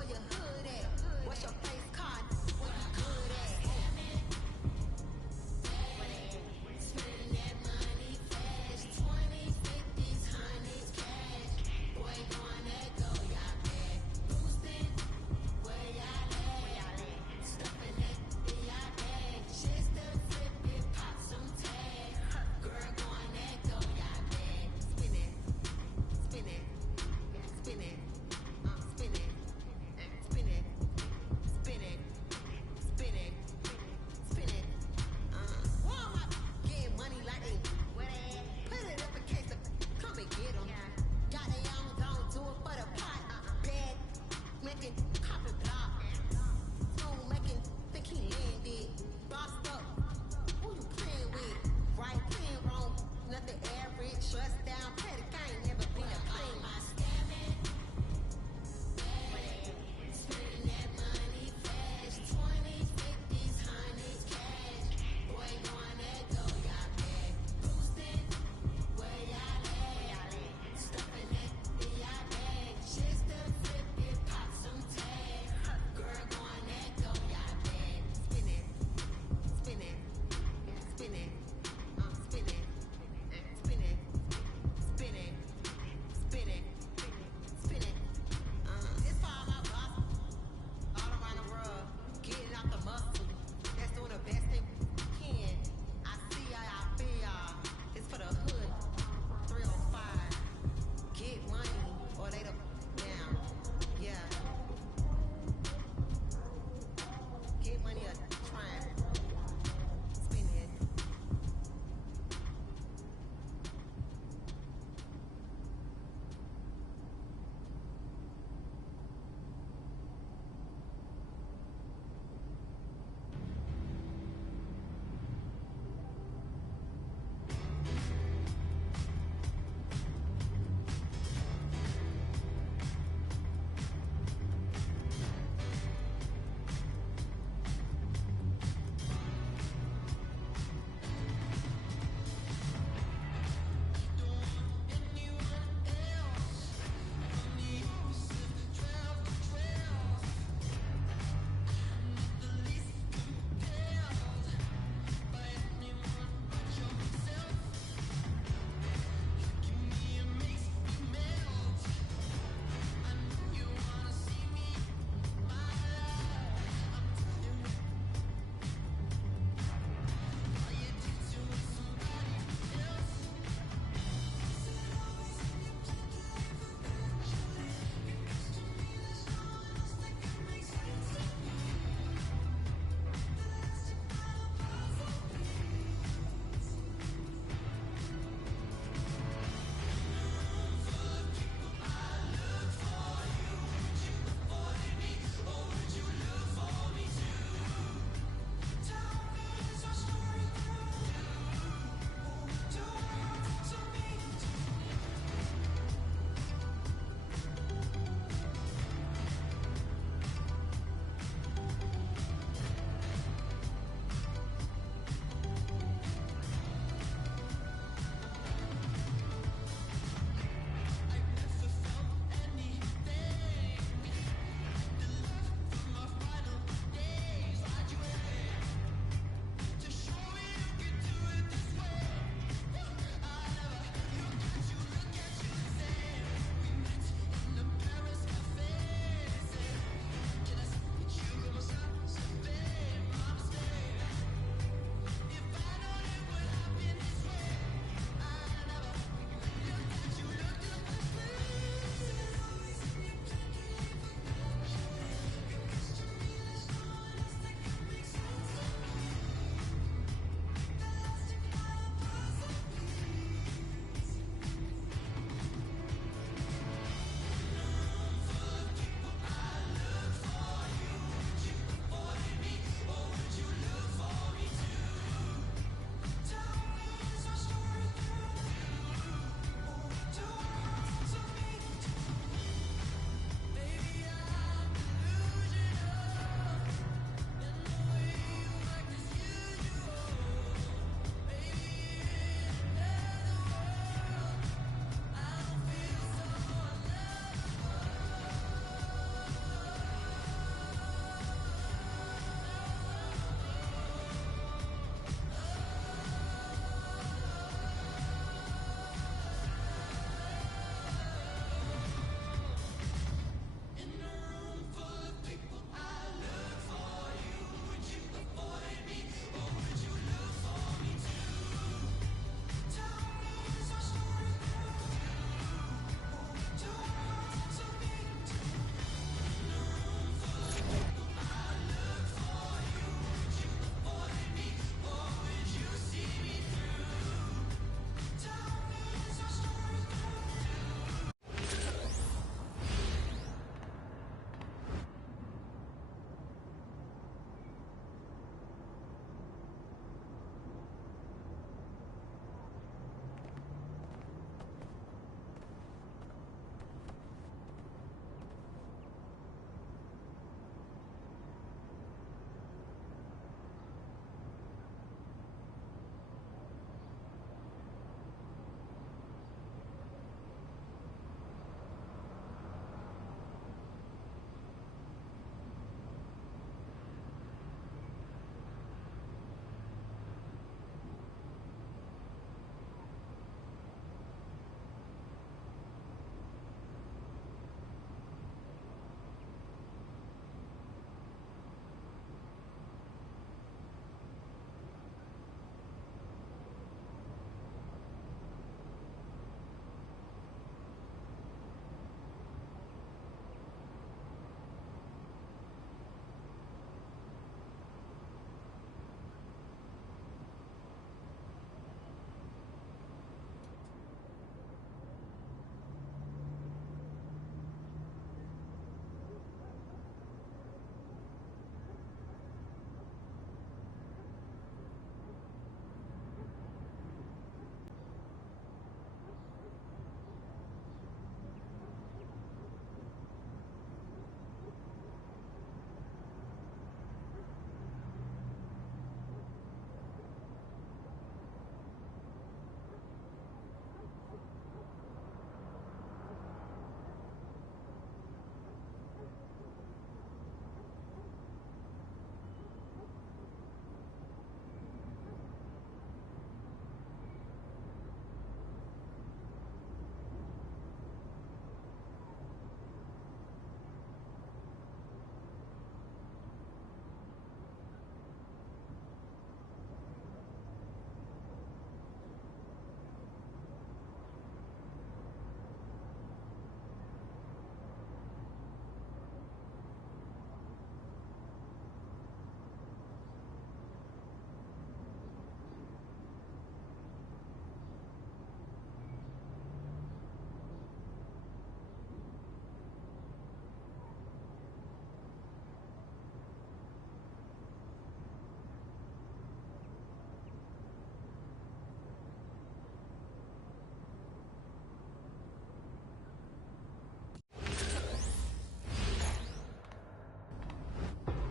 Where your hood at? What's your face card? Where you good at? Spending that money fast, 20, 50s, 100s cash. Boy, going that go, y'all bad. Boosting, where y'all at? Stuffing that in y'all bag. Just to flip it, pop some tags. Girl, going that go, y'all bad. Spin it, spin it, spin it, spin it,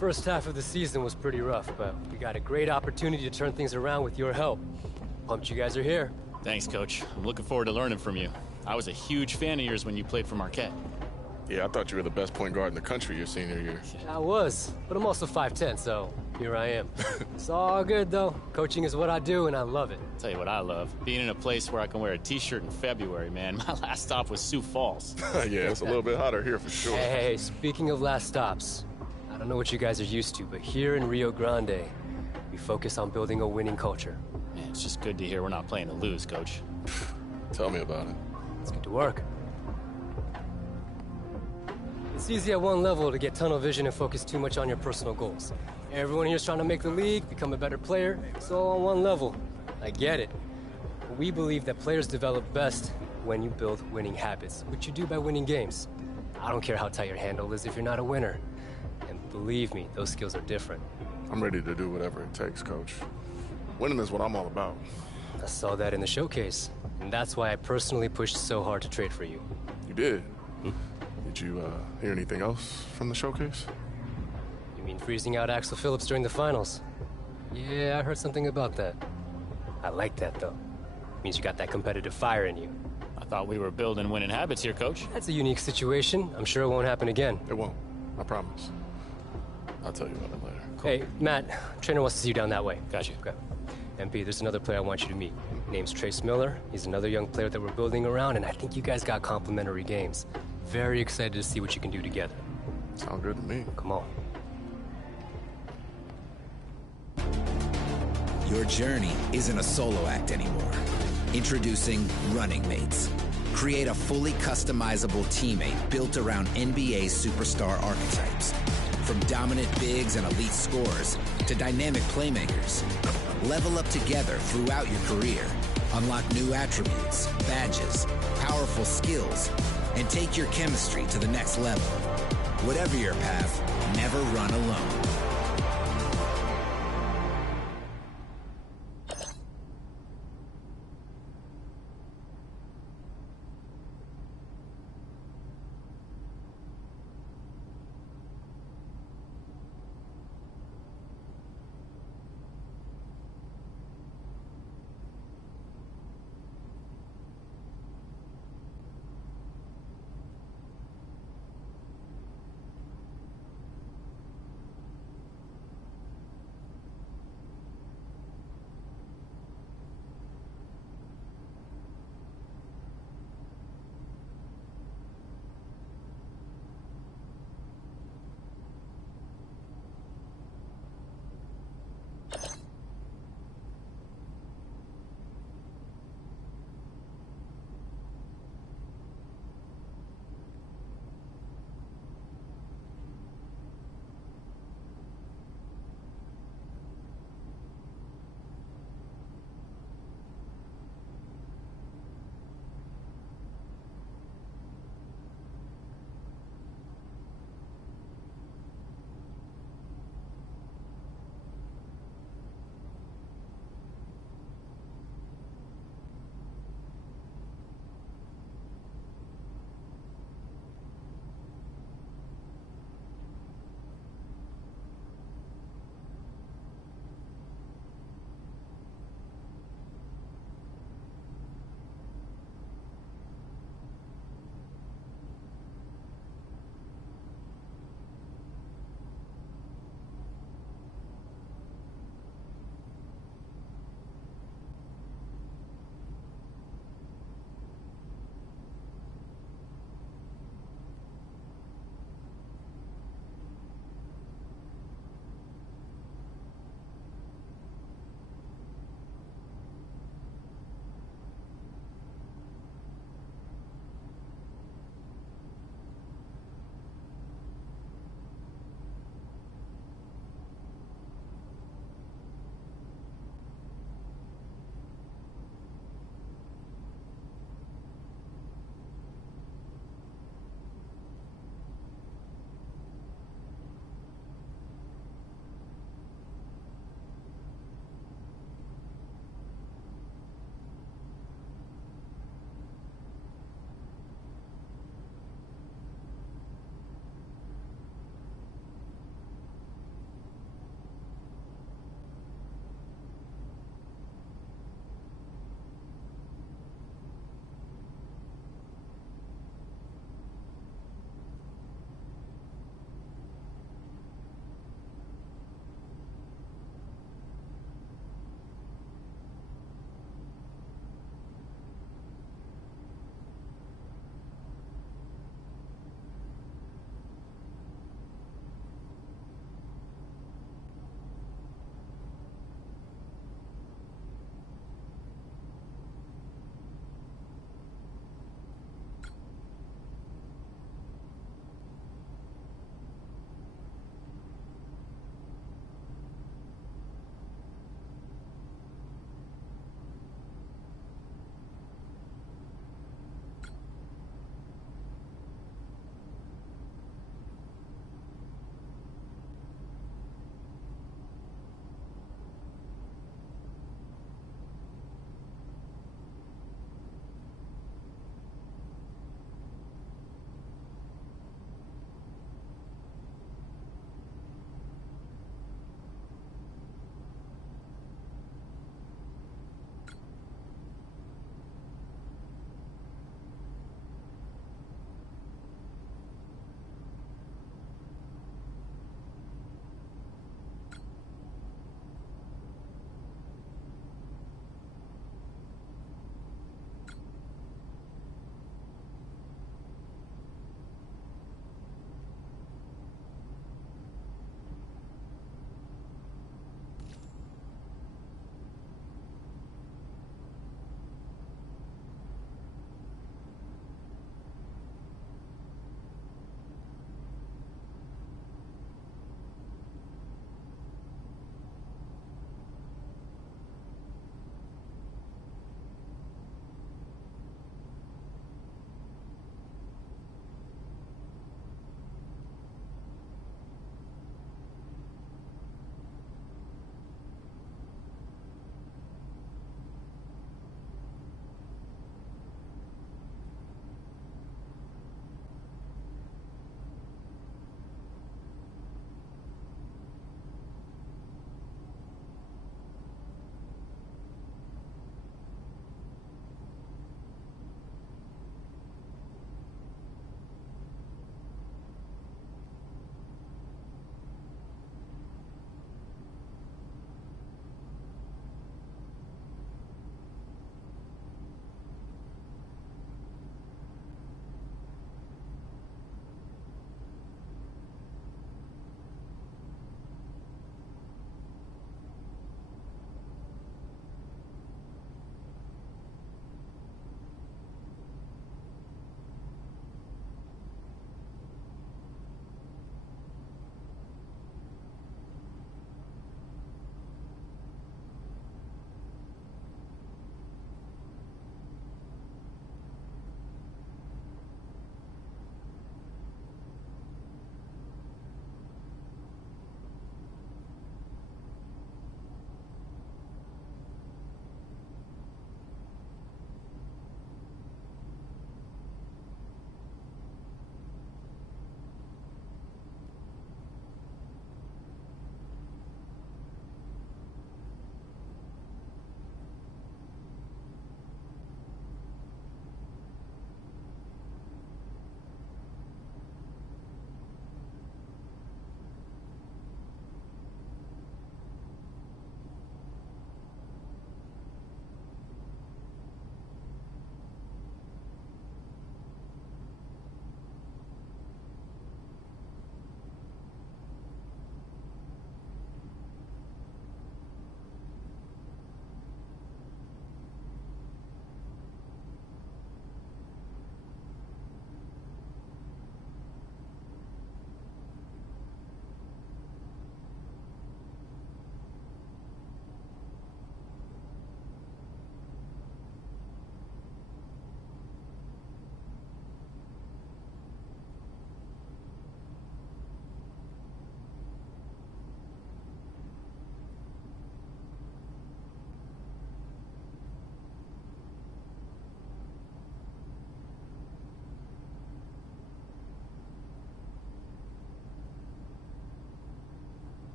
First half of the season was pretty rough, but we got a great opportunity to turn things around with your help. Pumped you guys are here. Thanks, Coach. I'm looking forward to learning from you. I was a huge fan of yours when you played for Marquette. Yeah, I thought you were the best point guard in the country your senior year. I was, but I'm also 5'10", so here I am. It's all good, though. Coaching is what I do, and I love it. Tell you what I love. Being in a place where I can wear a t-shirt in February, man. My last stop was Sioux Falls. Yeah, it's a little bit hotter here for sure. Hey, speaking of last stops, I don't know what you guys are used to, but here in Rio Grande, we focus on building a winning culture. Man, it's just good to hear we're not playing to lose, Coach. Tell me about it. Let's get to work. It's easy at one level to get tunnel vision and focus too much on your personal goals. Everyone here's trying to make the league, become a better player. It's all on one level. I get it. But we believe that players develop best when you build winning habits, which you do by winning games. I don't care how tight your handle is if you're not a winner. And believe me, those skills are different. I'm ready to do whatever it takes, Coach. Winning is what I'm all about. I saw that in the showcase, and that's why I personally pushed so hard to trade for you. You did? Did you hear anything else from the showcase? You mean freezing out Axel Phillips during the finals? Yeah, I heard something about that. I like that, though. Means you got that competitive fire in you. I thought we were building winning habits here, Coach. That's a unique situation. I'm sure it won't happen again. It won't. I promise. I'll tell you about it later. Hey, Matt, trainer wants to see you down that way. Got you. Okay. MP, there's another player I want you to meet. Name's Trace Miller. He's another young player that we're building around, and I think you guys got complementary games. Very excited to see what you can do together. Sound good to me. Come on. Your journey isn't a solo act anymore. Introducing Running Mates. Create a fully customizable teammate built around NBA superstar archetypes. From dominant bigs and elite scorers to dynamic playmakers. Level up together throughout your career. Unlock new attributes, badges, powerful skills, and take your chemistry to the next level. Whatever your path, never run alone.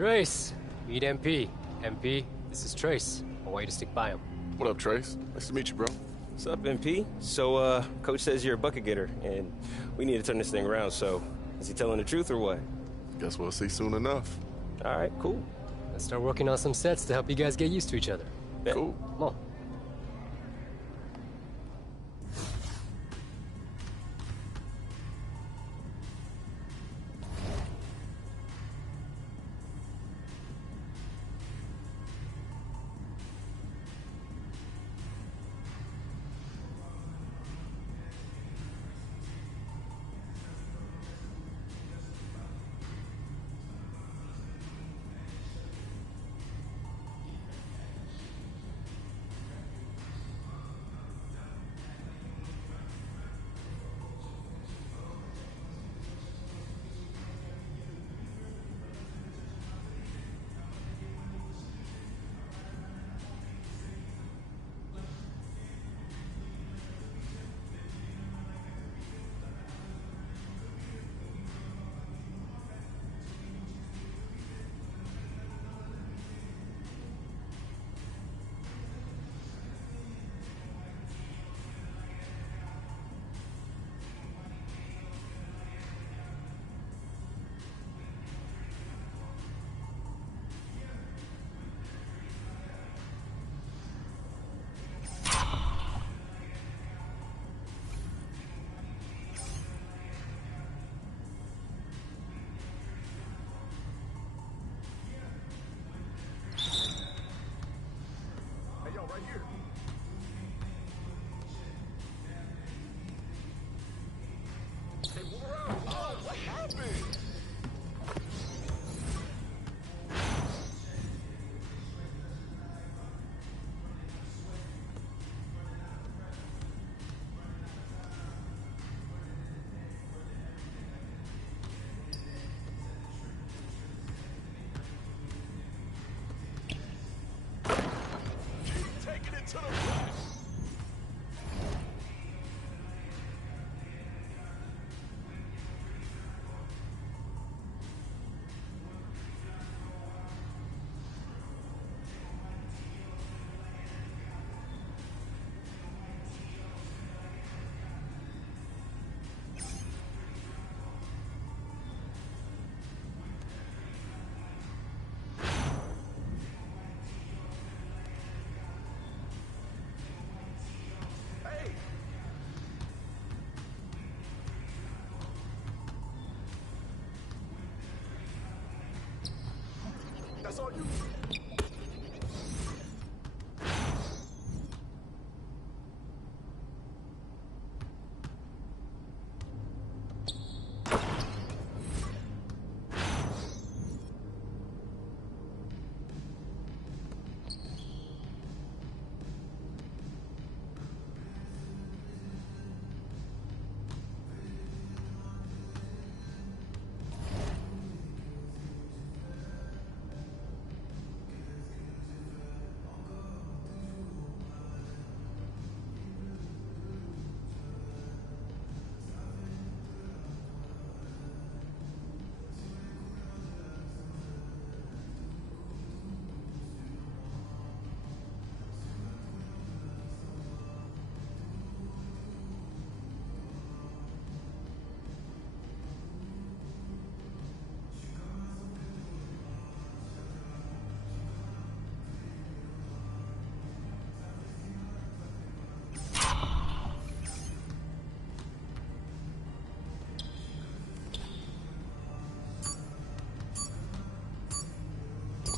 Trace, meet MP. MP, this is Trace. I want you to stick by him. What up, Trace? Nice to meet you, bro. What's up, MP? So, Coach says you're a bucket getter, and we need to turn this thing around, so is he telling the truth or what? Guess we'll see soon enough. All right, cool. Let's start working on some sets to help you guys get used to each other. Bet. Cool. Come on. That's all you.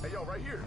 Hey, yo, right here.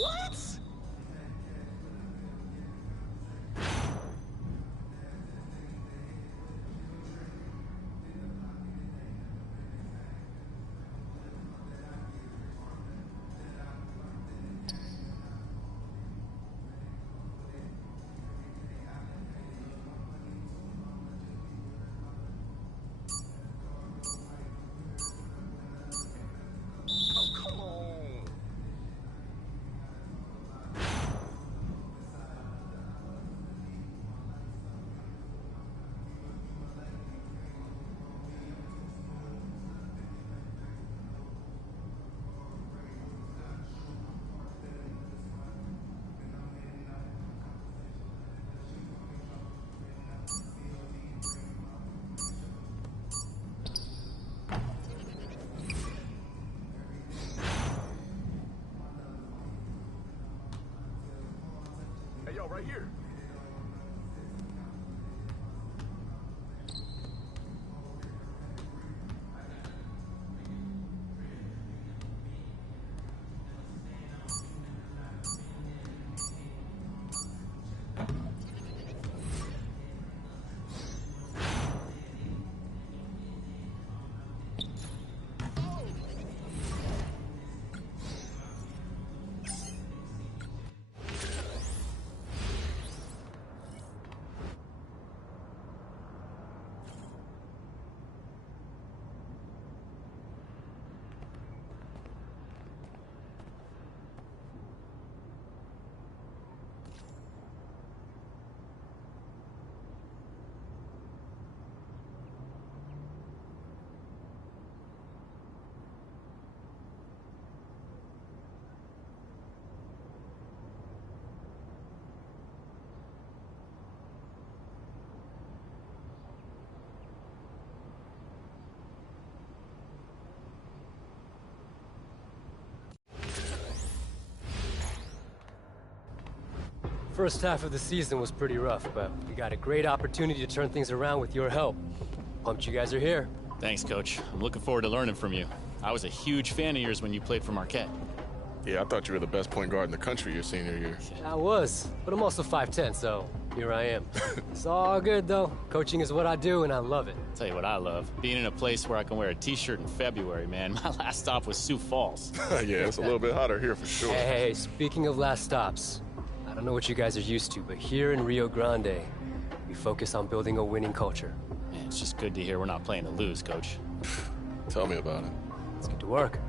What? Hey, yo, right here. First half of the season was pretty rough, but we got a great opportunity to turn things around with your help. Pumped you guys are here. Thanks, Coach. I'm looking forward to learning from you. I was a huge fan of yours when you played for Marquette. Yeah, I thought you were the best point guard in the country your senior year. I was, but I'm also 5'10", so here I am. It's all good, though. Coaching is what I do, and I love it. Tell you what I love, being in a place where I can wear a t-shirt in February, man. My last stop was Sioux Falls. Yeah, it's a little bit hotter here for sure. Hey, speaking of last stops, I don't know what you guys are used to, but here in Rio Grande, we focus on building a winning culture. Man, it's just good to hear we're not playing to lose, Coach. Tell me about it. Let's get to work.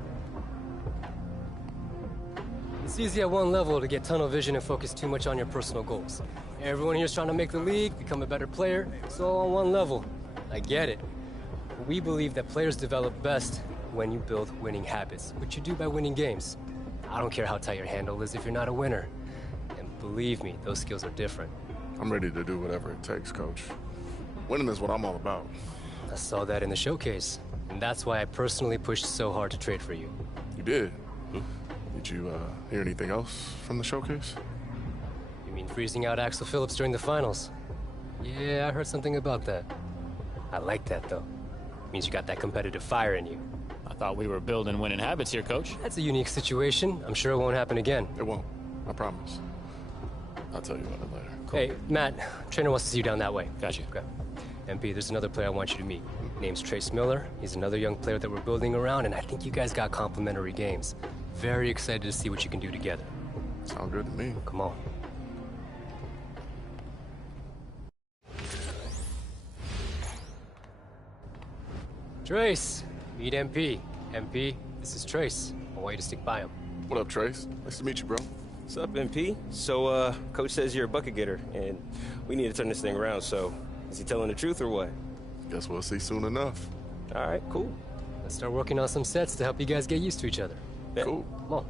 It's easy at one level to get tunnel vision and focus too much on your personal goals. Everyone here's trying to make the league, become a better player. It's all on one level. I get it. We believe that players develop best when you build winning habits, which you do by winning games. I don't care how tight your handle is if you're not a winner. And believe me, those skills are different. I'm ready to do whatever it takes, Coach. Winning is what I'm all about. I saw that in the showcase, and that's why I personally pushed so hard to trade for you. You did? Did you hear anything else from the showcase? You mean freezing out Axel Phillips during the finals? Yeah, I heard something about that. I like that, though. Means you got that competitive fire in you. I thought we were building winning habits here, Coach. That's a unique situation. I'm sure it won't happen again. It won't. I promise. I'll tell you about it later. Hey, Matt, trainer wants to see you down that way. Gotcha. Okay. MP, there's another player I want you to meet. Name's Trace Miller. He's another young player that we're building around, and I think you guys got complementary games. Very excited to see what you can do together. Sound good to me. Come on. Trace, meet MP. MP, this is Trace. I want you to stick by him. What up, Trace? Nice to meet you, bro. What's up, MP? So, Coach says you're a bucket getter, and we need to turn this thing around, so is he telling the truth or what? Guess we'll see soon enough. All right, cool. Let's start working on some sets to help you guys get used to each other. Yeah. Cool. Come on.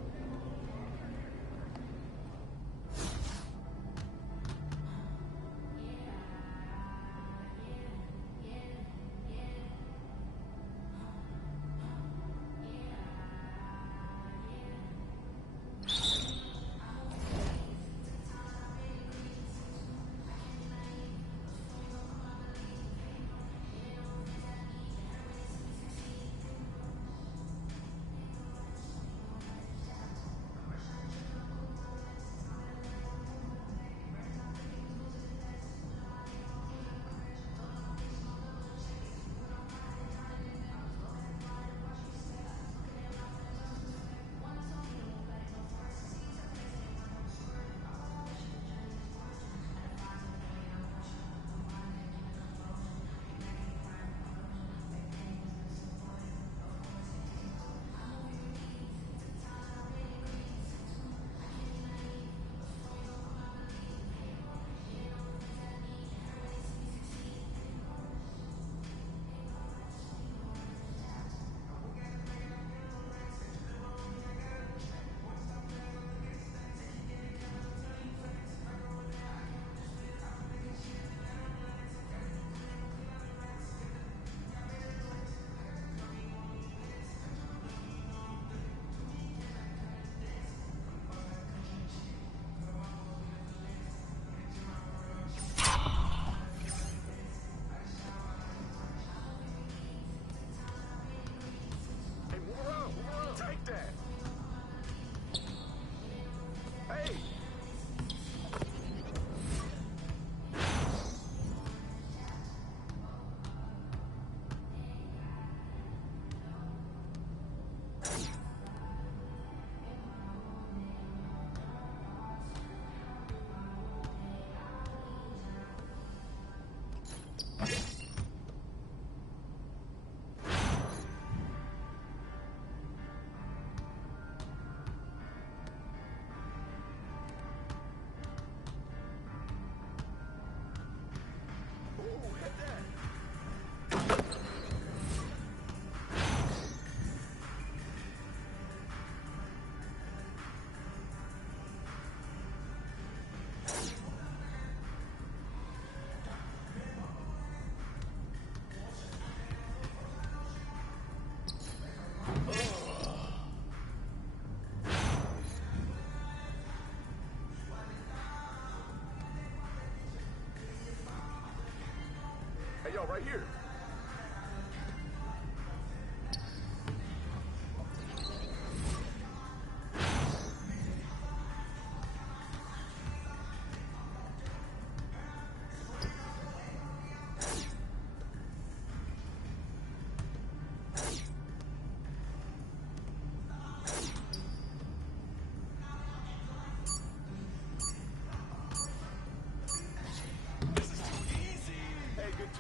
Yo, right here.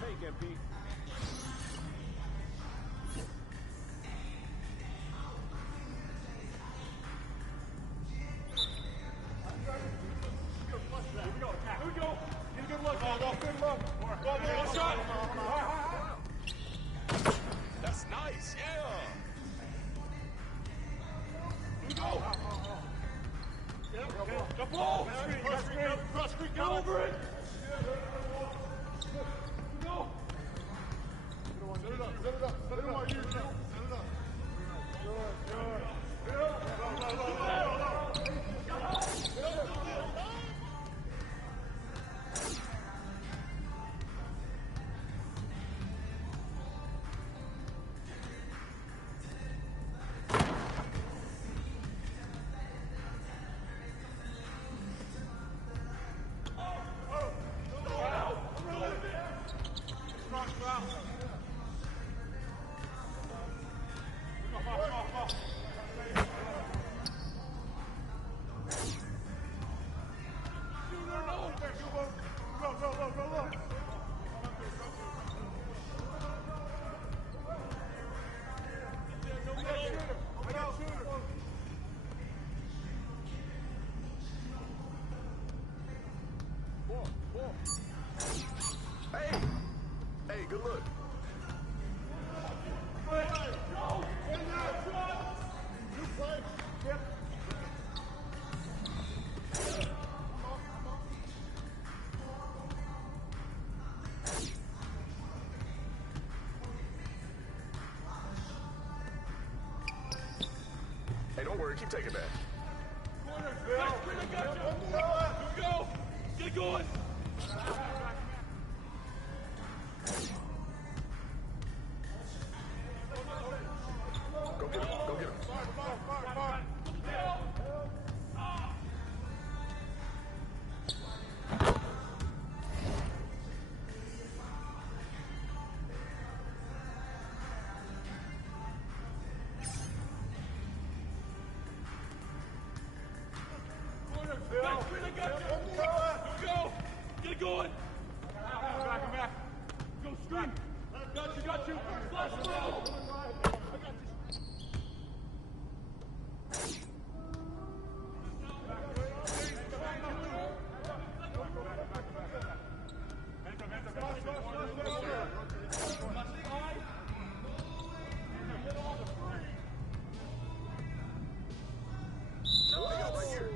Take MP. That's nice, yeah. Go over it. Hey, good look. Hey, don't worry, keep taking that. Go! Get going! Go get him, go get him. Go! Get going! Back. Go screen! Got you! Flash throw! I got you! Right here.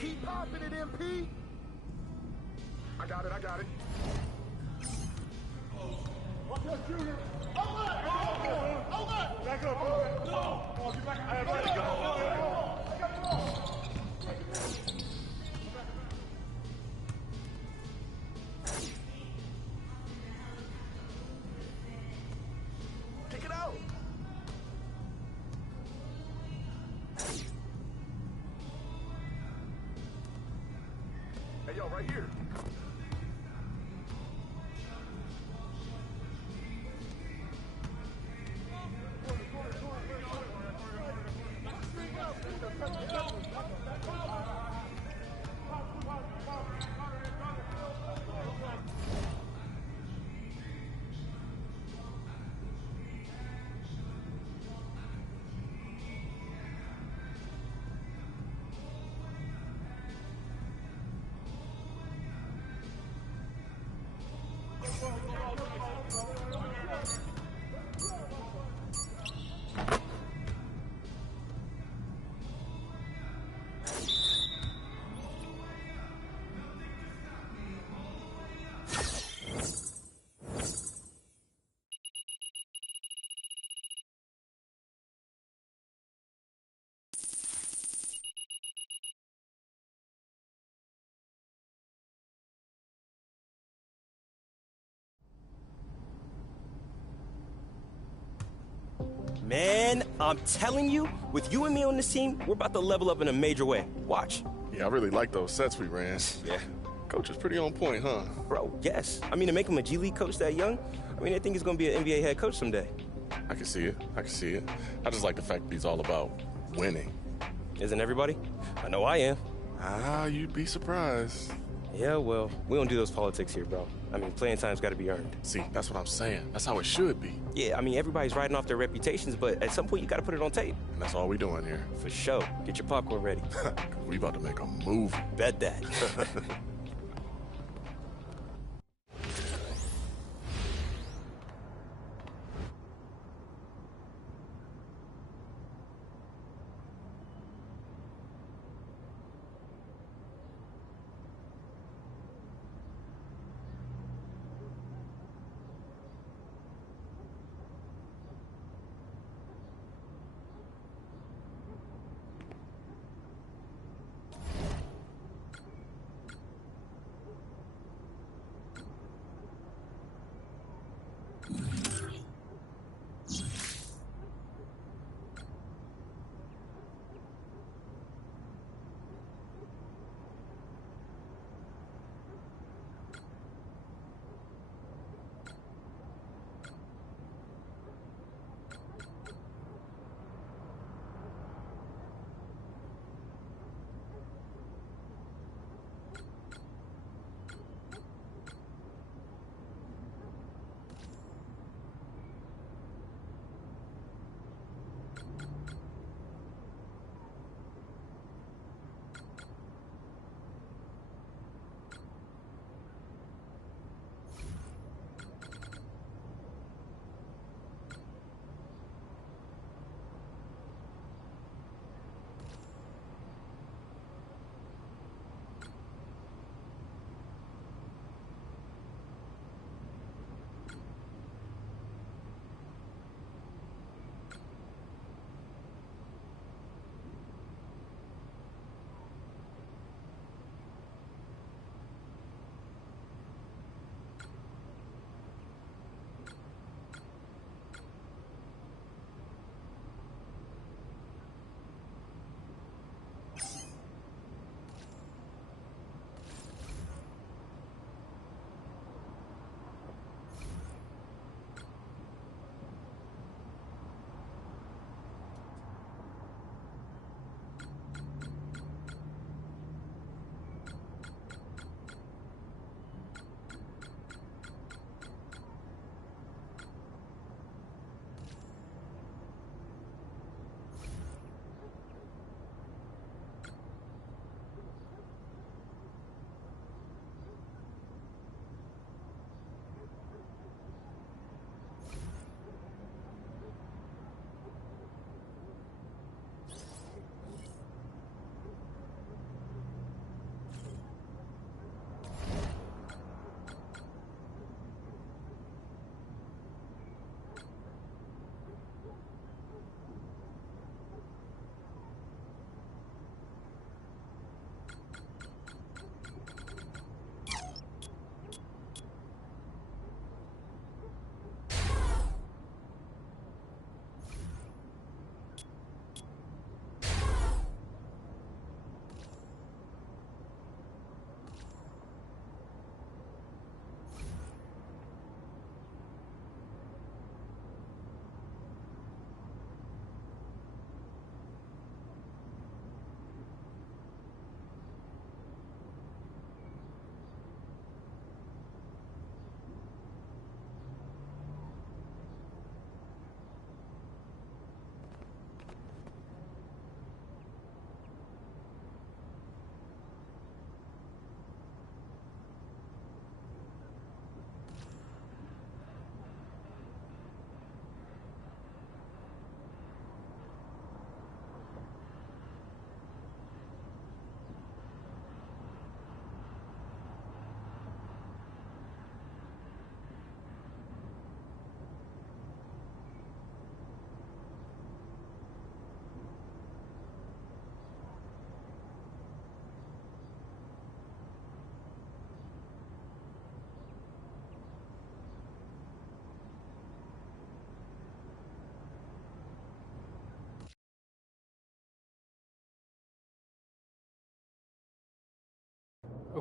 Keep popping it, MP. I got it. right here. Man, I'm telling you, with you and me on this team, we're about to level up in a major way. Watch. Yeah, I really like those sets we ran. Yeah. Coach is pretty on point, huh? Bro, yes. I mean, to make him a G League coach that young, I mean, I think he's going to be an NBA head coach someday. I can see it. I can see it. I just like the fact that he's all about winning. Isn't everybody? I know I am. Ah, you'd be surprised. Yeah, well, we don't do those politics here, bro. I mean, playing time's got to be earned. See, that's what I'm saying. That's how it should be. Yeah, I mean, everybody's riding off their reputations, but at some point you got to put it on tape. And that's all we doing here. For sure. Get your popcorn ready. We about to make a movie. Bet that.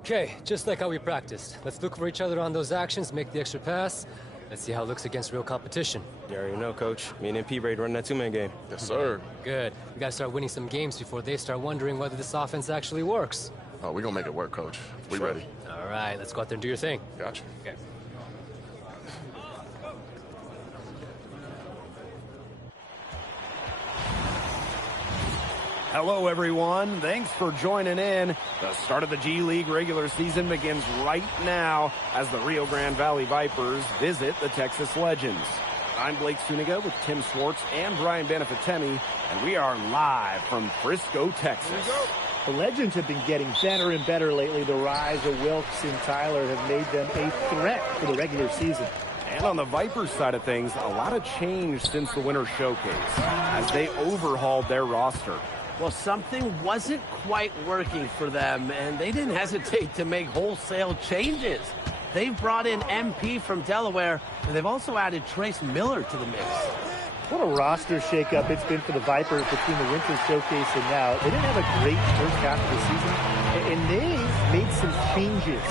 Okay, just like how we practiced. Let's look for each other on those actions, make the extra pass. Let's see how it looks against real competition. You already know, Coach. Me and MP ready to run that two-man game. Yes, sir. Good. We gotta start winning some games before they start wondering whether this offense actually works. Oh, we're going to make it work, Coach. We ready. All right, let's go out there and do your thing. Gotcha. Okay. Hello, everyone. Thanks for joining in. The start of the G League regular season begins right now as the Rio Grande Valley Vipers visit the Texas Legends. I'm Blake Suniga with Tim Swartz and Brian Benefitemi, and we are live from Frisco, Texas. The Legends have been getting better and better lately. The rise of Wilkes and Tyler have made them a threat for the regular season. And on the Vipers side of things, a lot of change since the Winter Showcase as they overhauled their roster. Well, something wasn't quite working for them, and they didn't hesitate to make wholesale changes. They've brought in MP from Delaware, and they've also added Trace Miller to the mix. What a roster shakeup it's been for the Vipers between the Winter Showcase and now. They didn't have a great first half of the season, and they've made some changes.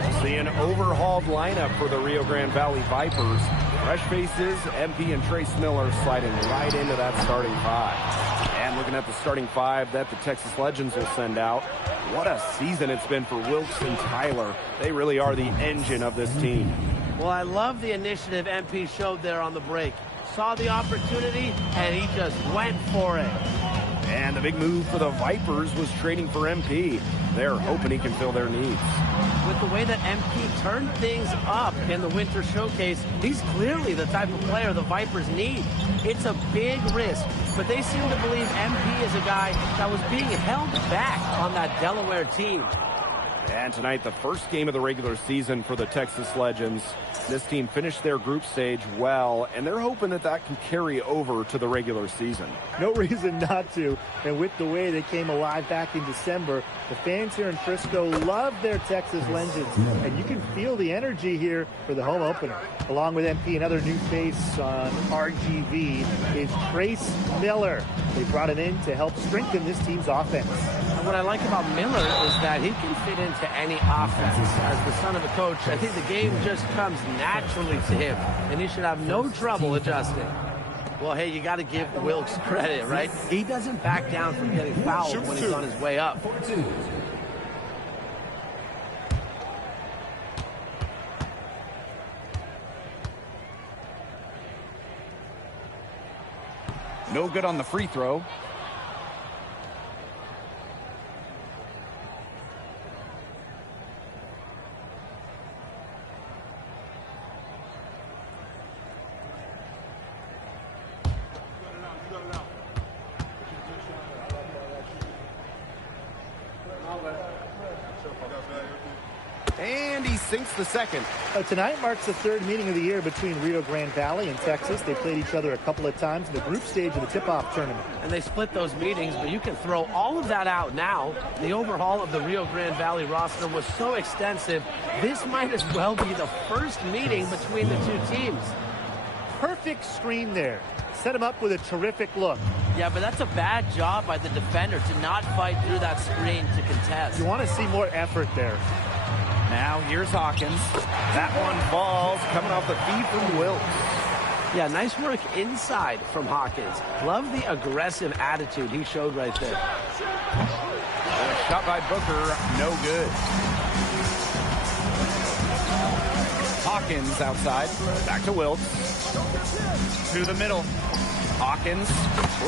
We'll see an overhauled lineup for the Rio Grande Valley Vipers. Fresh faces, MP and Trace Miller sliding right into that starting five. And looking at the starting five that the Texas Legends will send out, what a season it's been for Wilkes and Tyler. They really are the engine of this team. Well, I love the initiative MP showed there on the break. Saw the opportunity, and he just went for it. And the big move for the Vipers was trading for MP. They're hoping he can fill their needs. With the way that MP turned things up in the Winter Showcase, he's clearly the type of player the Vipers need. It's a big risk, but they seem to believe MP is a guy that was being held back on that Delaware team. And tonight, the first game of the regular season for the Texas Legends. This team finished their group stage well, and they're hoping that that can carry over to the regular season. No reason not to. And with the way they came alive back in December, the fans here in Frisco love their Texas Legends. And you can feel the energy here for the home opener. Along with MP, another new face on RGV is Trace Miller. They brought him in to help strengthen this team's offense. And what I like about Miller is that he can fit into any offense. As the son of a coach, I think the game just comes naturally to him, and he should have no trouble adjusting. Well, hey, you got to give Wilkes credit, right? He doesn't back down from getting fouled when he's on his way up. No good on the free throw. And he sinks the second. Tonight marks the third meeting of the year between Rio Grande Valley and Texas. They played each other a couple of times in the group stage of the tip-off tournament. And they split those meetings, but you can throw all of that out now. The overhaul of the Rio Grande Valley roster was so extensive, this might as well be the first meeting between the two teams. Perfect screen there. Set him up with a terrific look. Yeah, but that's a bad job by the defender to not fight through that screen to contest. You want to see more effort there. Now here's Hawkins. That one falls, coming off the feed from Wilkes. Yeah, nice work inside from Hawkins. Love the aggressive attitude he showed right there. And a shot by Booker, no good. Hawkins outside, back to Wilkes. To the middle. Hawkins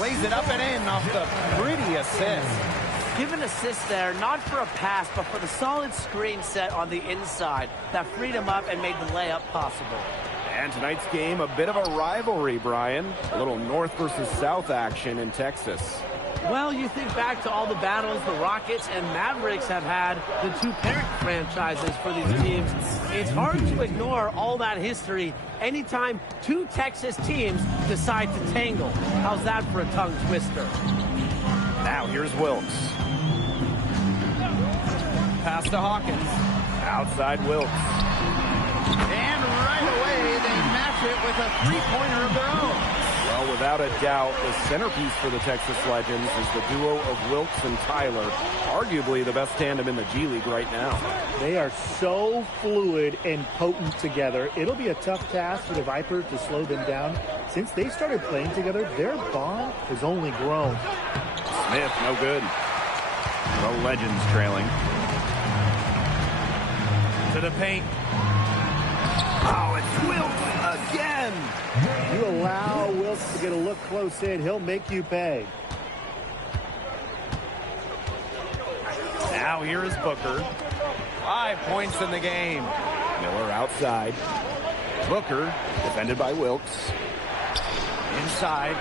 lays it up and in off the pretty assist. Give an assist there, not for a pass, but for the solid screen set on the inside that freed him up and made the layup possible. And tonight's game, a bit of a rivalry, Brian. A little north versus south action in Texas. Well, you think back to all the battles the Rockets and Mavericks have had, the two parent franchises for these teams. It's hard to ignore all that history anytime two Texas teams decide to tangle. How's that for a tongue twister? Now here's Wilkes. Pass to Hawkins. Outside Wilkes. And right away, they match it with a three-pointer of their own. Well, without a doubt, the centerpiece for the Texas Legends is the duo of Wilkes and Tyler, arguably the best tandem in the G League right now. They are so fluid and potent together. It'll be a tough task for the Vipers to slow them down. Since they started playing together, their bond has only grown. Smith, no good. The Legends trailing. To the paint. Oh, it's Wilkes again. You allow Wilkes to get a look close in, he'll make you pay. Now here is Booker. 5 points in the game. Miller outside. Booker, defended by Wilkes. Inside.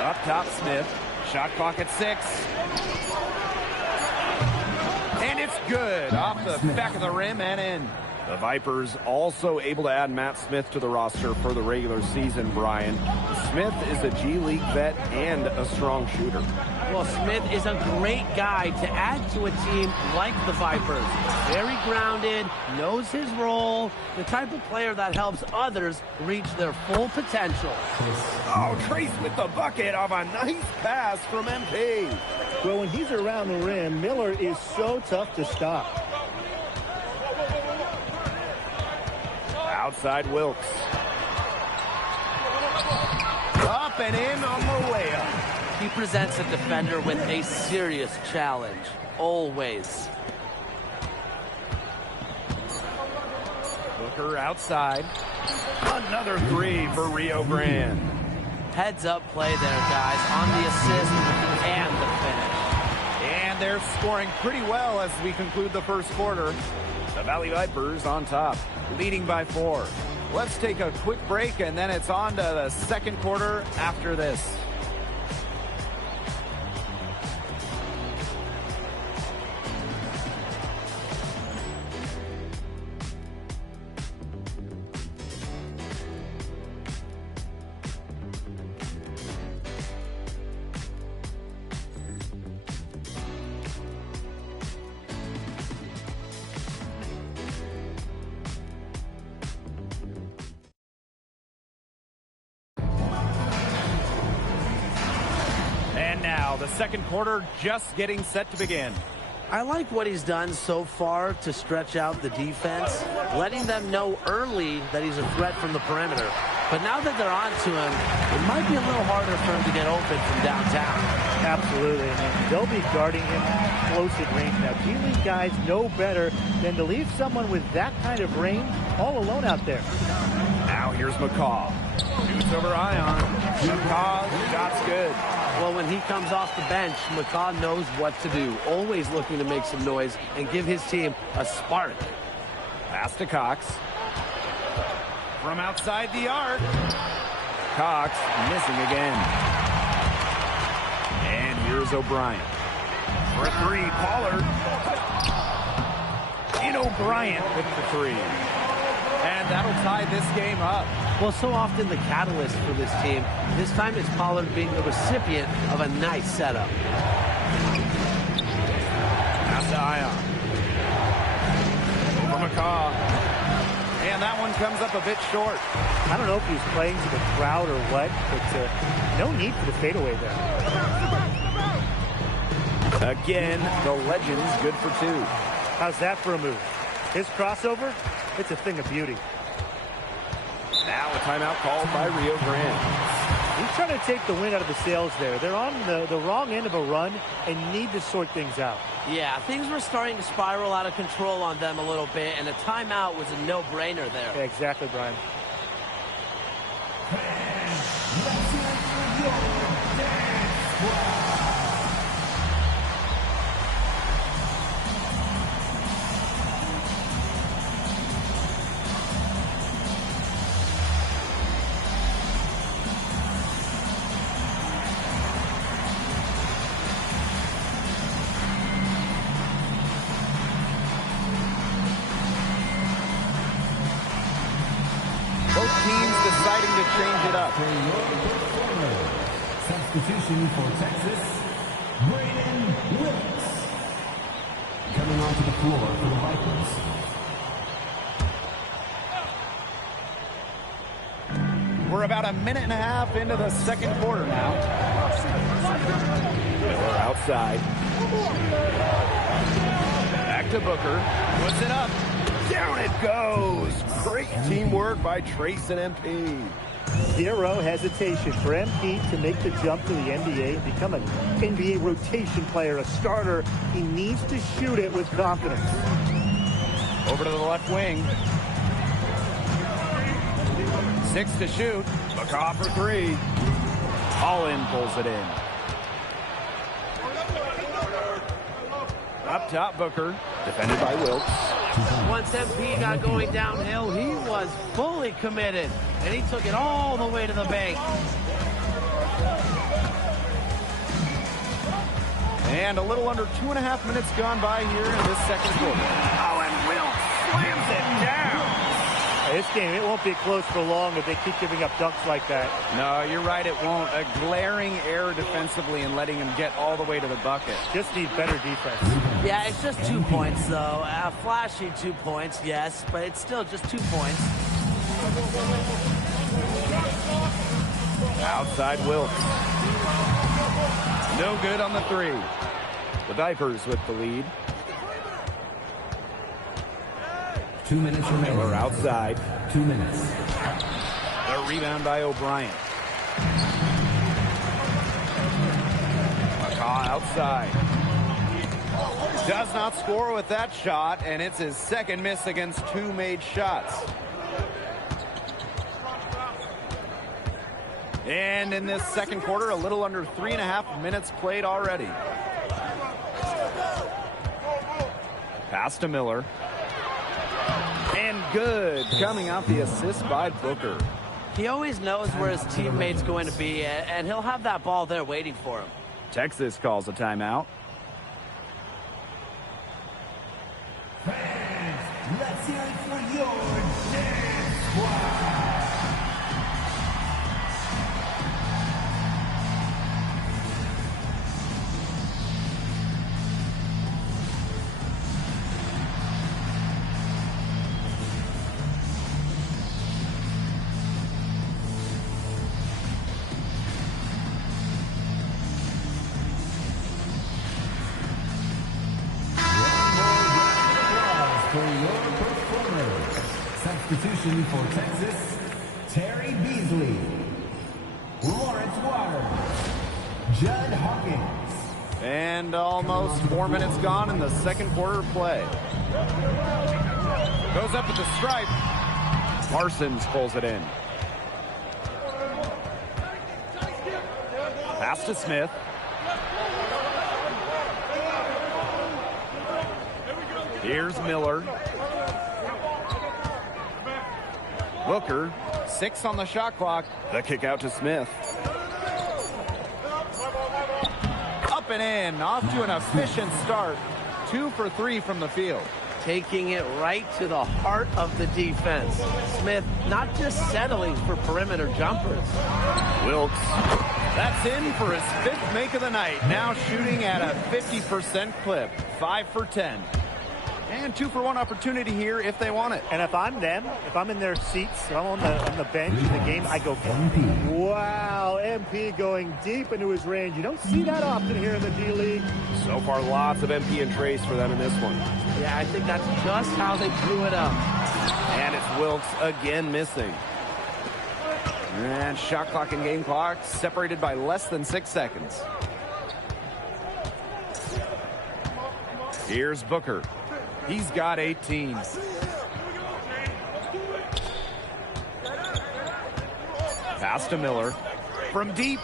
Up top, Smith. Shot clock at 6. And it's good. Off the back of the rim and in. The Vipers also able to add Matt Smith to the roster for the regular season, Brian. Smith is a G League vet and a strong shooter. Well, Smith is a great guy to add to a team like the Vipers. Very grounded, knows his role, the type of player that helps others reach their full potential. Oh, Trace with the bucket of a nice pass from MP. Well, when he's around the rim, Miller is so tough to stop. Outside Wilkes. Up and in on the layup. He presents a defender with a serious challenge, always. Booker outside. Another 3 for Rio Grande. Heads up play there, guys, on the assist and the finish. And they're scoring pretty well as we conclude the first quarter. The Valley Vipers on top, leading by 4. Let's take a quick break, and then it's on to the second quarter after this. The second quarter just getting set to begin. I like what he's done so far to stretch out the defense, letting them know early that he's a threat from the perimeter. But now that they're on to him, it might be a little harder for him to get open from downtown. Absolutely, and they'll be guarding him close at range now. G League guys know better than to leave someone with that kind of range all alone out there. Now here's McCaw. Shoots over Ion. McCaw, shot's good. Well, when he comes off the bench, McCaw knows what to do. Always looking to make some noise and give his team a spark. Pass to Cox. From outside the arc. Cox missing again. And here's O'Brien. For a 3, Pollard. And O'Brien with the 3. And that'll tie this game up. Well, so often the catalyst for this team. This time it's Pollard being the recipient of a nice setup. Pass to Ion. Over McCaw. And that one comes up a bit short. I don't know if he's playing to the crowd or what, but no need for the fadeaway there. Again, the Legends good for 2. How's that for a move? His crossover, it's a thing of beauty. Now a timeout called by Rio Grande. He's trying to take the wind out of the sails there. They're on the wrong end of a run and need to sort things out. Yeah, things were starting to spiral out of control on them a little bit, and a timeout was a no-brainer there. Yeah, exactly, Brian. Both teams deciding to change it up. Substitution for Texas, Braden Wilkes. Coming onto the floor for the Vipers. We're about a minute and a half into the second quarter now. Miller outside. Back to Booker. Puts it up. Down it goes. Great teamwork by Trace and MP. Zero hesitation for MP to make the jump to the NBA and become an NBA rotation player, a starter. He needs to shoot it with confidence. Over to the left wing. 6 to shoot. McCaw for 3. Holland pulls it in. Up top, Booker. Defended by Wilkes. Once MP got going downhill, he was fully committed, and he took it all the way to the bank. And a little under 2.5 minutes gone by here in this second quarter. Oh, and Wilkes slams it down. This game, it won't be close for long if they keep giving up dunks like that. No, you're right, it won't. A glaring error defensively and letting him get all the way to the bucket. Just need better defense. Yeah, it's just 2 points, though. Flashy 2 points, yes, but it's still just 2 points. Outside Wilkes. No good on the 3. The Vipers with the lead. 2 minutes remaining. Miller outside. 2 minutes. The rebound by O'Brien. McCaw outside. Does not score with that shot, and it's his second miss against 2 made shots. And in this second quarter, a little under 3.5 minutes played already. Pass to Miller. And good. Coming out the assist by Booker. He always knows where his teammate's going to be, and he'll have that ball there waiting for him. Texas calls a timeout. Fans, let's hear it for your dance squad. Substitution for Texas, Terry Beasley, Lawrence Waters, Judd Hawkins. And almost 4 minutes gone in the second quarter of play. Goes up at the stripe. Parsons pulls it in. Pass to Smith. Here's Miller. Booker, 6 on the shot clock. The kick out to Smith. Up and in, off to an efficient start. 2 for 3 from the field. Taking it right to the heart of the defense. Smith not just settling for perimeter jumpers. Wilkes, that's in for his 5th make of the night. Now shooting at a 50% clip. 5 for 10. And 2-for-1 opportunity here if they want it. And if I'm them, if I'm in their seats, if I'm on the bench in the game, I go for it. Wow, MP going deep into his range. You don't see that often here in the D League. So far, lots of MP and Trace for them in this one. Yeah, I think that's just how they blew it up. And it's Wilkes again missing. And shot clock and game clock separated by less than 6 seconds. Here's Booker. He's got 18. Pass to Miller. From deep.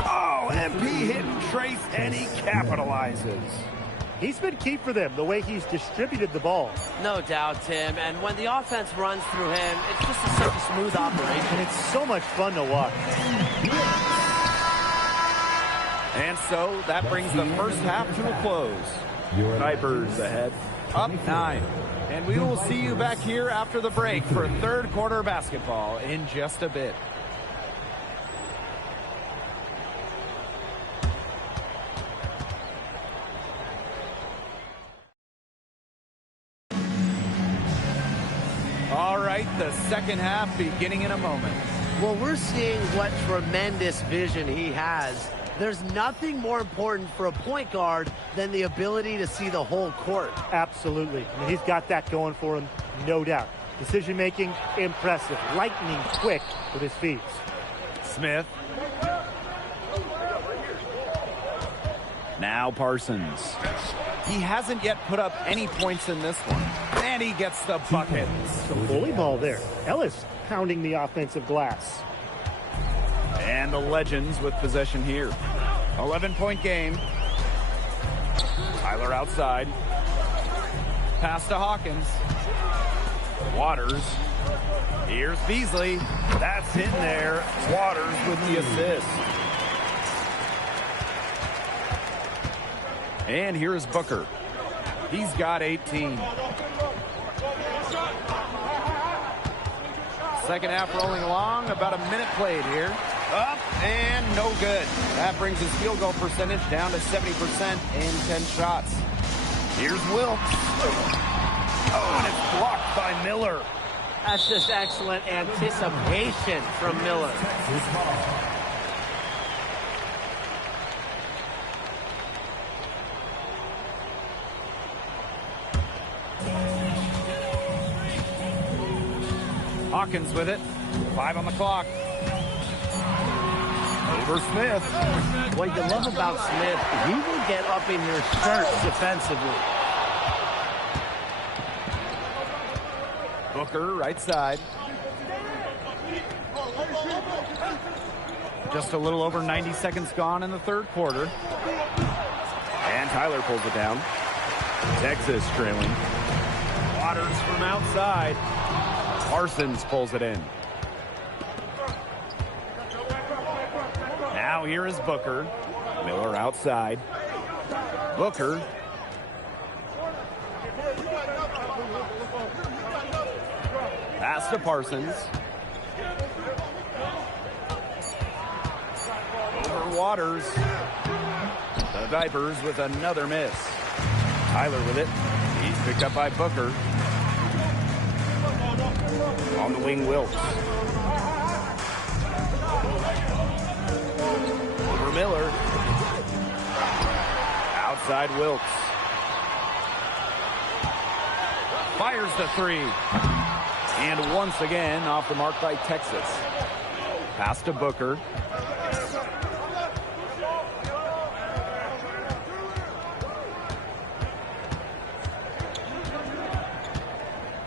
Oh, MP hitting Trace, and he capitalizes. He's been key for them, the way he's distributed the ball. No doubt, Tim. And when the offense runs through him, it's just such a smooth operation. And it's so much fun to watch. And so that brings the first half to a close. Vipers ahead, up 9. And we will see you back here after the break for third quarter basketball in just a bit. All right, the second half beginning in a moment. Well, we're seeing what tremendous vision he has. There's nothing more important for a point guard than the ability to see the whole court. Absolutely. I mean, he's got that going for him, no doubt. Decision making, impressive. Lightning quick with his feet. Smith. Now Parsons. He hasn't yet put up any points in this one. And he gets the bucket. Some bully ball there. Ellis pounding the offensive glass. And the Legends with possession here. 11-point game. Tyler outside. Pass to Hawkins. Waters. Here's Beasley. That's in there. Waters with the assist. And here's Booker. He's got 18. Second half rolling along. About a minute played here. Up and no good. That brings his field goal percentage down to 70% in 10 shots. Here's Wilkes. Oh, and it's blocked by Miller. That's just excellent anticipation from Miller. Hawkins with it. 5 on the clock. Over Smith. What you love about Smith, he will get up in your shirts defensively. Booker, right side. Just a little over 90 seconds gone in the third quarter. And Tyler pulls it down. Texas trailing. Waters from outside. Parsons pulls it in. Now here is Booker. Miller outside. Booker. Pass to Parsons. Over Waters. The Vipers with another miss. Tyler with it. He's picked up by Booker. On the wing, Wilkes. Over Miller. Outside Wilkes. Fires the three. And once again, off the mark by Texas. Pass to Booker.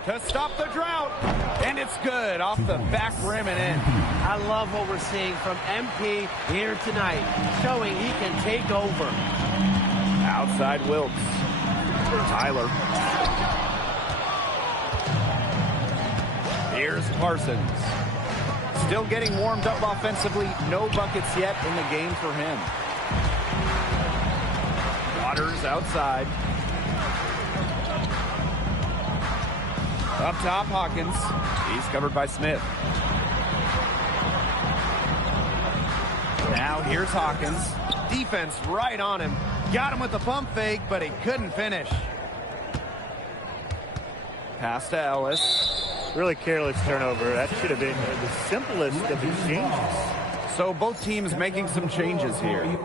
To stop the drought. And it's good. Off the back rim and in. I love what we're seeing from MP here tonight, showing he can take over. Outside Wilkes. Tyler. Here's Parsons. Still getting warmed up offensively. No buckets yet in the game for him. Waters outside. Up top, Hawkins. He's covered by Smith. Now here's Hawkins. Defense right on him. Got him with the pump fake, but he couldn't finish. Pass to Ellis. Really careless turnover. That should have been the simplest of exchanges. So both teams making some changes here.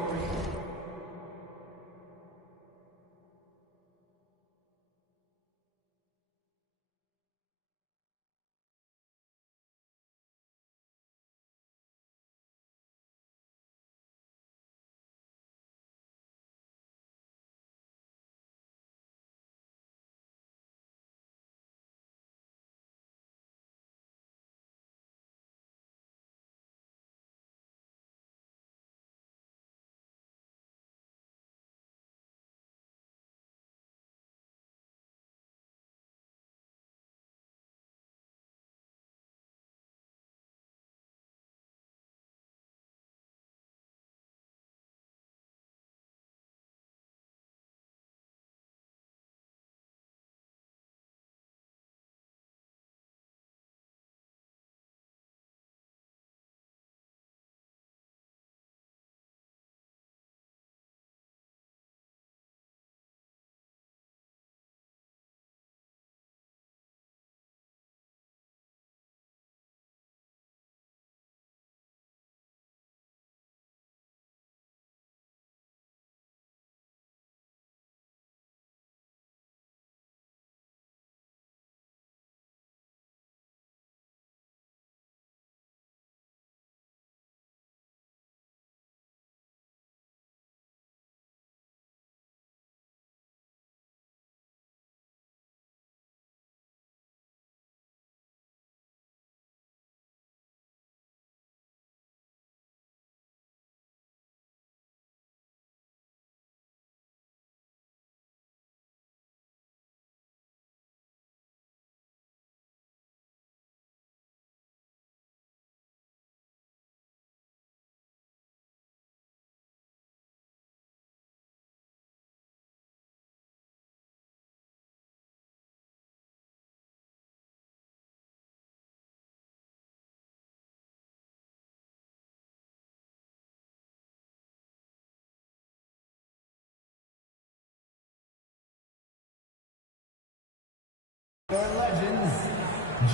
Their legends,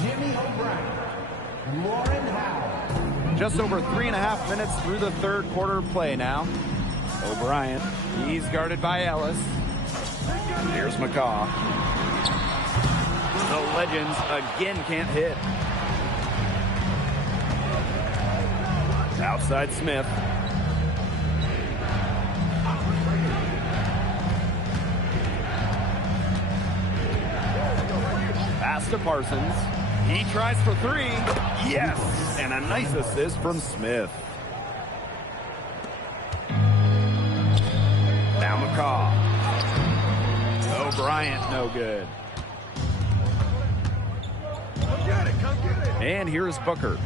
Jimmy O'Brien, Lauren Howell. Just over 3.5 minutes through the third quarter play now. O'Brien, he's guarded by Ellis. Here's McCaw. The Legends again can't hit. Outside Smith. Pass to Parsons. He tries for three. Yes! And a nice assist from Smith. Now McCaw. O'Brien, no good. And here's Booker.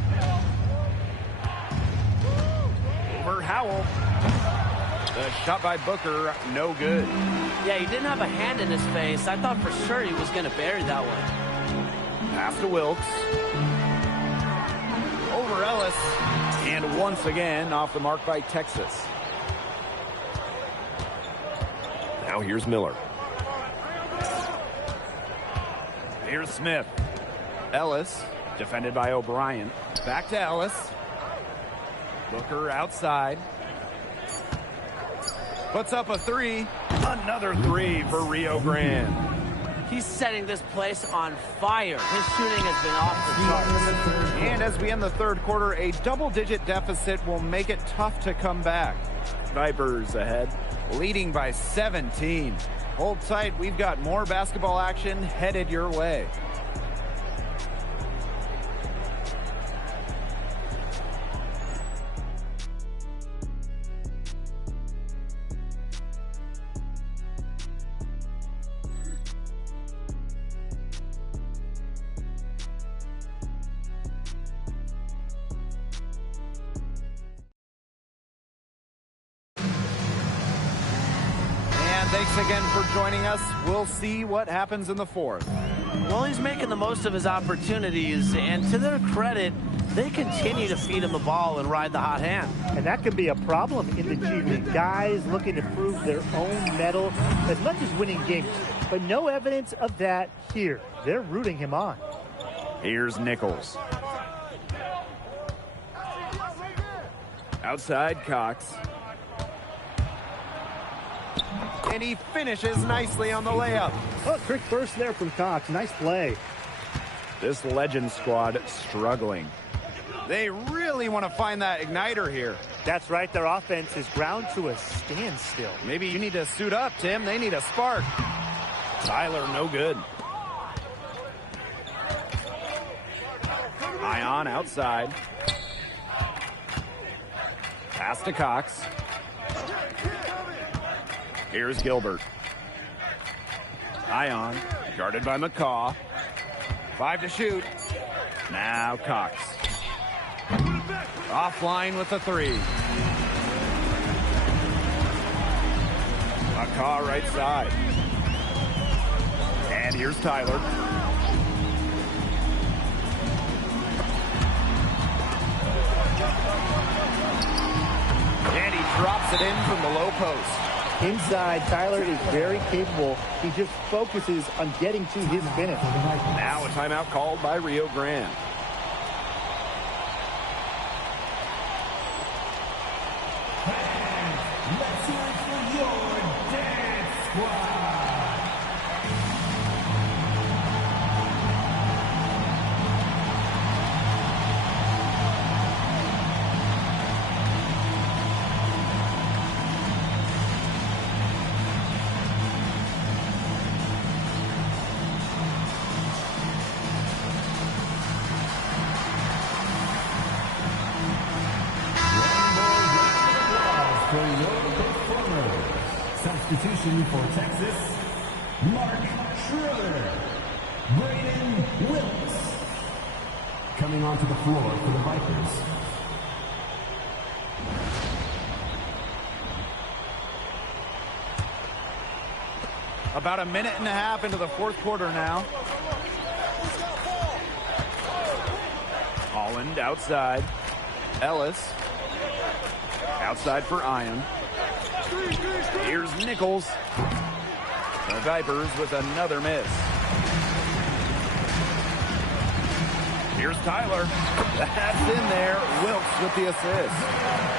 Over Howell. The shot by Booker, no good. Yeah, he didn't have a hand in his face. I thought for sure he was going to bury that one. Pass to Wilkes. Over Ellis. And once again, off the mark by Texas. Now here's Miller. Here's Smith. Ellis, defended by O'Brien. Back to Ellis. Booker outside. Puts up a three. Another three for Rio Grande. He's setting this place on fire. His shooting has been off the charts. And as we end the third quarter, a double-digit deficit will make it tough to come back. Vipers ahead, leading by 17. Hold tight, we've got more basketball action headed your way. Thanks again for joining us. We'll see what happens in the fourth. Well, he's making the most of his opportunities, and to their credit, they continue to feed him the ball and ride the hot hand. And that could be a problem in the G League. Guys looking to prove their own mettle as much as winning games. But no evidence of that here. They're rooting him on. Here's Nichols. Outside Cox. And he finishes nicely on the layup. Oh, quick burst there from Cox. Nice play. This Legend squad struggling. They really want to find that igniter here. That's right. Their offense is ground to a standstill. Maybe you need to suit up, Tim. They need a spark. Tyler, no good. Ion outside. Pass to Cox. Here's Gilbert. Ion, guarded by McCaw. 5 to shoot. Now Cox. Offline with a three. McCaw right side. And here's Tyler. And he drops it in from the low post. Inside, Tyler is very capable. He just focuses on getting to his finish. Now a timeout called by Rio Grande. Let's hear it for your dance squad. Substitution for Texas, Mark Schroeder, Braden Wilkes. Coming onto the floor for the Vipers. About a minute and a half into the fourth quarter now. Holland outside. Ellis. Outside for Ion. Here's Nichols. The Vipers with another miss. Here's Tyler. That's in there. Wilkes with the assist.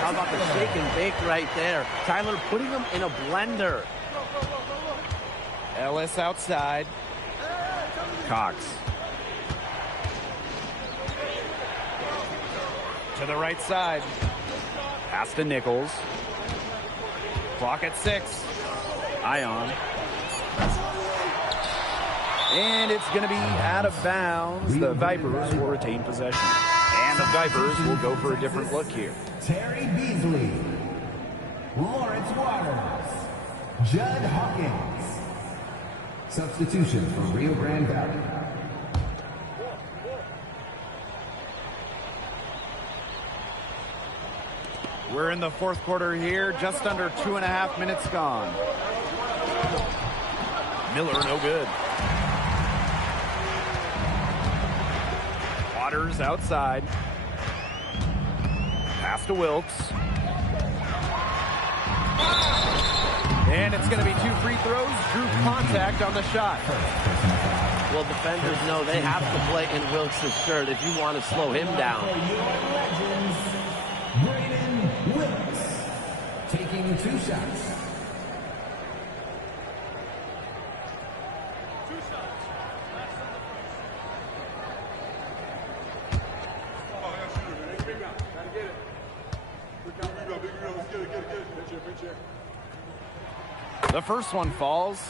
How about the shake and bake right there? Tyler putting him in a blender. Ellis outside. Cox. To the right side. Pass to Nichols. Clock at 6. Ion. And it's going to be out of bounds. The Vipers will retain possession. And the Vipers will go for a different look here. Terry Beasley, Lawrence Waters, Judd Hawkins. Substitution for Rio Grande Valley. We're in the fourth quarter here, just under 2.5 minutes gone. Miller, no good. Waters outside. Pass to Wilkes. And it's going to be 2 free throws. Drew contact on the shot. Well, defenders know they have to play in Wilkes' shirt if you want to slow him down. Brayden Wilkes taking 2 shots. The first one falls.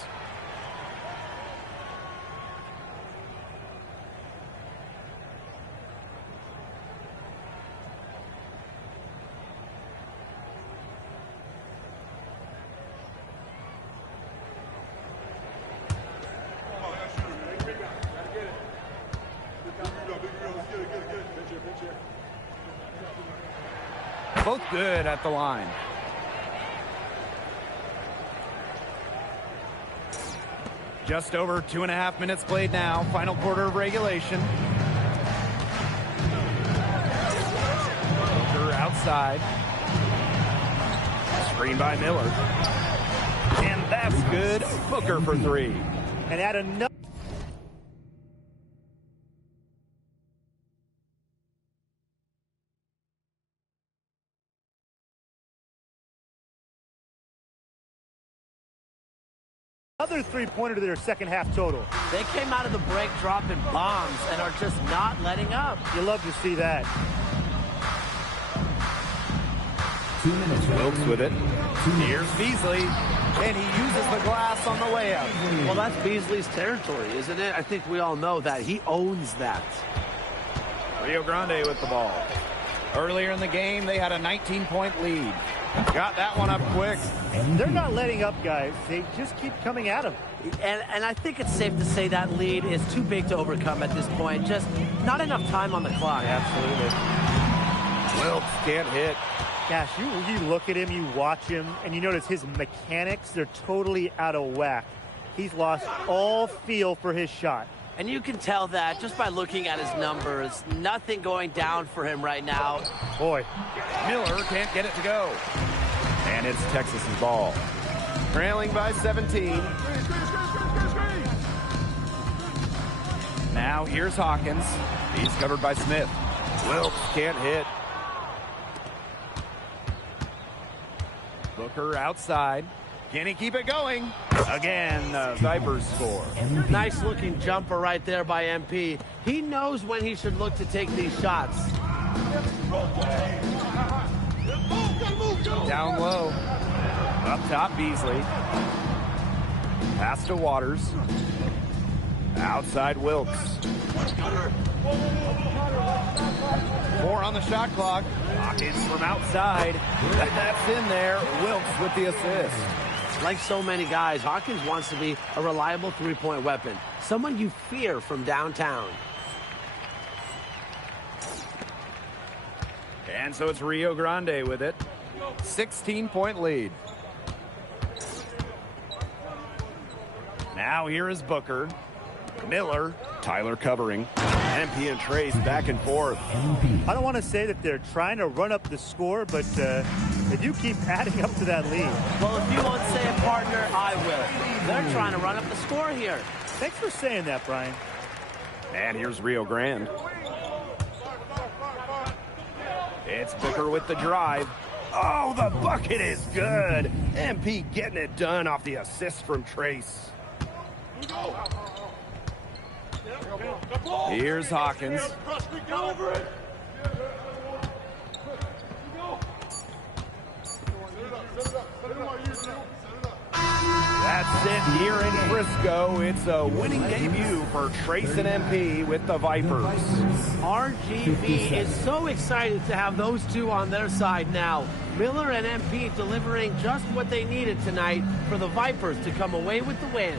Both good at the line. Just over 2.5 minutes played now. Final quarter of regulation. Booker outside. Screen by Miller. And that's good. Booker for 3. And add another. Another three-pointer to their second half total. They came out of the break dropping bombs and are just not letting up. You love to see that. 2 minutes. Wilkes with it. Here's Beasley. And he uses the glass on the layup. Well, that's Beasley's territory, isn't it? I think we all know that. He owns that. Rio Grande with the ball. Earlier in the game, they had a 19-point lead. Got that one up quick. They're not letting up, guys. They just keep coming at them. And I think it's safe to say that lead is too big to overcome at this point. Just not enough time on the clock. Absolutely. Wilkes can't hit. Gosh, you look at him, you watch him, and you notice his mechanics, they're totally out of whack. He's lost all feel for his shot. And you can tell that just by looking at his numbers. Nothing going down for him right now. Boy. Miller can't get it to go. And it's Texas's ball. Trailing by 17. Now here's Hawkins. He's covered by Smith. Wilkes can't hit. Booker outside. Can he keep it going? Again, the Vipers score. Nice looking jumper right there by MP. He knows when he should look to take these shots. Down low. Up top, Beasley. Pass to Waters. Outside Wilkes. 4 on the shot clock. Hawkins from outside. That's in there. Wilkes with the assist. Like so many guys, Hawkins wants to be a reliable three-point weapon. Someone you fear from downtown. And so it's Rio Grande with it. 16-point lead. Now here is Booker. Miller. Tyler covering. MP and Trace back and forth. I don't want to say that they're trying to run up the score, but they do keep adding up to that lead. Well, if you won't say it, partner, I will. They're trying to run up the score here. Thanks for saying that, Brian. And here's Rio Grande. It's Booker with the drive. Oh, the bucket is good. MP getting it done off the assist from Trace. Here's Hawkins. That's it here in Frisco. It's a winning debut for Trace and MP with the Vipers. RGV is so excited to have those two on their side now. Miller and MP delivering just what they needed tonight for the Vipers to come away with the win.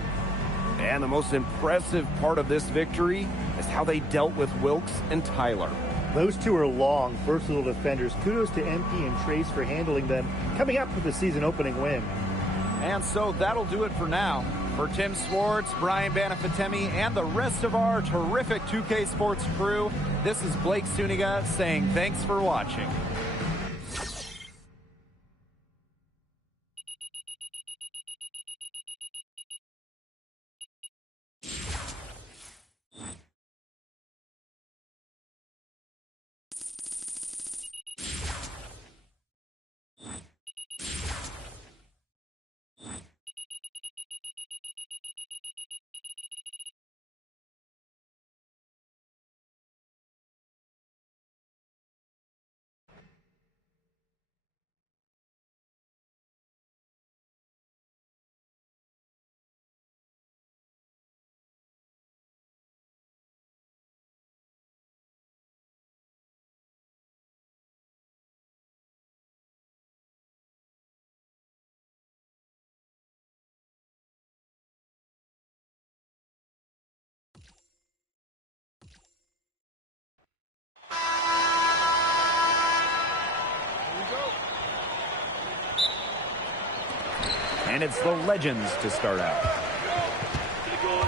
And the most impressive part of this victory is how they dealt with Wilkes and Tyler. Those two are long, versatile defenders. Kudos to MP and Trace for handling them, coming up with the season opening win. And so that'll do it for now. For Tim Swartz, Brian Banafitemi, and the rest of our terrific 2K Sports crew, this is Blake Suniga saying thanks for watching. And it's the Legends to start out.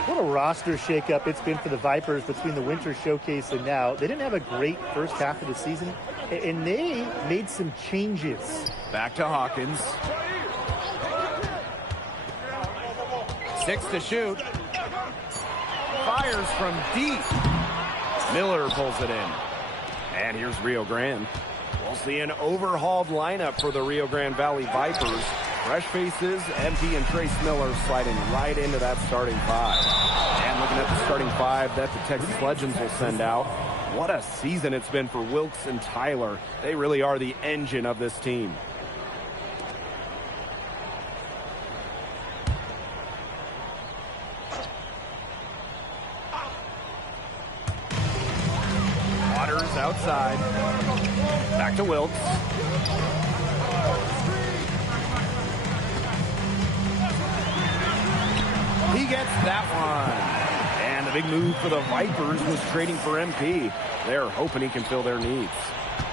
What a roster shakeup it's been for the Vipers between the Winter Showcase and now. They didn't have a great first half of the season, and they made some changes. Back to Hawkins. 6 to shoot. Fires from deep. Miller pulls it in. And here's Rio Grande. We'll see an overhauled lineup for the Rio Grande Valley Vipers. Fresh faces, MP and Trace Miller sliding right into that starting five. And looking at the starting five that the Texas Legends will send out. What a season it's been for Wilkes and Tyler. They really are the engine of this team. Waters outside. Back to Wilkes. He gets that one. And the big move for the Vipers was trading for MP. They're hoping he can fill their needs.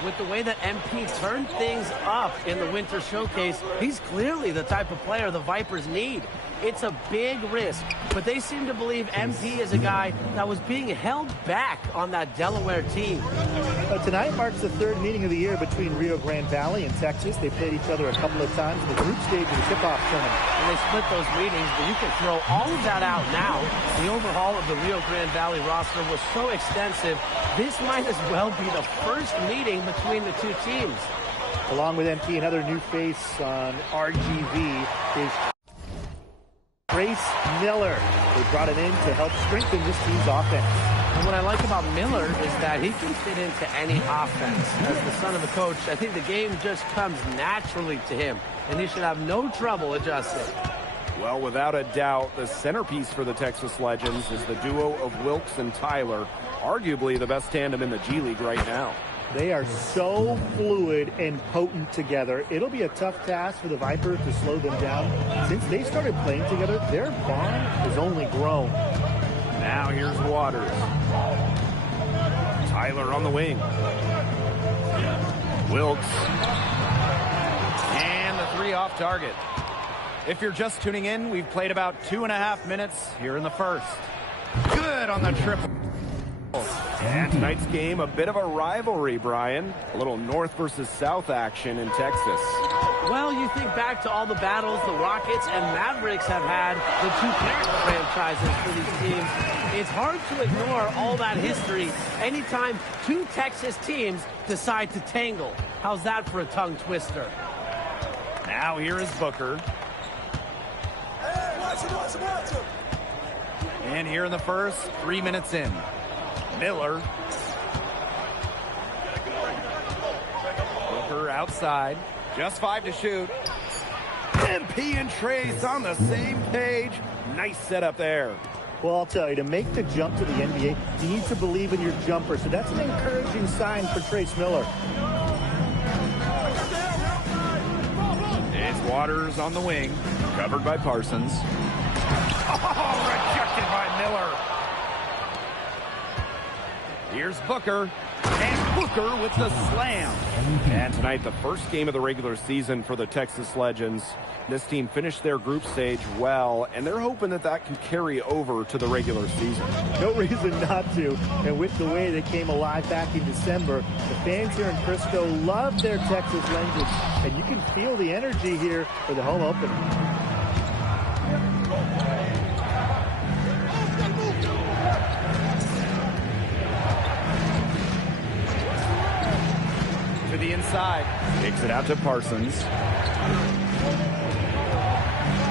With the way that MP turned things up in the Winter Showcase, he's clearly the type of player the Vipers need. It's a big risk, but they seem to believe MP is a guy that was being held back on that Delaware team. Tonight marks the third meeting of the year between Rio Grande Valley and Texas. They played each other a couple of times in the group stage of the tip-off tournament. And they split those meetings, but you can throw all of that out now. The overhaul of the Rio Grande Valley roster was so extensive, this might as well be the first meeting between the two teams. Along with MP, another new face on RGV is Trace Miller. They brought him in to help strengthen this team's offense. And what I like about Miller is that he can fit into any offense. As the son of a coach, I think the game just comes naturally to him, and he should have no trouble adjusting. Well, without a doubt, the centerpiece for the Texas Legends is the duo of Wilkes and Tyler, arguably the best tandem in the G League right now. They are so fluid and potent together. It'll be a tough task for the Vipers to slow them down. Since they started playing together, their bond has only grown. Now here's Waters. Tyler on the wing. Wilkes. And the three off target. If you're just tuning in, we've played about 2.5 minutes here in the first. Good on the triple. And tonight's game, a bit of a rivalry, Brian. A little north versus south action in Texas. Well, you think back to all the battles the Rockets and Mavericks have had, the two parent franchises for these teams. It's hard to ignore all that history anytime two Texas teams decide to tangle. How's that for a tongue twister? Now here is Booker. And here in the first, 3 minutes in. Miller. Booker outside. Just 5 to shoot. MP and Trace on the same page. Nice setup there. Well, I'll tell you, to make the jump to the NBA, you need to believe in your jumper. So that's an encouraging sign for Trace Miller. It's Waters on the wing, covered by Parsons. Oh, rejected by Miller. Here's Booker. And Booker with the slam. And tonight, the first game of the regular season for the Texas Legends. This team finished their group stage well, and they're hoping that that can carry over to the regular season. No reason not to. And with the way they came alive back in December, the fans here in Frisco love their Texas Legends. And you can feel the energy here for the home opener. To the inside. Takes it out to Parsons.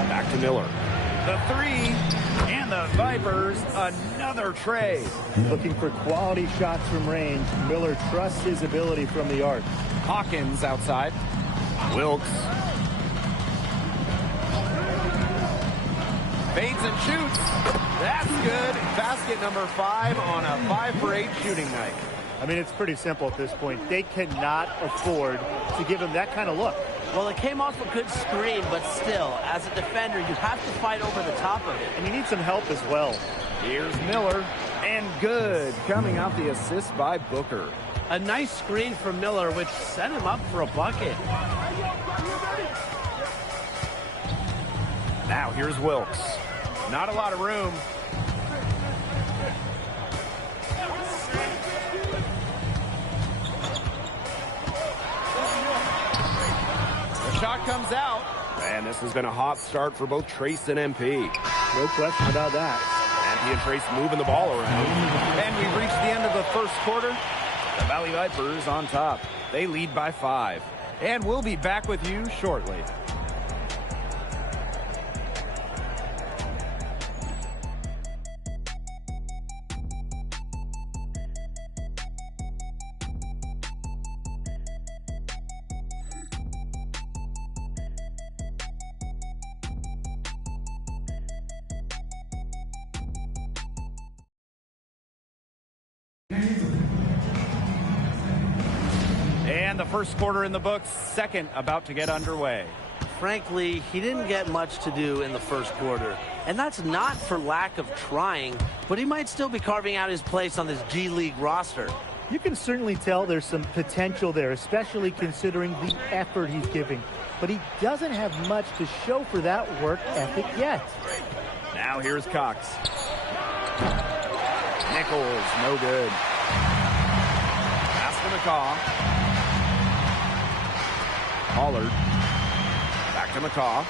Back to Miller. The three. And the Vipers, another trade. Looking for quality shots from range. Miller trusts his ability from the arc. Hawkins outside. Wilkes. Fades and shoots. That's good. Basket number 5 on a 5-for-8 shooting night. I mean, it's pretty simple at this point. They cannot afford to give him that kind of look. Well, it came off a good screen, but still, as a defender, you have to fight over the top of it. And you need some help as well. Here's Miller. And good. Coming out the assist by Booker. A nice screen from Miller, which set him up for a bucket. Now here's Wilkes. Not a lot of room. The shot comes out. And this has been a hot start for both Trace and MP. No question about that. MP and Trace moving the ball around. And we've reached the end of the first quarter. The Valley Vipers on top. They lead by 5. And we'll be back with you shortly. And the first quarter in the books, second about to get underway. Frankly, he didn't get much to do in the first quarter. And that's not for lack of trying, but he might still be carving out his place on this G League roster. You can certainly tell there's some potential there, especially considering the effort he's giving. But he doesn't have much to show for that work ethic yet. Now here's Cox. Nichols, no good. Pass to McCaw. Pollard. Back to McCaw.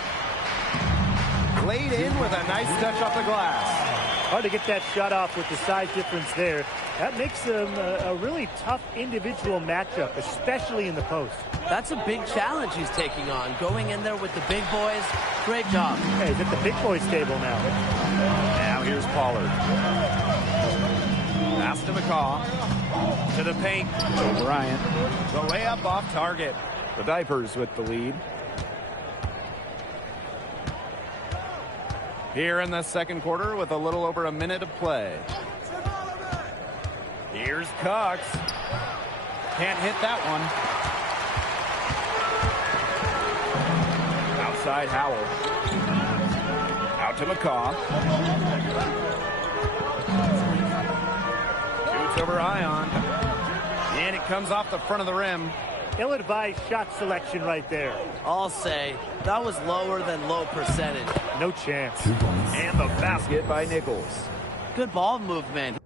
Laid in with a nice touch off the glass. Hard to get that shot off with the size difference there. That makes them a really tough individual matchup, especially in the post. That's a big challenge he's taking on, going in there with the big boys. Great job. Hey, he's at the big boys table now. Now here's Pollard. Pass to McCaw. To the paint. Bryant. The layup off target. The Vipers with the lead. Here in the second quarter with a little over a minute of play. Here's Cox. Can't hit that one. Outside Howell. Out to McCaw. Shoots over Ion. And it comes off the front of the rim. Ill-advised shot selection right there. I'll say that was lower than low percentage. No chance. And the basket by Nichols. Good ball movement.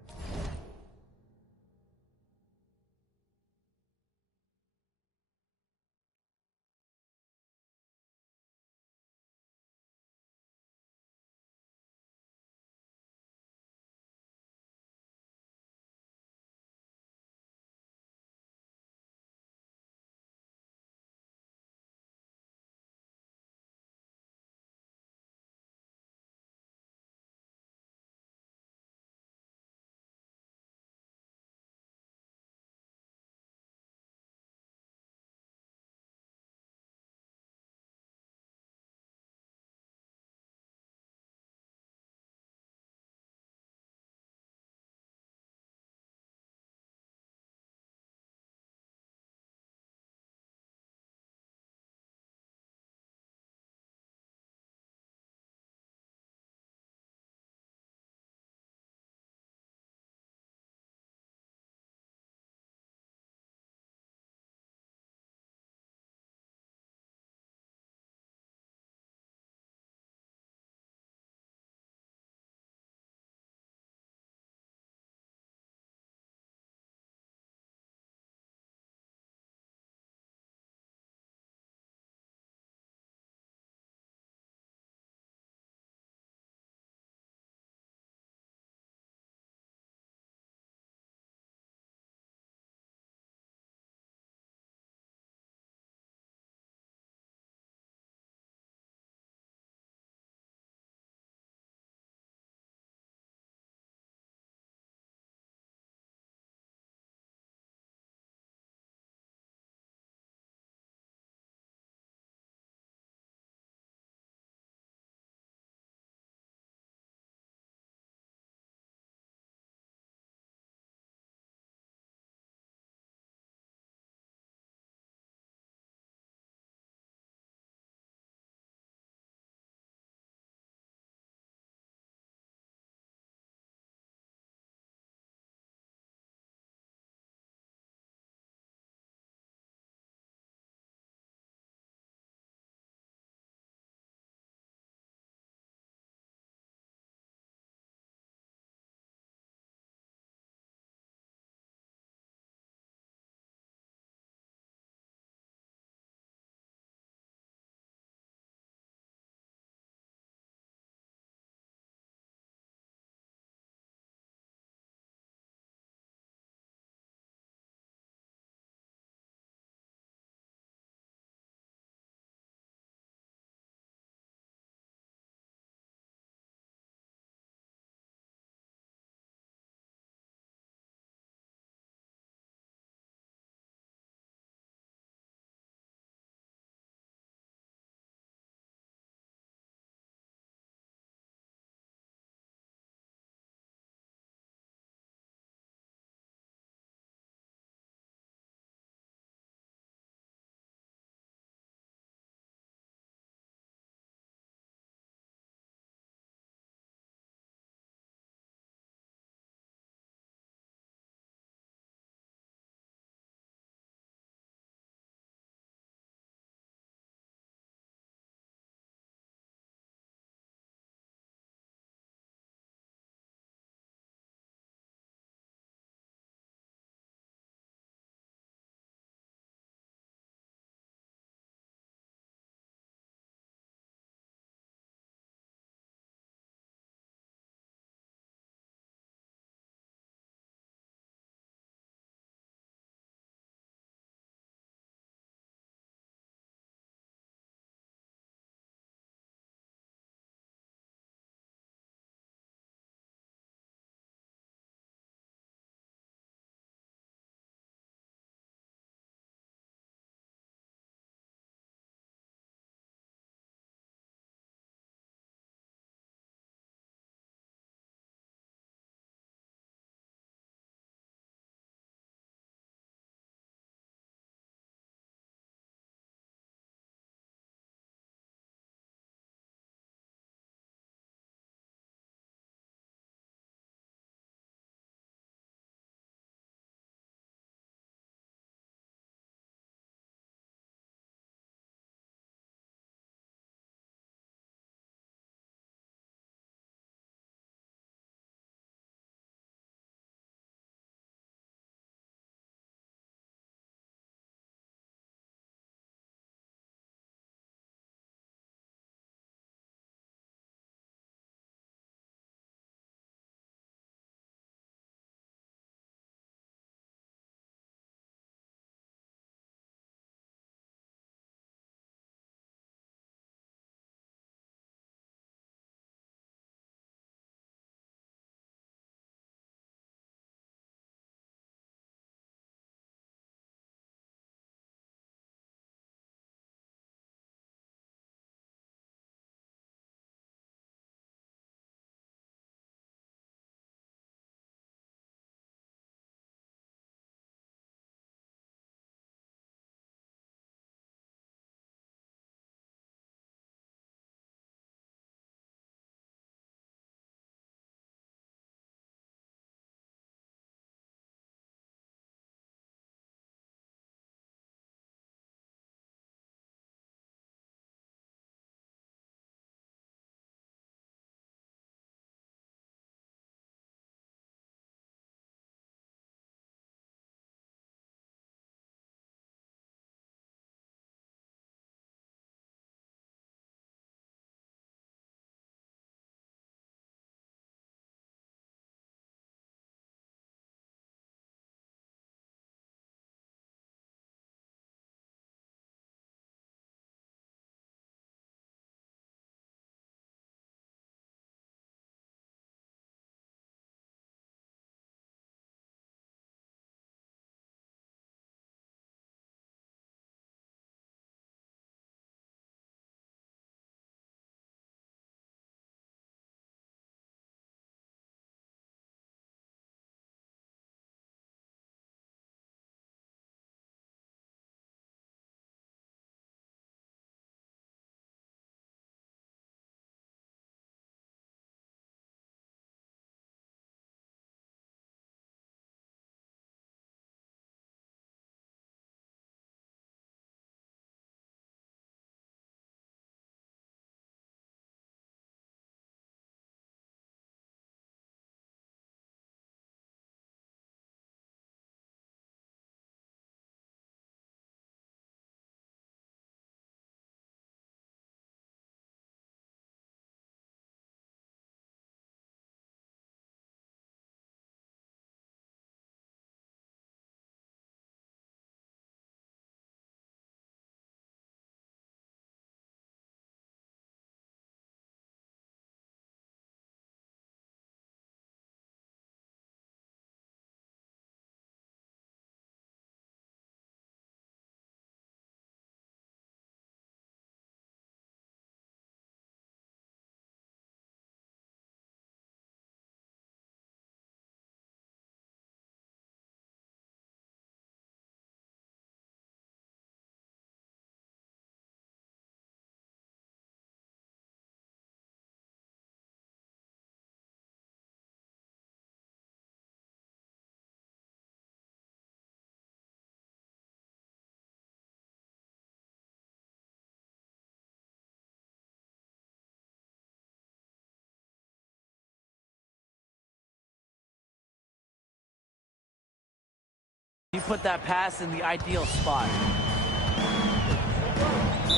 He put that pass in the ideal spot.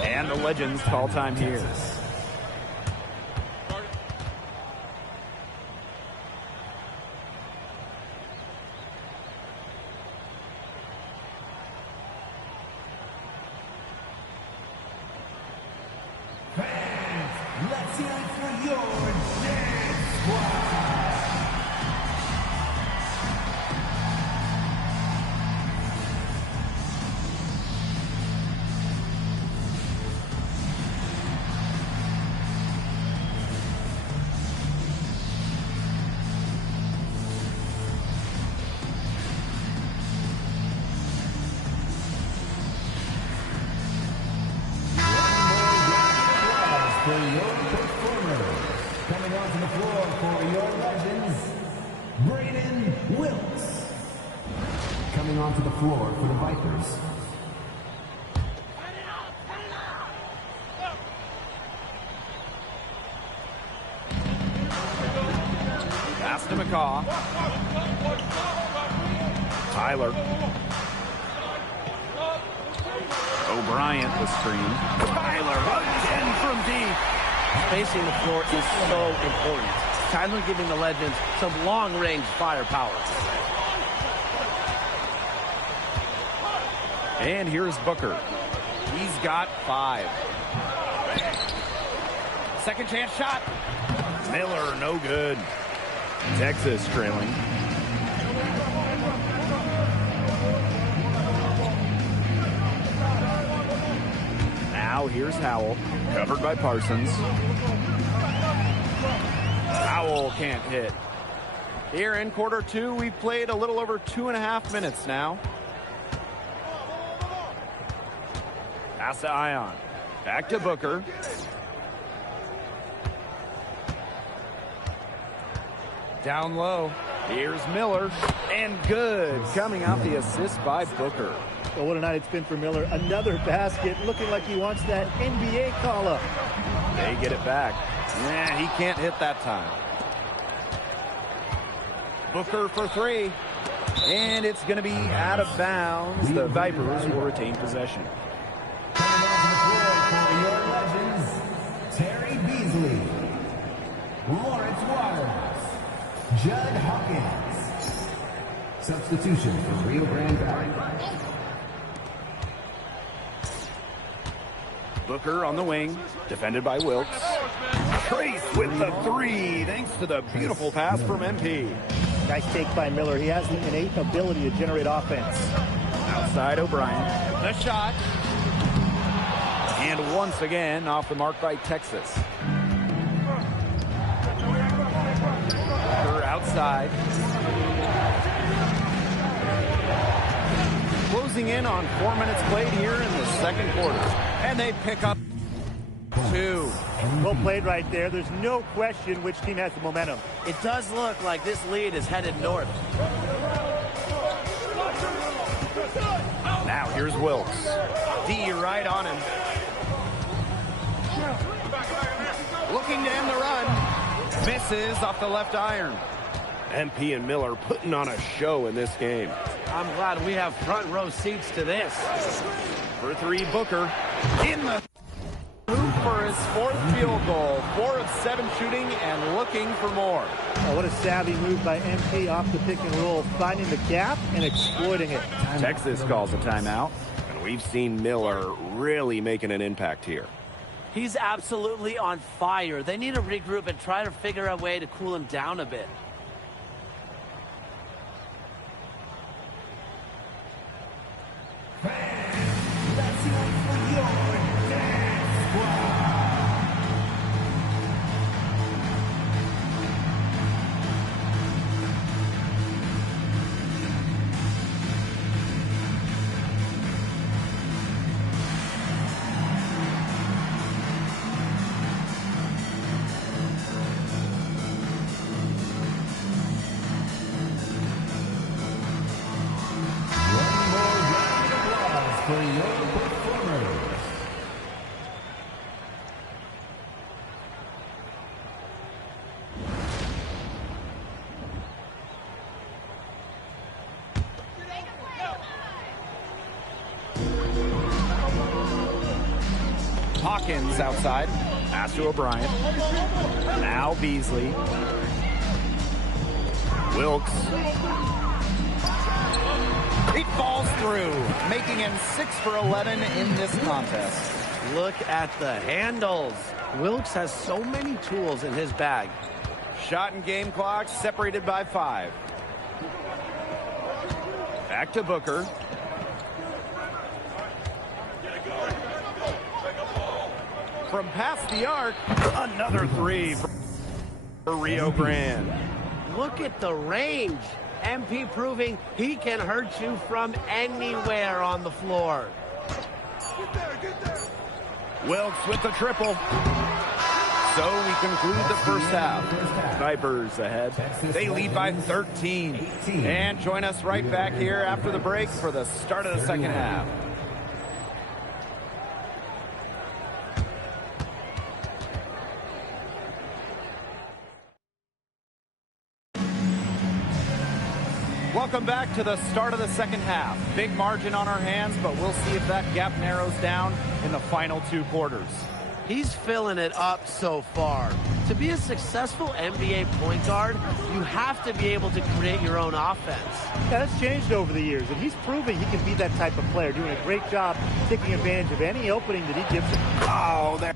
And the Legends call time here. Let's hear it for your dance squad. For your performers, coming onto the floor for your Legends, Braden Wilkes. Coming onto the floor for the Vipers, Pass to McCaw. Tyler. O'Brien the screen. Tyler again from deep. Spacing the floor is so important. Tyler giving the Legends some long-range firepower. And here's Booker. He's got 5. Second chance shot. Miller, no good. Texas trailing. Now here's Howell, covered by Parsons. Howell can't hit. Here in quarter 2, we've played a little over 2.5 minutes now. Pass to Ion. Back to Booker. Down low. Here's Miller. And good. Coming out the assist by Booker. Well, what a night it's been for Miller. Another basket, looking like he wants that NBA call-up. They get it back. Yeah, he can't hit that time. Booker for 3. And it's going to be out of bounds. The Vipers will retain possession. coming onto the floor for your Legends, Terry Beasley, Lawrence Waters, Judd Hawkins. Substitution for Rio Grande Valley. Booker on the wing, defended by Wilkes. Trace with the 3, thanks to the beautiful pass from MP. Nice take by Miller. He has the innate ability to generate offense. Outside O'Brien. The shot. And once again, off the mark by Texas. Booker outside. Closing in on 4 minutes played here in the second quarter. And they pick up 2. Well played right there. There's no question which team has the momentum. It does look like this lead is headed north. Now here's Wilkes. D right on him. Looking to end the run. Misses off the left iron. MP and Miller putting on a show in this game. I'm glad we have front row seats to this. For 3, Booker in the hoop for his 4th field goal. 4 of 7 shooting and looking for more. Oh, what a savvy move by MP off the pick and roll, finding the gap and exploiting it. Texas calls a timeout, and we've seen Miller really making an impact here. He's absolutely on fire. They need to regroup and try to figure out a way to cool him down a bit. Hawkins outside. Pass to O'Brien. Now Beasley. Wilkes. It falls through, making him 6 for 11 in this contest. Look at the handles. Wilkes has so many tools in his bag. Shot and game clock separated by 5. Back to Booker. From past the arc, another 3 for Rio Grande. Look at the range. MP proving he can hurt you from anywhere on the floor. Wilkes with the triple. So we conclude the first half. Vipers ahead. They lead by 13. And join us right back here after the break for the start of the second half. Welcome back to the start of the second half. Big margin on our hands, but we'll see if that gap narrows down in the final 2 quarters. He's filling it up so far. To be a successful NBA point guard, you have to be able to create your own offense. Yeah, that's changed over the years, and he's proving he can be that type of player, doing a great job taking advantage of any opening that he gives him. Oh, there.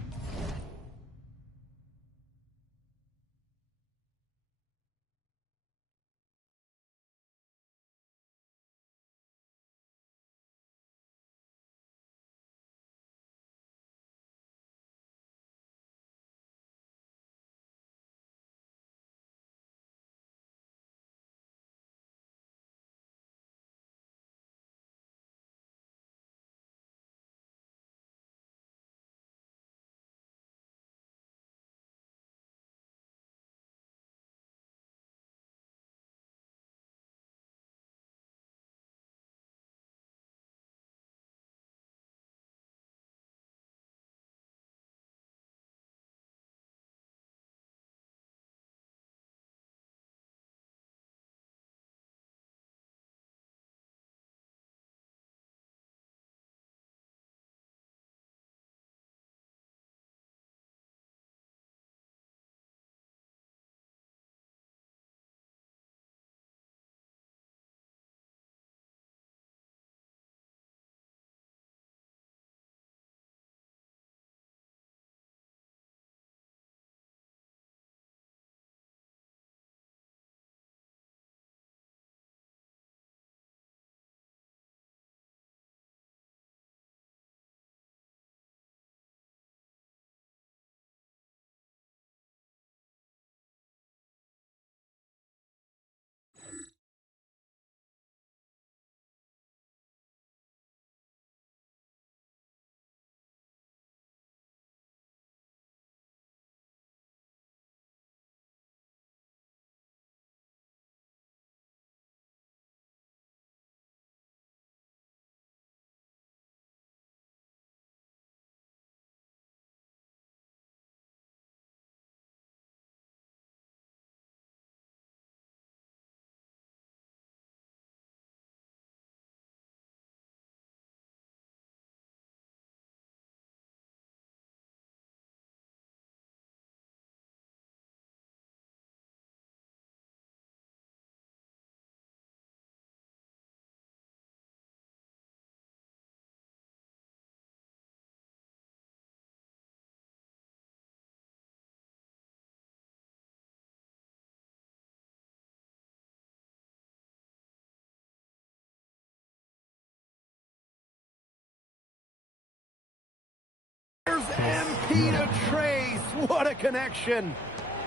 There's MP to Trace. What a connection.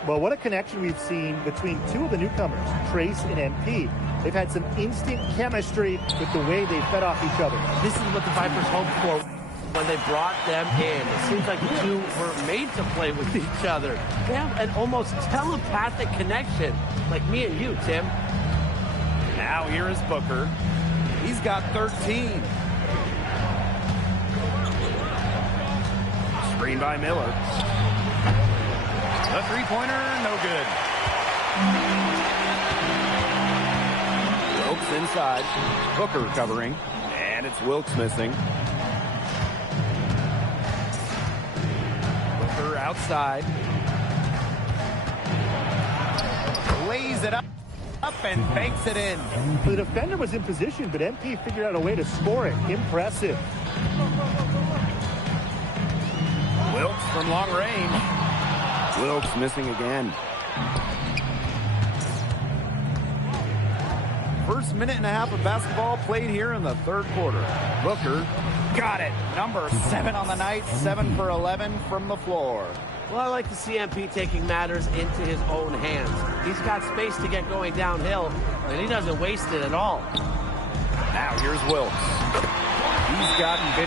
Well, what a connection we've seen between 2 of the newcomers, Trace and MP. They've had some instant chemistry with the way they fed off each other. This is what the Vipers hoped for when they brought them in. It seems like the 2 were made to play with each other. They have an almost telepathic connection, like me and you, Tim. Now here is Booker. He's got 13. Screen by Miller. The three-pointer, no good. Wilkes inside. Booker covering. And it's Wilkes missing. outside. Lays it up and banks it in. The defender was in position, but MP figured out a way to score it. Impressive. Wilkes from long range. Wilkes missing again. First minute and a half of basketball played here in the third quarter. Booker got it. Number 7 on the night, 7 for 11 from the floor. Well, I like to see MP taking matters into his own hands. He's got space to get going downhill, and he doesn't waste it at all. Now here's Wilkes. He's gotten 15.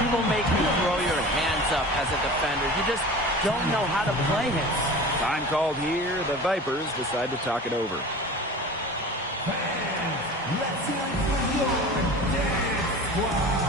People make you throw your hands up as a defender. You just don't know how to play him. Time called here. The Vipers decide to talk it over. Let's hear it for your dance squad.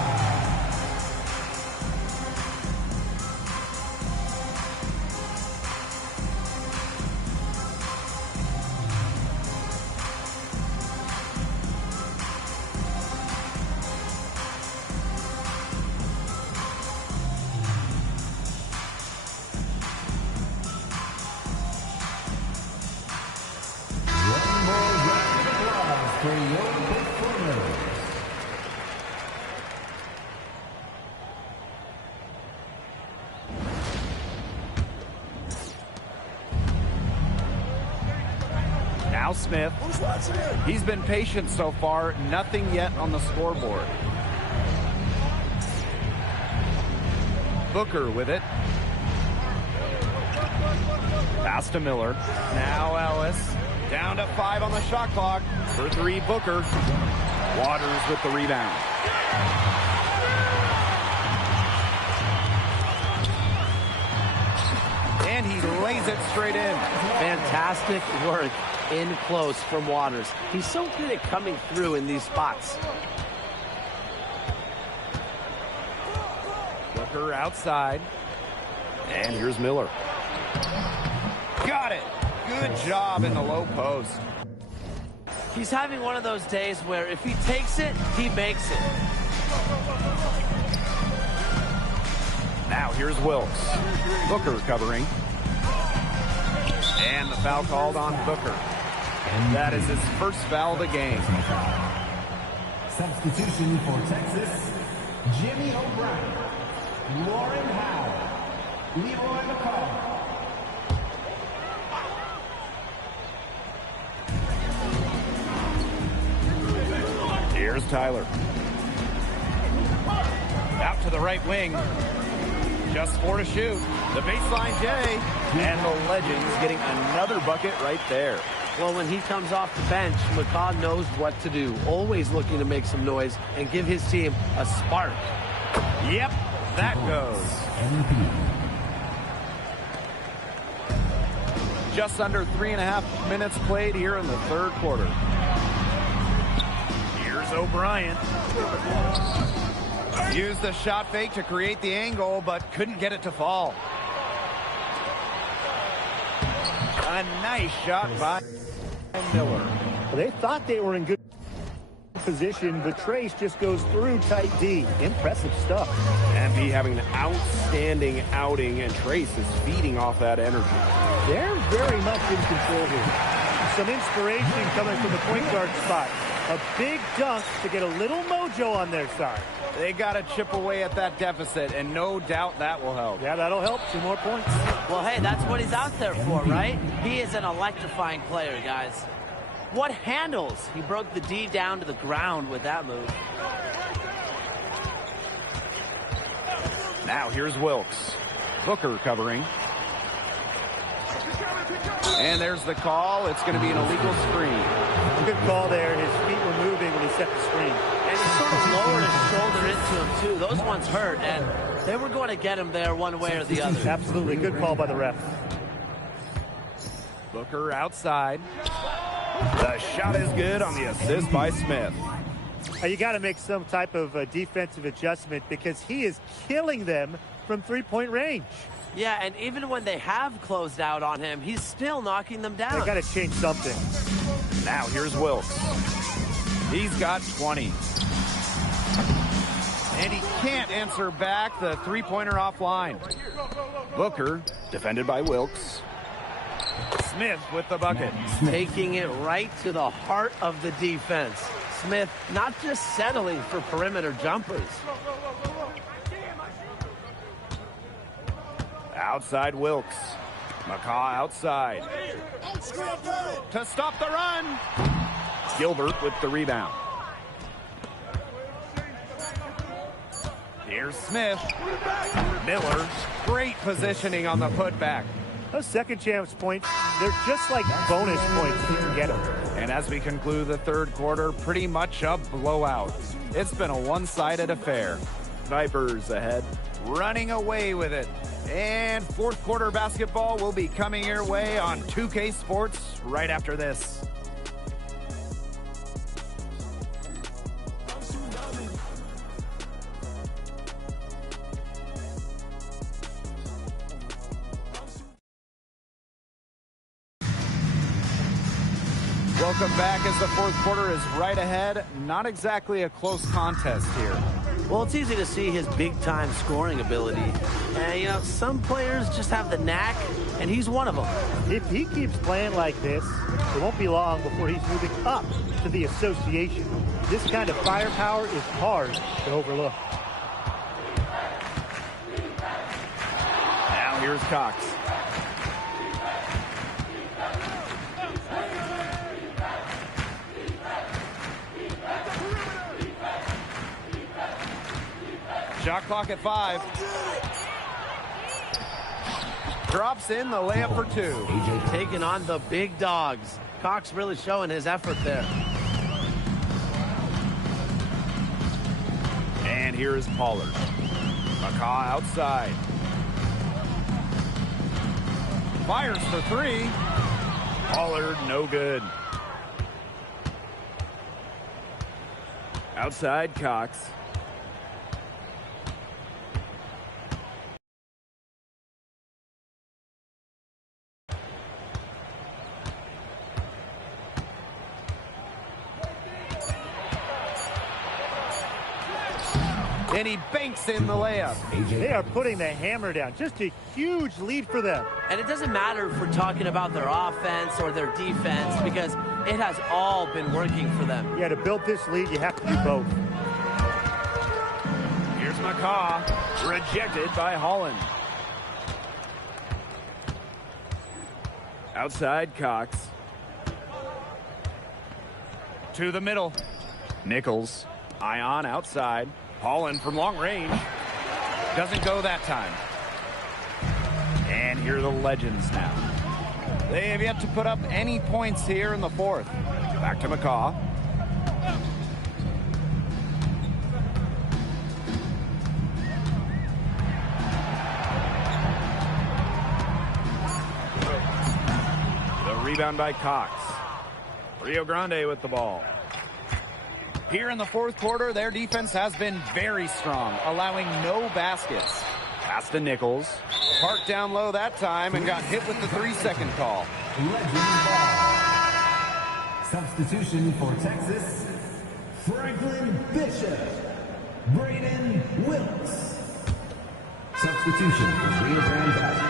One more round of applause for your performers. Now Smith. He's been patient so far. Nothing yet on the scoreboard. Booker with it. Pass to Miller. Now Ellis. Down to 5 on the shot clock. For 3, Booker. Waters with the rebound. And he lays it straight in. Fantastic work in close from Waters. He's so good at coming through in these spots. Booker outside. And here's Miller. Got it. Good job in the low post. He's having one of those days where if he takes it, he makes it. Now here's Wilkes. Booker covering. And the foul called on Booker. That is his first foul of the game. Substitution for Texas, Jimmy O'Brien, Lauren Howell, Leroy McCall. Here's Tyler. Out to the right wing. Just 4 to shoot. The baseline J. And the Legends getting another bucket right there. Well, when he comes off the bench, McCaw knows what to do. Always looking to make some noise and give his team a spark. Yep, that goes. Just under 3.5 minutes played here in the third quarter. Here's O'Brien. Used the shot fake to create the angle, but couldn't get it to fall. A nice shot by Miller. Well, they thought they were in good position, but Trace just goes through tight D. Impressive stuff. MP having an outstanding outing, and Trace is feeding off that energy. They're very much in control here. Some inspiration coming from the point guard spot. A big dunk to get a little mojo on their side. They got to chip away at that deficit, and no doubt that will help. Yeah, that'll help. 2 more points. Well, hey, that's what he's out there for, right? He is an electrifying player, guys. What handles? He broke the D down to the ground with that move. Now here's Wilkes. Booker covering. And there's the call. It's going to be an illegal screen. Good call there. His feet were moving when he set the screen. And he sort of lowered his shoulder into him, too. Those ones hurt, and they were going to get him there one way or the other. Absolutely. Good call by the ref. Booker outside. The shot is good on the assist by Smith. You got to make some type of defensive adjustment because he is killing them from three-point range. Yeah, and even when they have closed out on him, he's still knocking them down. They got to change something. Now here's Wilkes. He's got 20. And he can't answer back the three-pointer offline. Booker, defended by Wilkes. Smith with the bucket. Taking it right to the heart of the defense. Smith not just settling for perimeter jumpers. Outside Wilkes. McCaw outside. To stop the run. Gilbert with the rebound. Here's Smith. Miller, great positioning on the putback. Those second chance points, they're just like bonus points if you can get them. And as we conclude the third quarter, pretty much a blowout. It's been a one-sided affair. Vipers ahead, running away with it. And fourth quarter basketball will be coming your way on 2K Sports right after this. Welcome back as the fourth quarter is right ahead. Not exactly a close contest here. Well, it's easy to see his big-time scoring ability. And, you know, some players just have the knack, and he's one of them. If he keeps playing like this, it won't be long before he's moving up to the association. This kind of firepower is hard to overlook. Now here's Cox. Shot clock at 5. Drops in the layup for 2. Taking on the big dogs. Cox really showing his effort there. And here is Pollard. McCaw outside. Fires for 3. Pollard, no good. Outside Cox. And he banks in the layup. They are putting the hammer down. Just a huge lead for them. And it doesn't matter if we're talking about their offense or their defense, because it has all been working for them. Yeah, to build this lead, you have to do both. Here's McCaw, rejected by Holland. Outside Cox. To the middle. Nichols, Ion outside. Holland from long range. Doesn't go that time. And here are the Legends now. They have yet to put up any points here in the fourth. Back to McCaw. The rebound by Cox. Rio Grande with the ball. Here in the fourth quarter, their defense has been very strong, allowing no baskets. Pass to Nichols. Parked down low that time and got hit with the 3-second call. Substitution for Texas, Franklin Bishop, Braden Wilkes. Substitution for Rio Grande Valley.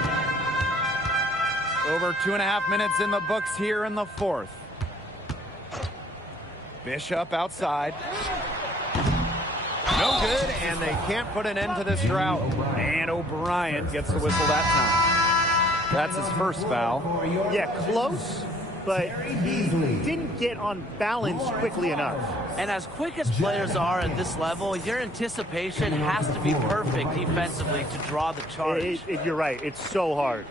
Over 2.5 minutes in the books here in the fourth. Bishop outside. No good, and they can't put an end to this drought. And O'Brien gets the whistle that time. That's his first foul. Yeah, close, but he didn't get on balance quickly enough. And as quick as players are at this level, your anticipation has to be perfect defensively to draw the charge. You're right. It's so hard.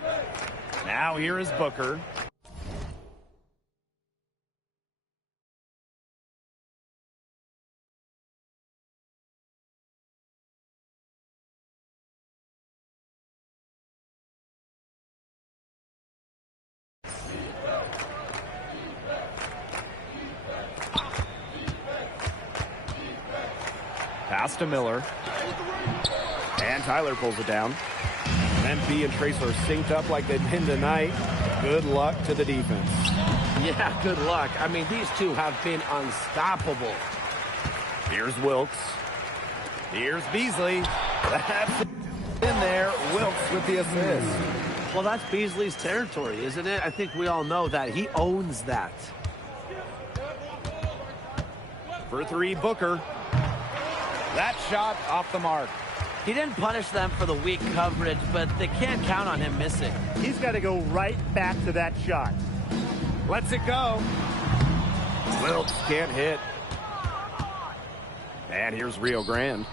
Now here is Booker. Pass to Miller. And Tyler pulls it down. MP and Trace are synced up like they've been tonight. Good luck to the defense. Yeah, good luck. I mean, these two have been unstoppable. Here's Wilkes. Here's Beasley. That's in there. Wilkes with the assist. Well, that's Beasley's territory, isn't it? I think we all know that. He owns that. For three, Booker. That shot off the mark. He didn't punish them for the weak coverage, but they can't count on him missing. He's got to go right back to that shot. Lets it go. Wilkes can't hit. And here's Rio Grande.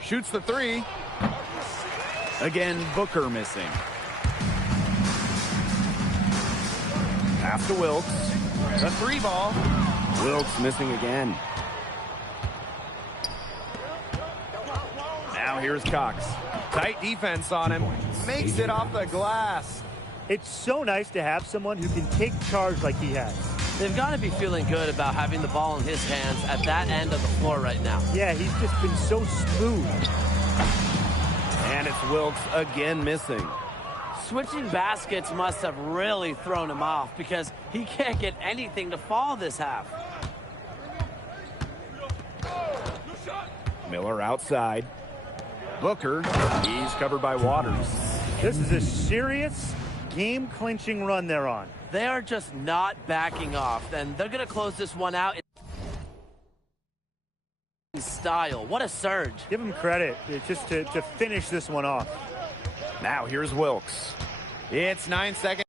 Shoots the three. Again, Booker missing. Pass to Wilkes. The three ball. Wilkes missing again. Now here's Cox. Tight defense on him. Makes it off the glass. It's so nice to have someone who can take charge like he has. They've got to be feeling good about having the ball in his hands at that end of the floor right now. Yeah, he's just been so smooth. And it's Wilkes again missing. Switching baskets must have really thrown him off because he can't get anything to fall this half. Miller outside. Booker, he's covered by Waters. This is a serious game-clinching run they're on. They are just not backing off, and they're going to close this one out in style. What a surge. Give him credit just to finish this one off. Now here's Wilkes. It's 9 seconds.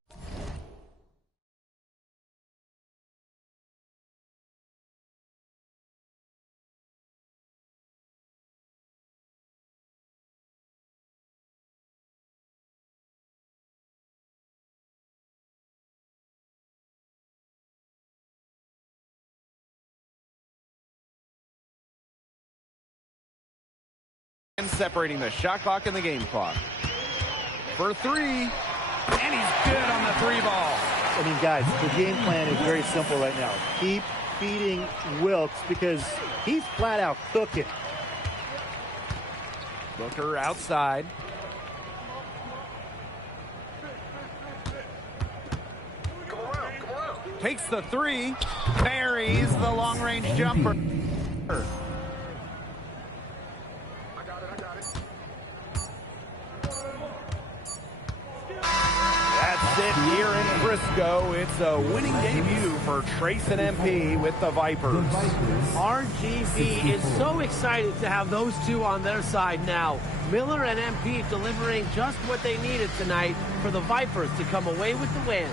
Separating the shot clock and the game clock. For three, and he's good on the three ball. I mean, guys, the game plan is very simple right now. Keep feeding Wilkes because he's flat out cooking. Booker outside. Takes the three, buries the long-range jumper. That's it here in Frisco. It's a winning debut for Trace and MP with the Vipers. RGV is so excited to have those two on their side now. Miller and MP delivering just what they needed tonight for the Vipers to come away with the win.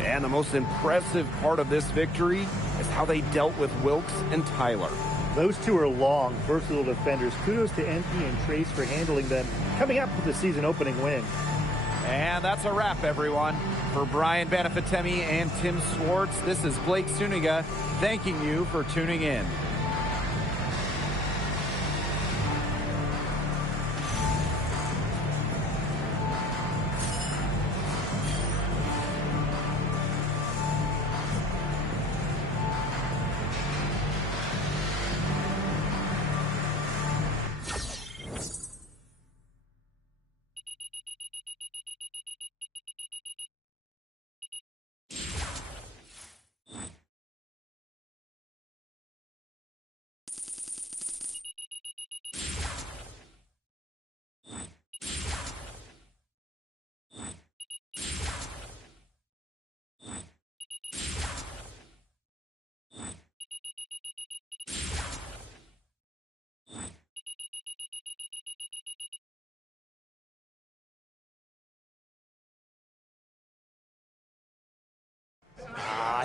And the most impressive part of this victory is how they dealt with Wilkes and Tyler. Those two are long, versatile defenders. Kudos to MP and Trace for handling them, coming up with the season opening win. And that's a wrap, everyone. For Brian Banafitemi and Tim Swartz, this is Blake Suniga thanking you for tuning in.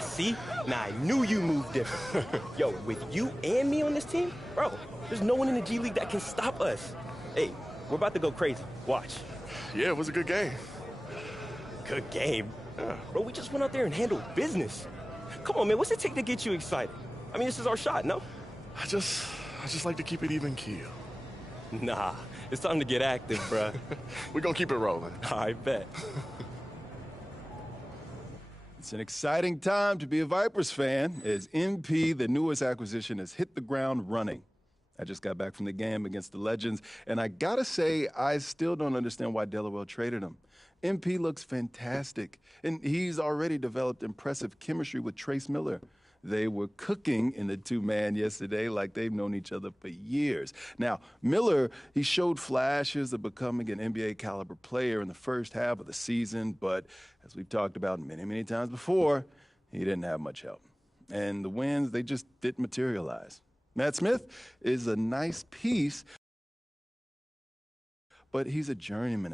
See? Now, I knew you moved different. Yo, with you and me on this team, bro, there's no one in the G League that can stop us. Hey, we're about to go crazy. Watch. Yeah, it was a good game. Good game? Bro, we just went out there and handled business. Come on, man, what's it take to get you excited? I mean, this is our shot, no? I just like to keep it even keel. Nah, it's time to get active, bruh. We're gonna keep it rolling. I bet. It's an exciting time to be a Vipers fan as MP, the newest acquisition, has hit the ground running. I just got back from the game against the Legends, and I gotta say, I still don't understand why Delaware traded him. MP looks fantastic, and he's already developed impressive chemistry with Trace Miller. they were cooking in the two-man yesterday like they've known each other for years. Now, Miller, he showed flashes of becoming an NBA caliber player in the first half of the season, but as we've talked about many, many times before, he didn't have much help. And the wins, they just didn't materialize. Matt Smith is a nice piece, but he's a journeyman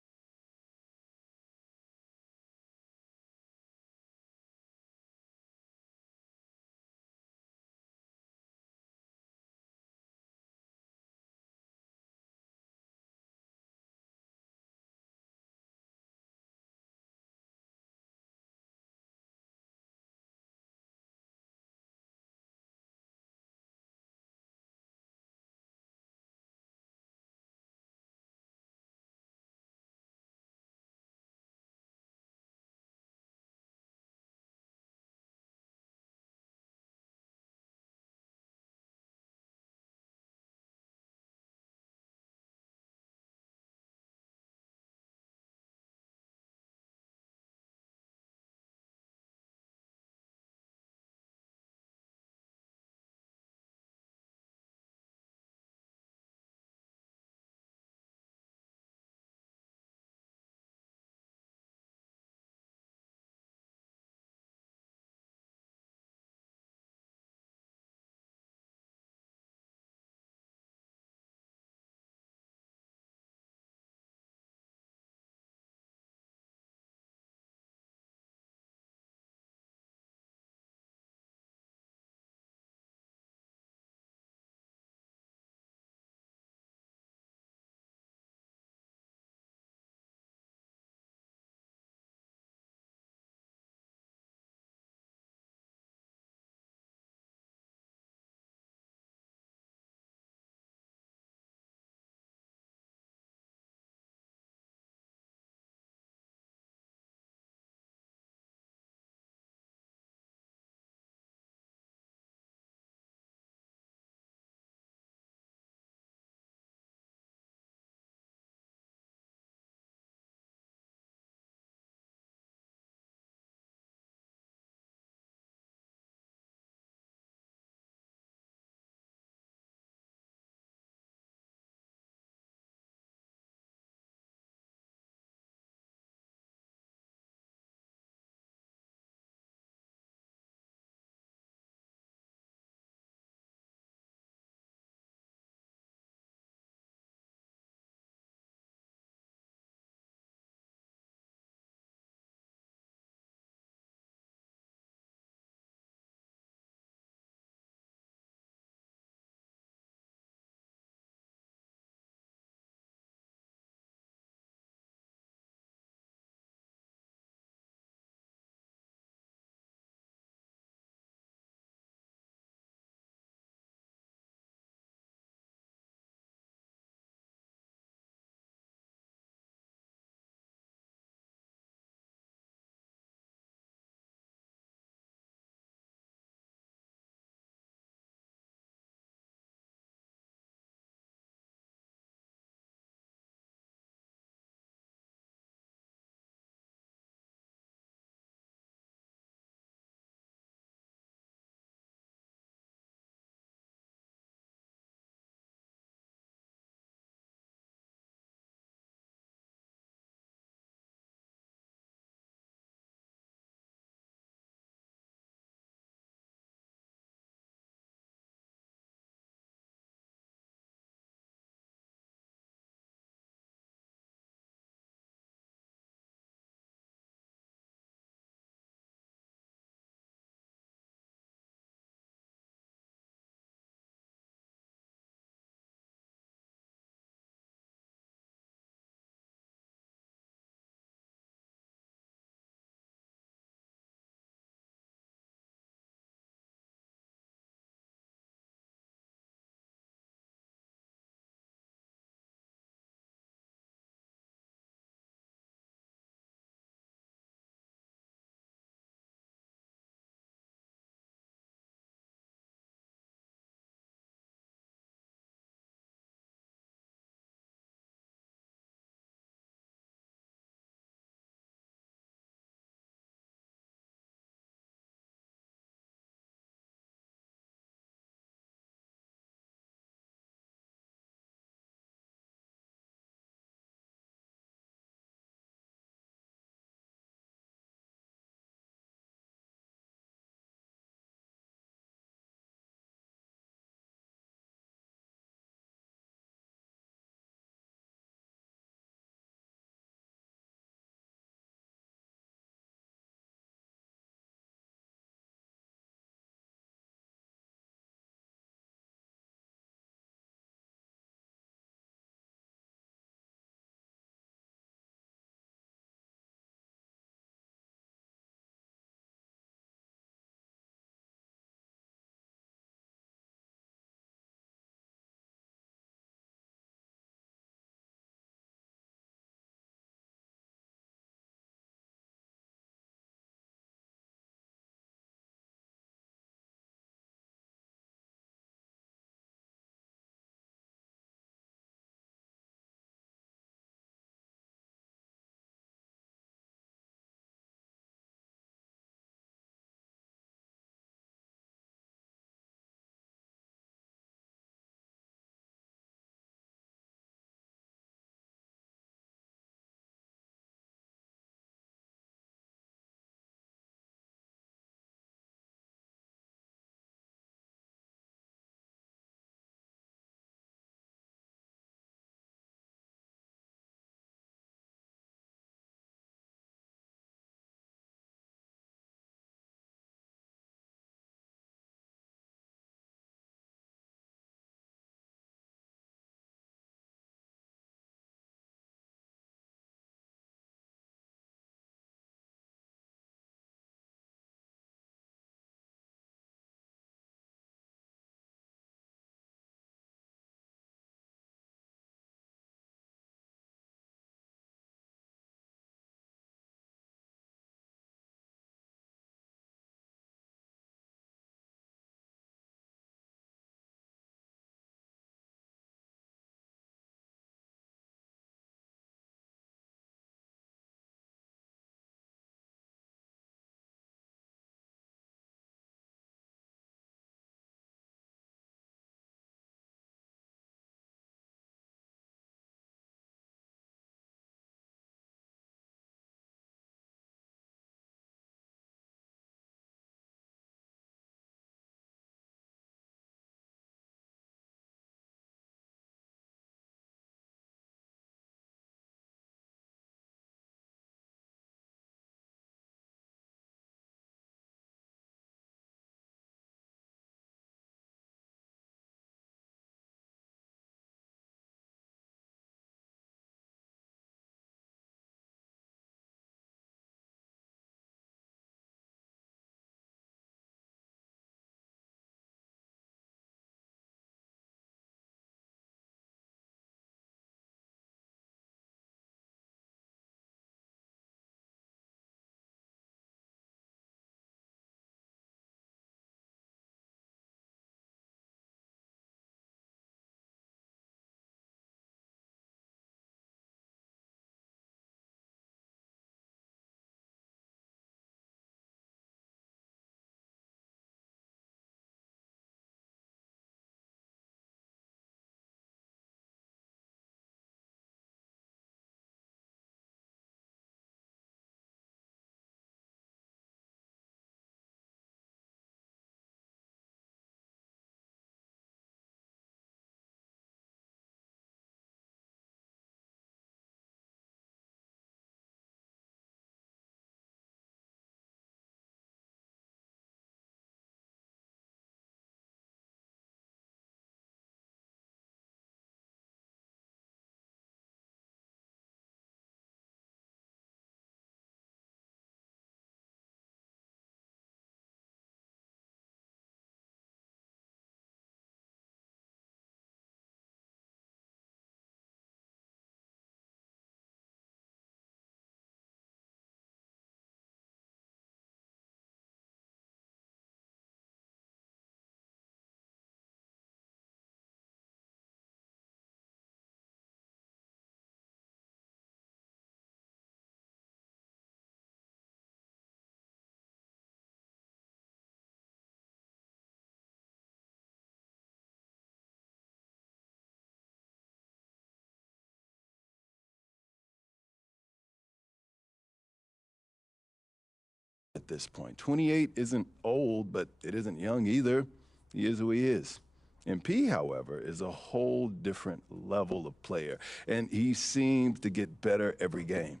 this point. 28 isn't old, but it isn't young either. He is who he is. MP, however, is a whole different level of player, and he seems to get better every game.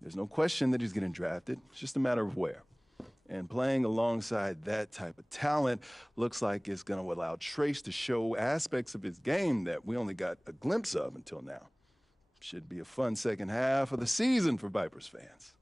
There's no question that he's getting drafted. It's just a matter of where. And playing alongside that type of talent looks like it's going to allow Trace to show aspects of his game that we only got a glimpse of until now. Should be a fun second half of the season for Vipers fans.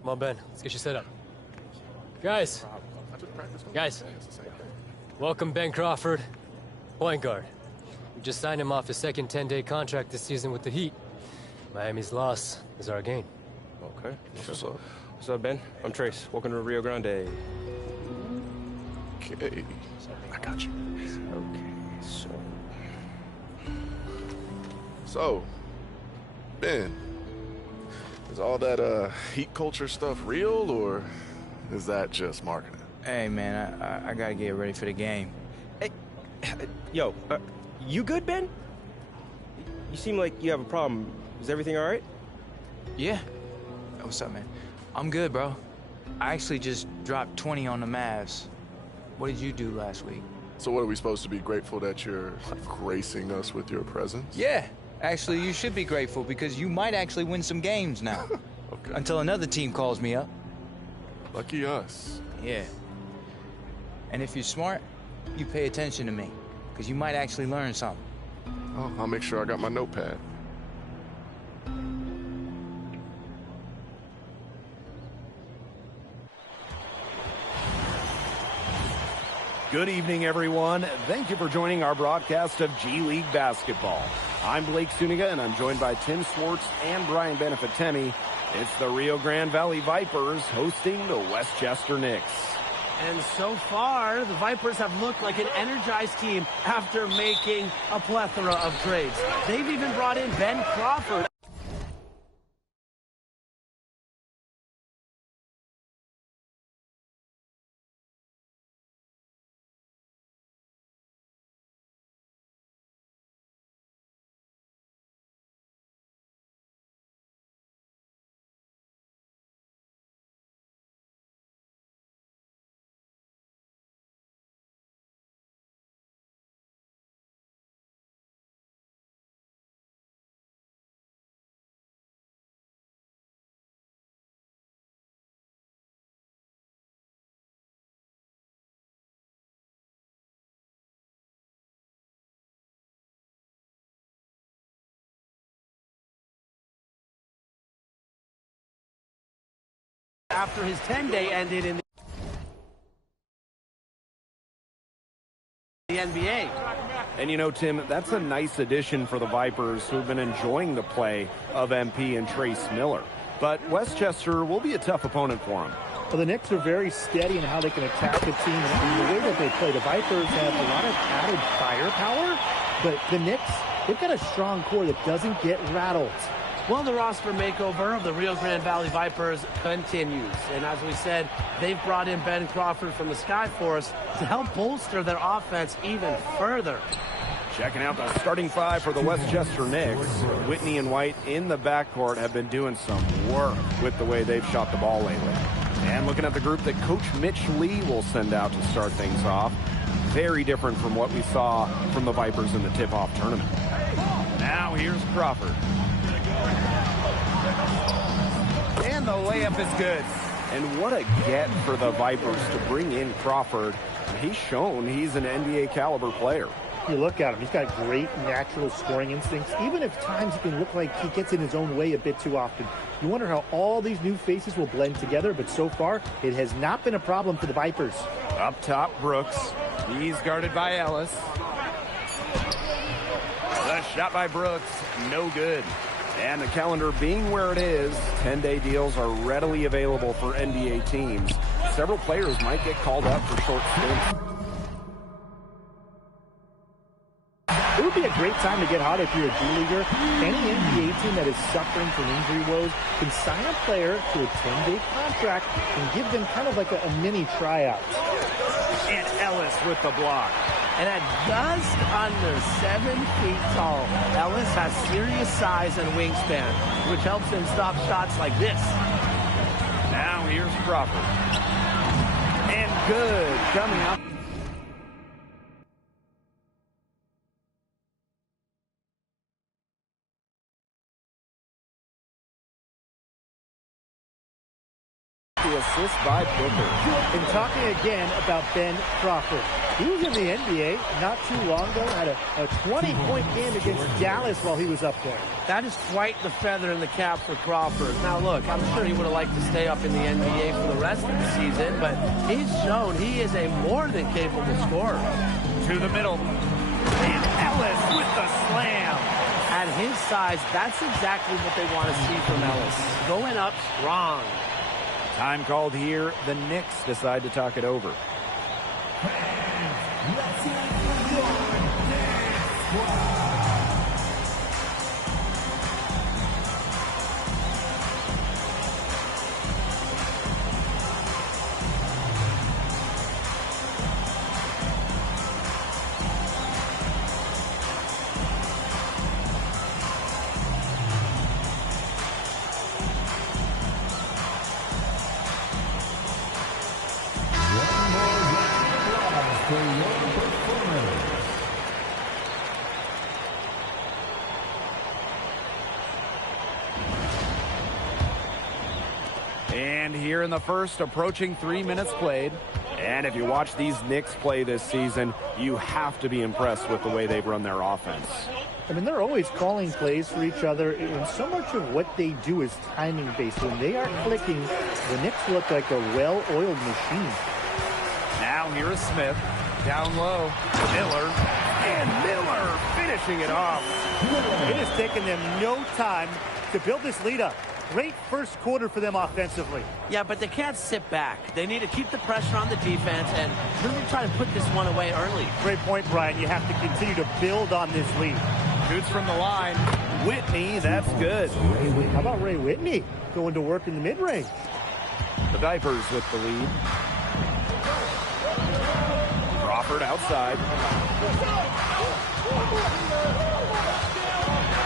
Come on, Ben. Let's get you set up. Guys. Welcome Ben Crawford, point guard. We just signed him off his second 10-day contract this season with the Heat. Miami's loss is our gain. Okay. What's up, Ben? I'm Trace. Welcome to Rio Grande. Okay. I got you. Okay, So, Ben, is all that heat culture stuff real, or is that just marketing? Hey, man, I gotta get ready for the game. Hey, yo, you good, Ben? You seem like you have a problem. Is everything all right? Yeah. What's up, man? I'm good, bro. I actually just dropped 20 on the Mavs. What did you do last week? So what, are we supposed to be grateful that you're gracing us with your presence? Yeah. Actually, you should be grateful because you might actually win some games now. Okay. Until another team calls me up. Lucky us. Yeah. And if you're smart, you pay attention to me, because you might actually learn something. Oh, I'll make sure I got my notepad. Good evening, everyone. Thank you for joining our broadcast of G League basketball. I'm Blake Suniga, and I'm joined by Tim Swartz and Brian Benefitemi. It's the Rio Grande Valley Vipers hosting the Westchester Knicks. And so far, the Vipers have looked like an energized team after making a plethora of trades. They've even brought in Ben Crawford. After his 10-day ended in the NBA. And you know, Tim, that's a nice addition for the Vipers, who've been enjoying the play of MP and Trace Miller. But Westchester will be a tough opponent for him. Well, the Knicks are very steady in how they can attack a team and the way that they play. The Vipers have a lot of added firepower, but the Knicks, they've got a strong core that doesn't get rattled. Well, the roster makeover of the Rio Grande Valley Vipers continues. And as we said, they've brought in Ben Crawford from the Skyforce to help bolster their offense even further. Checking out the starting five for the Westchester Knicks. Whitney and White in the backcourt have been doing some work with the way they've shot the ball lately. And looking at the group that Coach Mitch Lee will send out to start things off, very different from what we saw from the Vipers in the tip-off tournament. Now here's Crawford. And the layup is good. And what a get for the Vipers to bring in Crawford. He's shown he's an NBA caliber player. You look at him, he's got great natural scoring instincts, even if times he can look like he gets in his own way a bit too often. You wonder how all these new faces will blend together, but so far, it has not been a problem for the Vipers. Up top, Brooks. He's guarded by Ellis. The shot by Brooks, no good. And the calendar being where it is, 10-day deals are readily available for NBA teams. Several players might get called up for short stints. It would be a great time to get hot if you're a G-Leaguer. Any NBA team that is suffering from injury woes can sign a player to a 10-day contract and give them kind of like a mini tryout. And Ellis with the block. And at just under 7 feet tall, Ellis has serious size and wingspan, which helps him stop shots like this. Now here's Crawford. And good coming up. assist by Booker. And talking again about Ben Crawford. He was in the NBA not too long ago, had a 20-point game against Dallas while he was up there. That is quite the feather in the cap for Crawford. Now, look, I'm sure he would have liked to stay up in the NBA for the rest of the season, but he's shown he is a more than capable scorer. To the middle. And Ellis with the slam. At his size, that's exactly what they want to see from Ellis. Going up strong. Time called here. The Knicks decide to talk it over. Let's hear it for your Knicks squad. For your performance. And here in the first, approaching 3 minutes played. And if you watch these Knicks play this season, you have to be impressed with the way they've run their offense. I mean, they're always calling plays for each other, and so much of what they do is timing-based. When they are clicking, the Knicks look like a well-oiled machine. Now here is Smith. Down low. Miller. And Miller finishing it off. It has taken them no time to build this lead up. Great first quarter for them offensively. Yeah, but they can't sit back. They need to keep the pressure on the defense and really try to put this one away early. Great point, Brian. You have to continue to build on this lead. Shoots from the line. Whitney, that's good. How about Ray Whitney going to work in the mid-range? The Vipers with the lead. Crawford outside.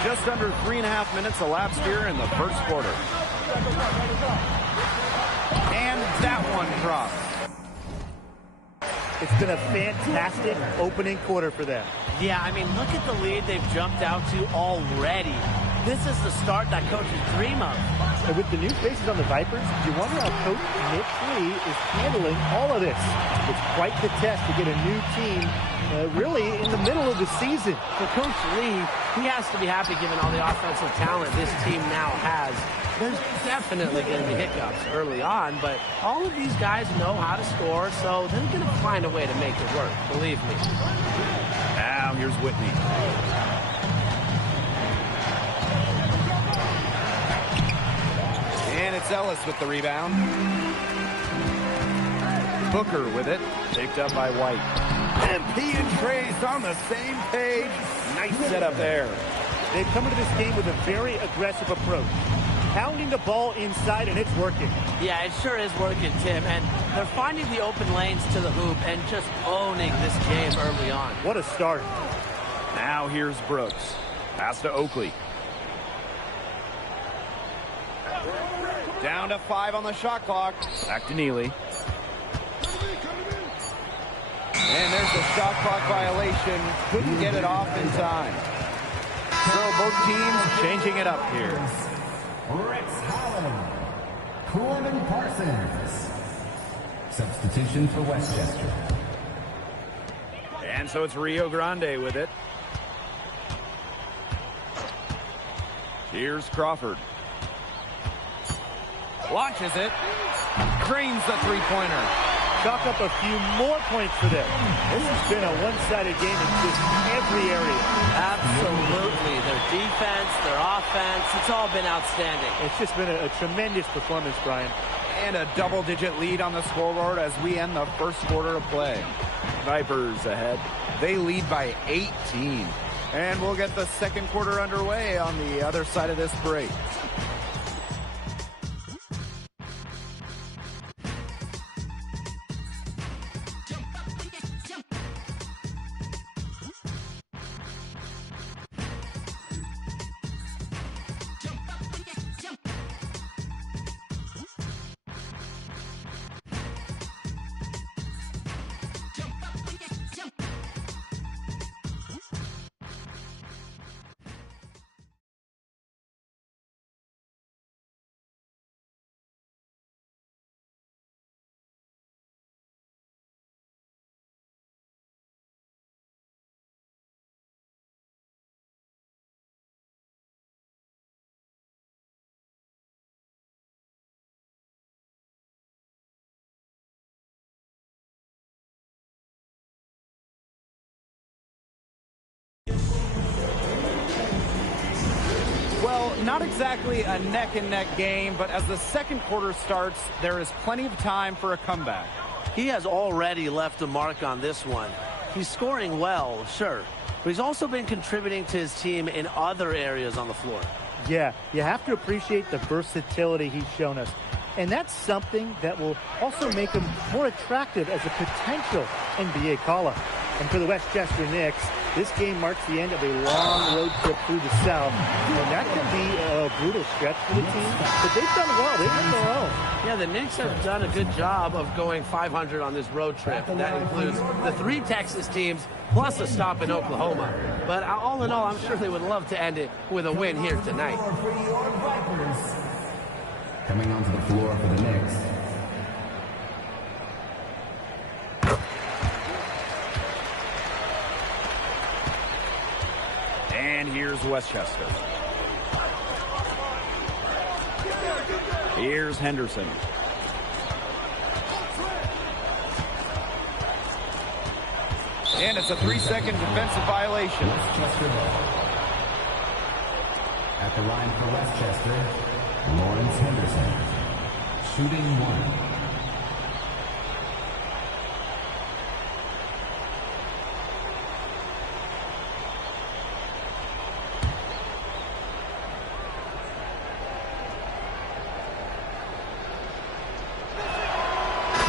Just under 3.5 minutes elapsed here in the first quarter. And that one drops. It's been a fantastic opening quarter for them. Yeah, I mean, look at the lead they've jumped out to already. This is the start that coaches dream of. And with the new faces on the Vipers, you wonder how Coach Nick Lee is handling all of this. It's quite the test to get a new team really in the middle of the season. For Coach Lee, he has to be happy given all the offensive talent this team now has. There's definitely going to be hiccups early on, but all of these guys know how to score, so they're going to find a way to make it work, believe me. Now here's Whitney. And it's Ellis with the rebound. Booker with it. Picked up by White. MP and Trace on the same page. Nice setup there. They've come into this game with a very aggressive approach. Pounding the ball inside, and it's working. Yeah, it sure is working, Tim. And they're finding the open lanes to the hoop and just owning this game early on. What a start. Now here's Brooks. Pass to Oakley. Down to 5 on the shot clock. Back to Neely. And there's the shot clock violation. Couldn't get it off in time. So both teams changing it up here. Rex Holland. Coleman Parsons. Substitution for Westchester. And so it's Rio Grande with it. Here's Crawford. Launches it. Cranes the three-pointer. Chalk up a few more points for them. This has been a one-sided game in just every area. Absolutely. Their defense, their offense, it's all been outstanding. It's just been a tremendous performance, Brian. And a double-digit lead on the scoreboard as we end the first quarter of play. Vipers ahead. They lead by 18. And we'll get the second quarter underway on the other side of this break. not exactly a neck-and-neck game, but as the second quarter starts, there is plenty of time for a comeback. He has already left a mark on this one. He's scoring well, sure, but he's also been contributing to his team in other areas on the floor. Yeah, you have to appreciate the versatility he's shown us. And that's something that will also make him more attractive as a potential NBA call-up. And for the Westchester Knicks, this game marks the end of a long road trip through the South. And that can be a brutal stretch for the team. But they've done well. They've done their own. Yeah, the Knicks have done a good job of going 500 on this road trip. That includes the 3 Texas teams plus a stop in Oklahoma. But all in all, I'm sure they would love to end it with a win here tonight. Coming onto the floor for the Knicks. And here's Westchester. Here's Henderson. And it's a 3-second defensive violation. At the line for Westchester, Lawrence Henderson, shooting 1.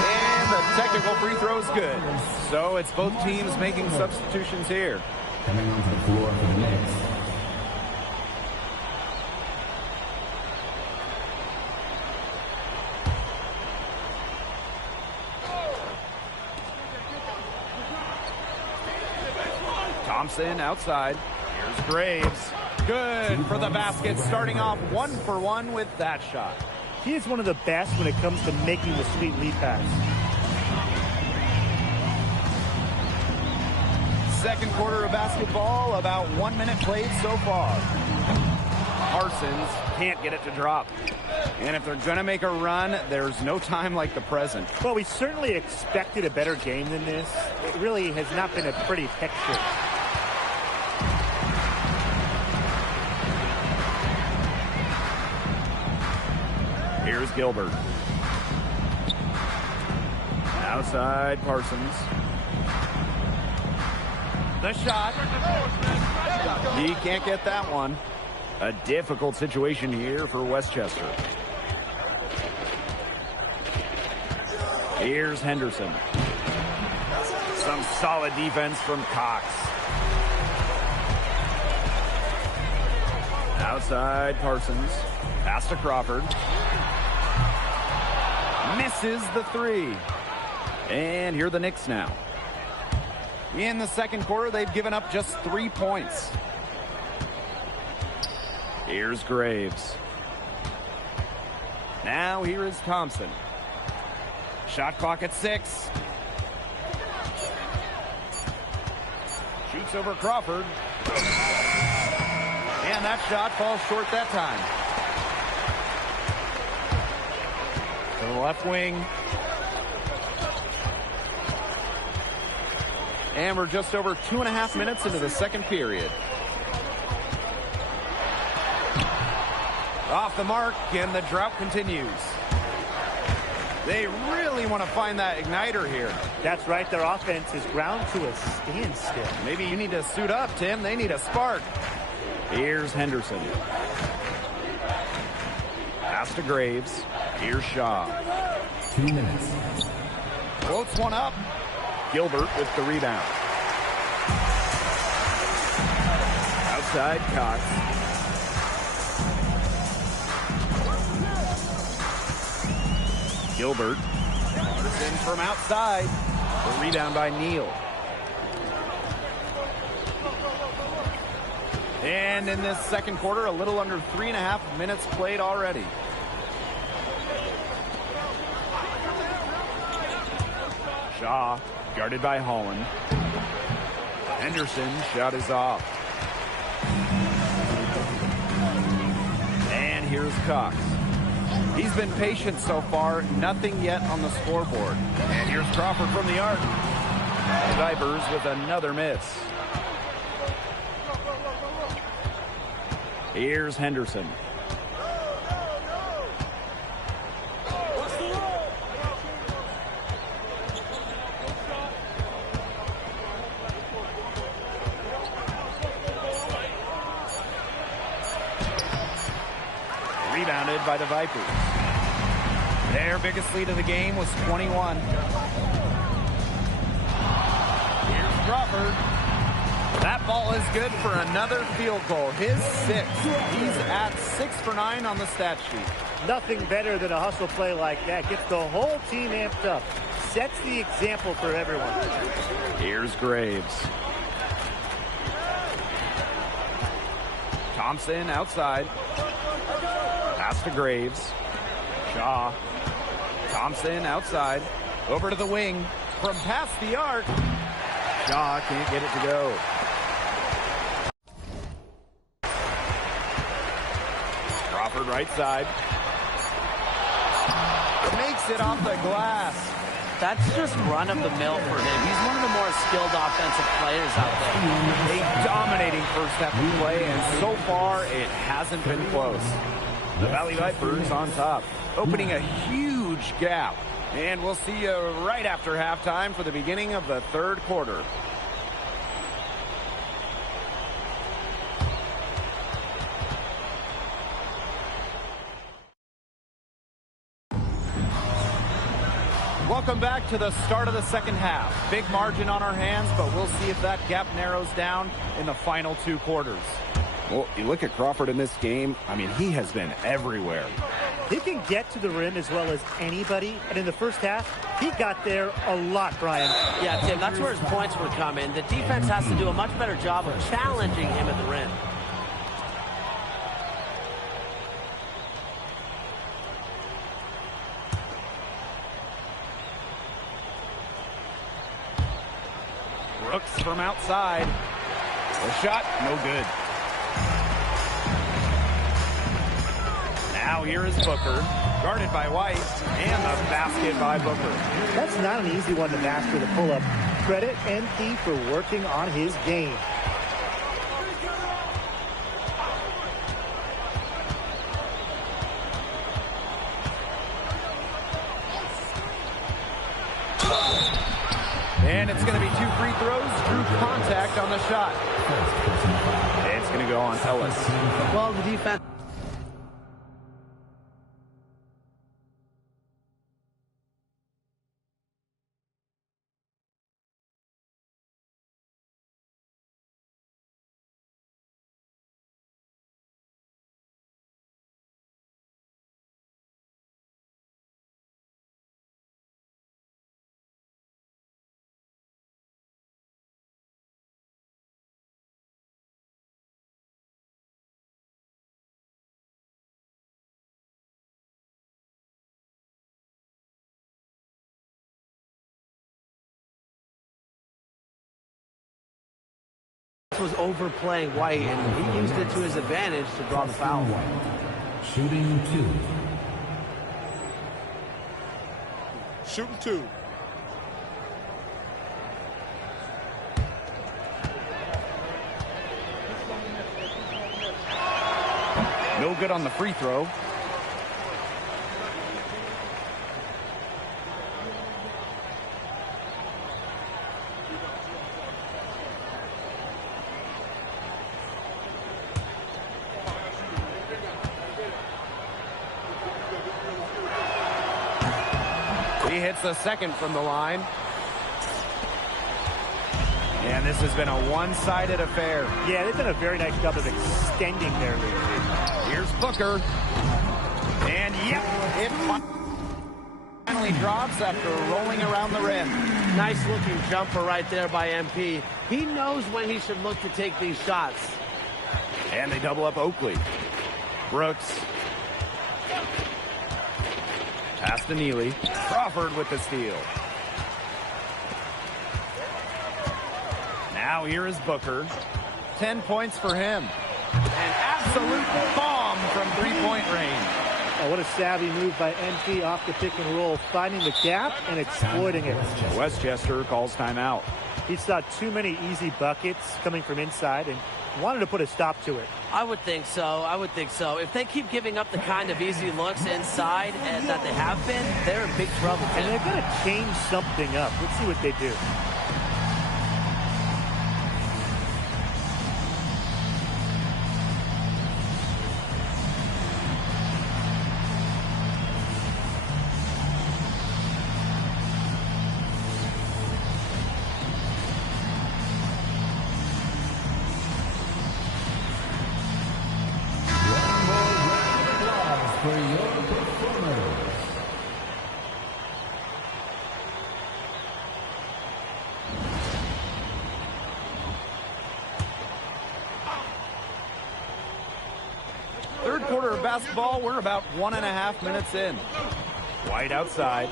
And the technical free throw is good. So it's both teams making substitutions here. Coming onto the floor for the Knicks. Thompson outside. Here's Graves. Good for the basket, starting off 1 for 1 with that shot. He is one of the best when it comes to making the sweet lead pass. Second quarter of basketball, about 1 minute played so far. Parsons can't get it to drop. And if they're going to make a run, there's no time like the present. Well, we certainly expected a better game than this. It really has not been a pretty picture. Here's Gilbert. Outside Parsons. The shot. He can't get that one. A difficult situation here for Westchester. Here's Henderson. Some solid defense from Cox. Outside Parsons. Pass to Crawford. Misses the 3. And here are the Knicks now. In the second quarter, they've given up just 3 points. Here's Graves. Now here is Thompson. Shot clock at 6. Shoots over Crawford. And that shot falls short that time. To the left wing. And we're just over 2.5 minutes into the second period. Off the mark, and the drought continues. They really want to find that igniter here. That's right. Their offense is ground to a standstill. Maybe you need to suit up, Tim. They need a spark. Here's Henderson. Pass to Graves. Here's Shaw. 2 minutes. Floats one up. Gilbert with the rebound. Outside Cox. Gilbert. Anderson from outside. The rebound by Neal. And in this second quarter, a little under 3.5 minutes played already. Shaw, guarded by Holland. Henderson, shot is off. And here's Cox. He's been patient so far, nothing yet on the scoreboard. And here's Crawford from the arc. The Vipers with another miss. Here's Henderson. by the Vipers. Their biggest lead of the game was 21. Here's Crawford. That ball is good for another field goal. His 6th. He's at 6 for 9 on the stat sheet. Nothing better than a hustle play like that. Gets the whole team amped up. Sets the example for everyone. Here's Graves. Thompson outside. Pass to Graves. Shaw. Thompson outside. Over to the wing. From past the arc. Shaw can't get it to go. Crawford right side. Makes it off the glass. That's just run-of-the-mill for him. He's one of the more skilled offensive players out there. A dominating first half of play, and so far it hasn't been close. The Valley Vipers on top, opening a huge gap. And we'll see you right after halftime for the beginning of the third quarter. Welcome back to the start of the second half. Big margin on our hands, but we'll see if that gap narrows down in the final 2 quarters. Well, you look at Crawford in this game, I mean, he has been everywhere. He can get to the rim as well as anybody, and in the first half, he got there a lot, Brian. Yeah, Tim, that's where his points would come in. The defense has to do a much better job of challenging him at the rim. Brooks from outside. The shot, no good. Now here is Booker, guarded by White, and the basket by Booker. That's not an easy one to master, the pull-up. Credit MP for working on his game. And it's going to be 2 free throws, drew contact on the shot. It's going to go on Ellis. Well, the defense... was overplaying White, and he used it to his advantage to draw the foul. Shooting 2. Shooting 2. No good on the free throw. He hits the second from the line. And this has been a one-sided affair. Yeah, they've done a very nice job of extending their lead. Here's Booker. And yep, it finally drops after rolling around the rim. Nice looking jumper right there by MP. He knows when he should look to take these shots. And they double up Oakley. Brooks. Pass to Neely. Crawford with the steal. Now here is Booker. 10 points for him. An absolute bomb from three-point range. Oh, what a savvy move by MP off the pick and roll, finding the gap and exploiting it. Westchester calls timeout. He saw too many easy buckets coming from inside and wanted to put a stop to it. I would think so. I would think so. If they keep giving up the kind of easy looks inside and that they have been, they're in big trouble. And they're going to change something up. Let's see what they do. quarter of basketball. We're about 1.5 minutes in. White outside.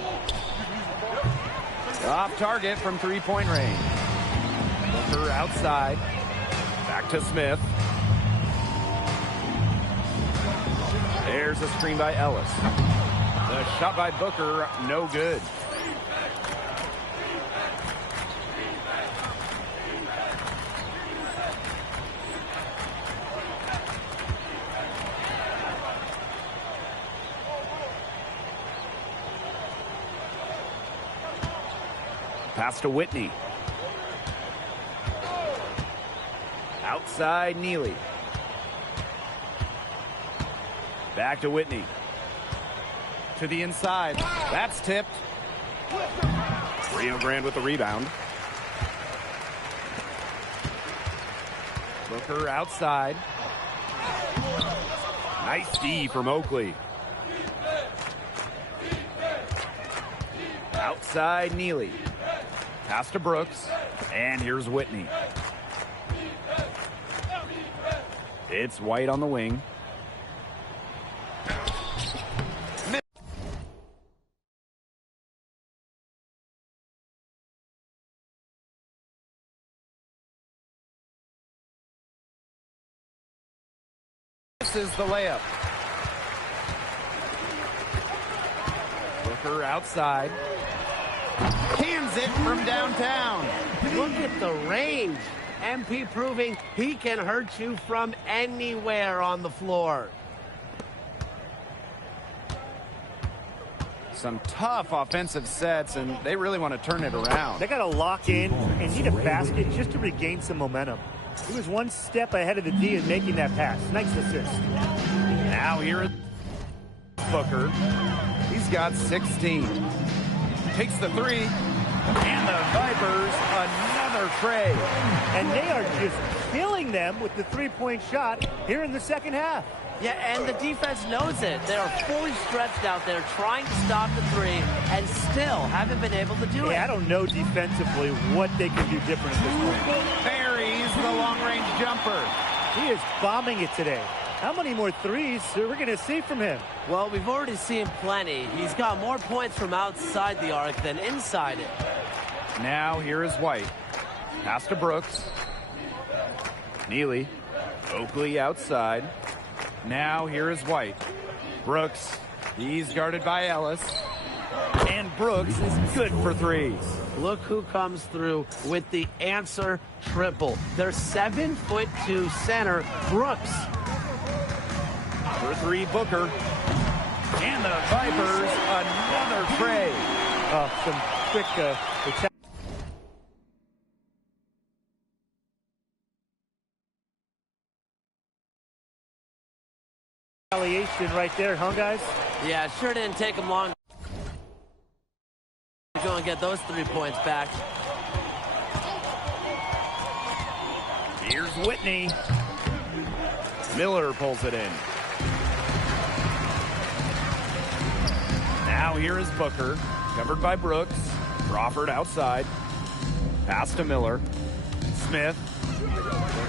Off target from three-point range. Booker outside. Back to Smith. There's a screen by Ellis. The shot by Booker, no good. Pass to Whitney. Outside Neely. Back to Whitney. To the inside. That's tipped. Rio Grande with the rebound. Booker outside. Nice D from Oakley. Outside Neely. Pass to Brooks. And here's Whitney. It's White on the wing. This is the layup. Booker outside. Cans it from downtown. Look at the range. MP proving he can hurt you from anywhere on the floor. Some tough offensive sets, and they really want to turn it around. They got to lock in and need a basket just to regain some momentum. He was one step ahead of the D in making that pass. Nice assist. Now here is Booker. He's got 16. Takes the three. And the Vipers, another tray. And they are just killing them with the three-point shot here in the second half. Yeah, and the defense knows it. They are fully stretched out there trying to stop the three and still haven't been able to do it. I don't know defensively what they can do different at this point. Buries the long-range jumper. He is bombing it today. How many more threes are we going to see from him? Well, we've already seen plenty. He's got more points from outside the arc than inside it. Now here is White. Pass to Brooks. Neely. Oakley outside. Now here is White. Brooks. He's guarded by Ellis. And Brooks is good for three. Look who comes through with the answer triple. Their 7'2" center, Brooks. For three, Booker. And the Vipers, another tray. Some quick retaliation right there, huh, guys? Yeah, sure didn't take him long to go and get those 3 points back. Here's Whitney. Miller pulls it in. Now here is Booker, covered by Brooks. Crawford outside. Pass to Miller. Smith.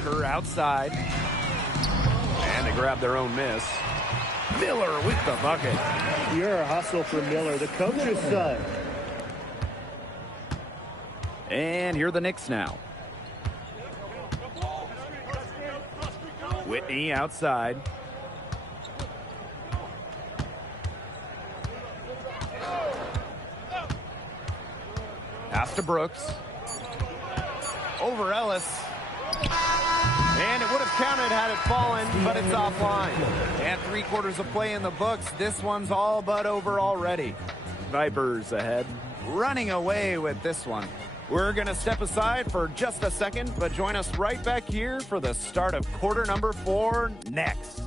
Booker outside. And they grab their own miss. Miller with the bucket. You're a hustle for Miller, the coach's son. And here are the Knicks now. Whitney outside. Pass to Brooks. Over Ellis. And it would have counted had it fallen, but it's offline. And 3/4 of play in the books. This one's all but over already. Vipers ahead, running away with this one. We're going to step aside for just a second, but join us right back here for the start of quarter number 4 next.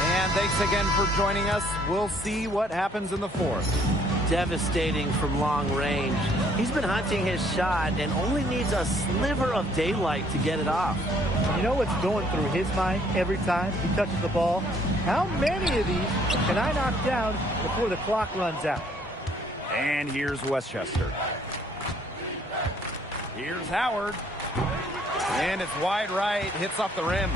And thanks again for joining us. We'll see what happens in the fourth. devastating from long range. He's been hunting his shot and only needs a sliver of daylight to get it off. You know what's going through his mind every time he touches the ball? How many of these can I knock down before the clock runs out? And here's Westchester. Here's Howard. And it's wide right, hits off the rim.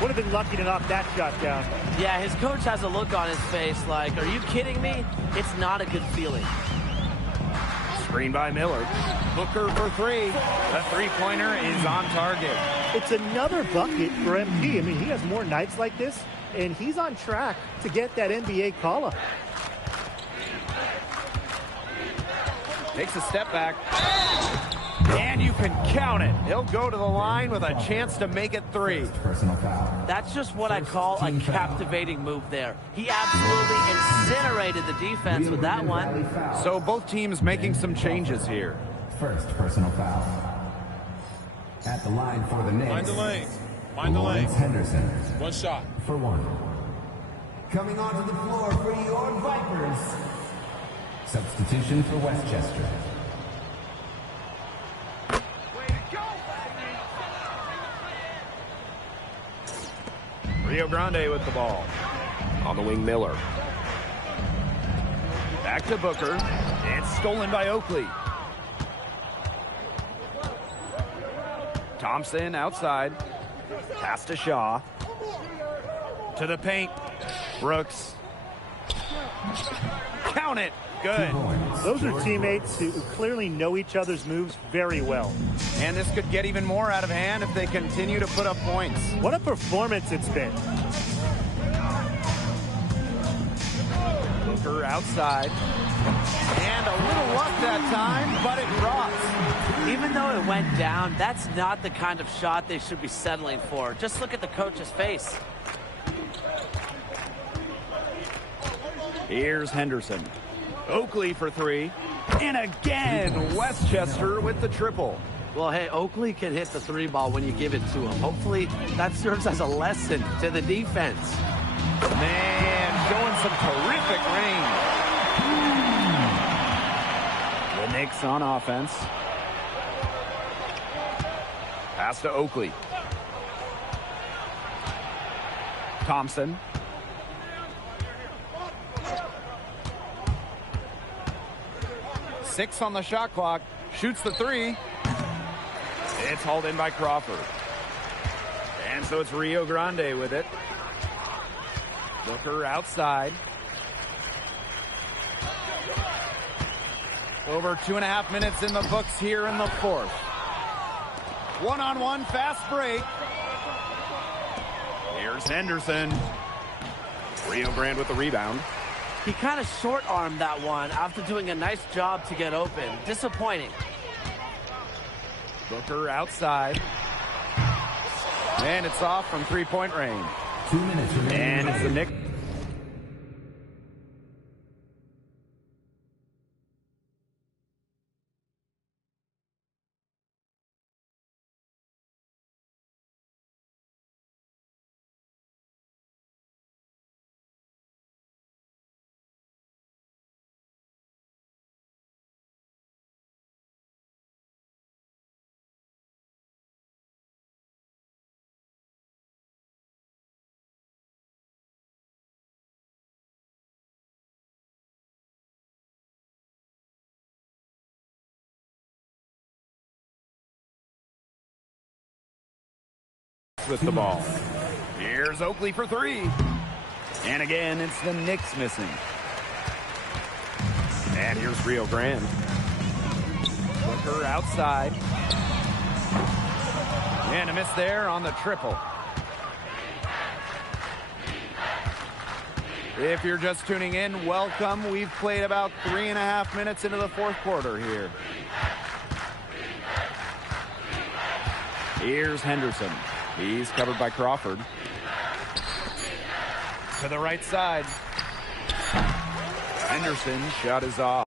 Would have been lucky to knock that shot down. Yeah, his coach has a look on his face like, are you kidding me? It's not a good feeling. Screen by Miller. Booker for three. The three-pointer is on target. It's another bucket for MP. I mean, he has more nights like this, and he's on track to get that NBA call-up. Takes a step back. And you can count it. He'll go to the line with a chance to make it three. Personal foul. That's just what I call a captivating move there. He absolutely incinerated the defense with that one. So both teams making some changes here. First personal foul. At the line for the Knicks. Find the lane. Find the lane. Lawrence Henderson. One shot. For one. Coming onto the floor for your Vipers. Substitution for Westchester. Rio Grande with the ball. On the wing, Miller. Back to Booker. It's stolen by Oakley. Thompson outside. Pass to Shaw. To the paint. Brooks. Count it. Good. Those are teammates who clearly know each other's moves very well. And this could get even more out of hand if they continue to put up points. What a performance it's been. Booker outside. And a little luck that time, but it drops. Even though it went down, that's not the kind of shot they should be settling for. Just look at the coach's face. Here's Henderson. Oakley for three. And again, Westchester with the triple. Well, hey, Oakley can hit the three ball when you give it to him. Hopefully, that serves as a lesson to the defense. Man, showing some terrific range. The Knicks on offense. Pass to Oakley. Thompson. Six on the shot clock. Shoots the three. It's hauled in by Crawford. And so it's Rio Grande with it. Booker outside. Over 2.5 minutes in the books here in the fourth. One-on-one fast break. Here's Henderson. Rio Grande with the rebound. He kind of short-armed that one after doing a nice job to get open. Disappointing. Booker outside. And it's off from three-point range. 2 minutes remaining. And it's the Knicks. With the ball. Here's Oakley for three. And again, it's the Knicks missing. And here's Rio Grande. Booker outside. And a miss there on the triple. If you're just tuning in, welcome. We've played about 3.5 minutes into the fourth quarter here. Here's Henderson. He's covered by Crawford. To the right side. Henderson shot is off.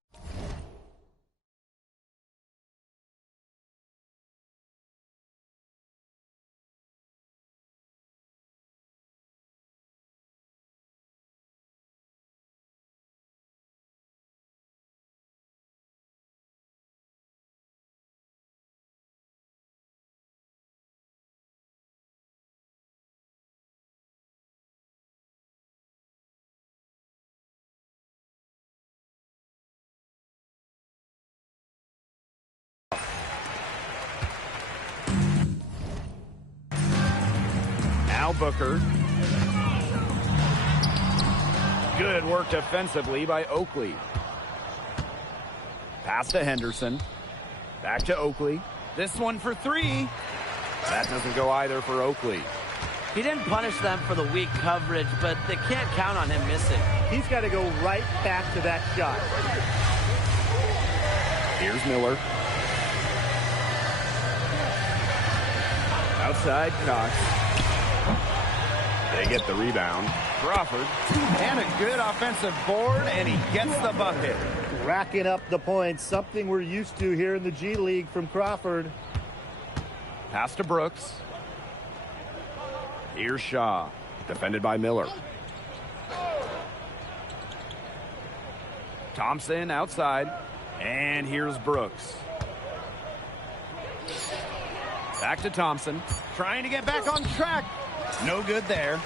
Now Booker. Good work defensively by Oakley. Pass to Henderson. Back to Oakley. This one for three. That doesn't go either for Oakley. He didn't punish them for the weak coverage, but they can't count on him missing. He's got to go right back to that shot. Here's Miller. Outside Cox. They get the rebound. Crawford. And a good offensive board, and he gets the bucket. Racking up the points, something we're used to here in the G League from Crawford. Pass to Brooks. Here's Shaw. Defended by Miller. Thompson outside. And here's Brooks. Back to Thompson. Trying to get back on track. No good there.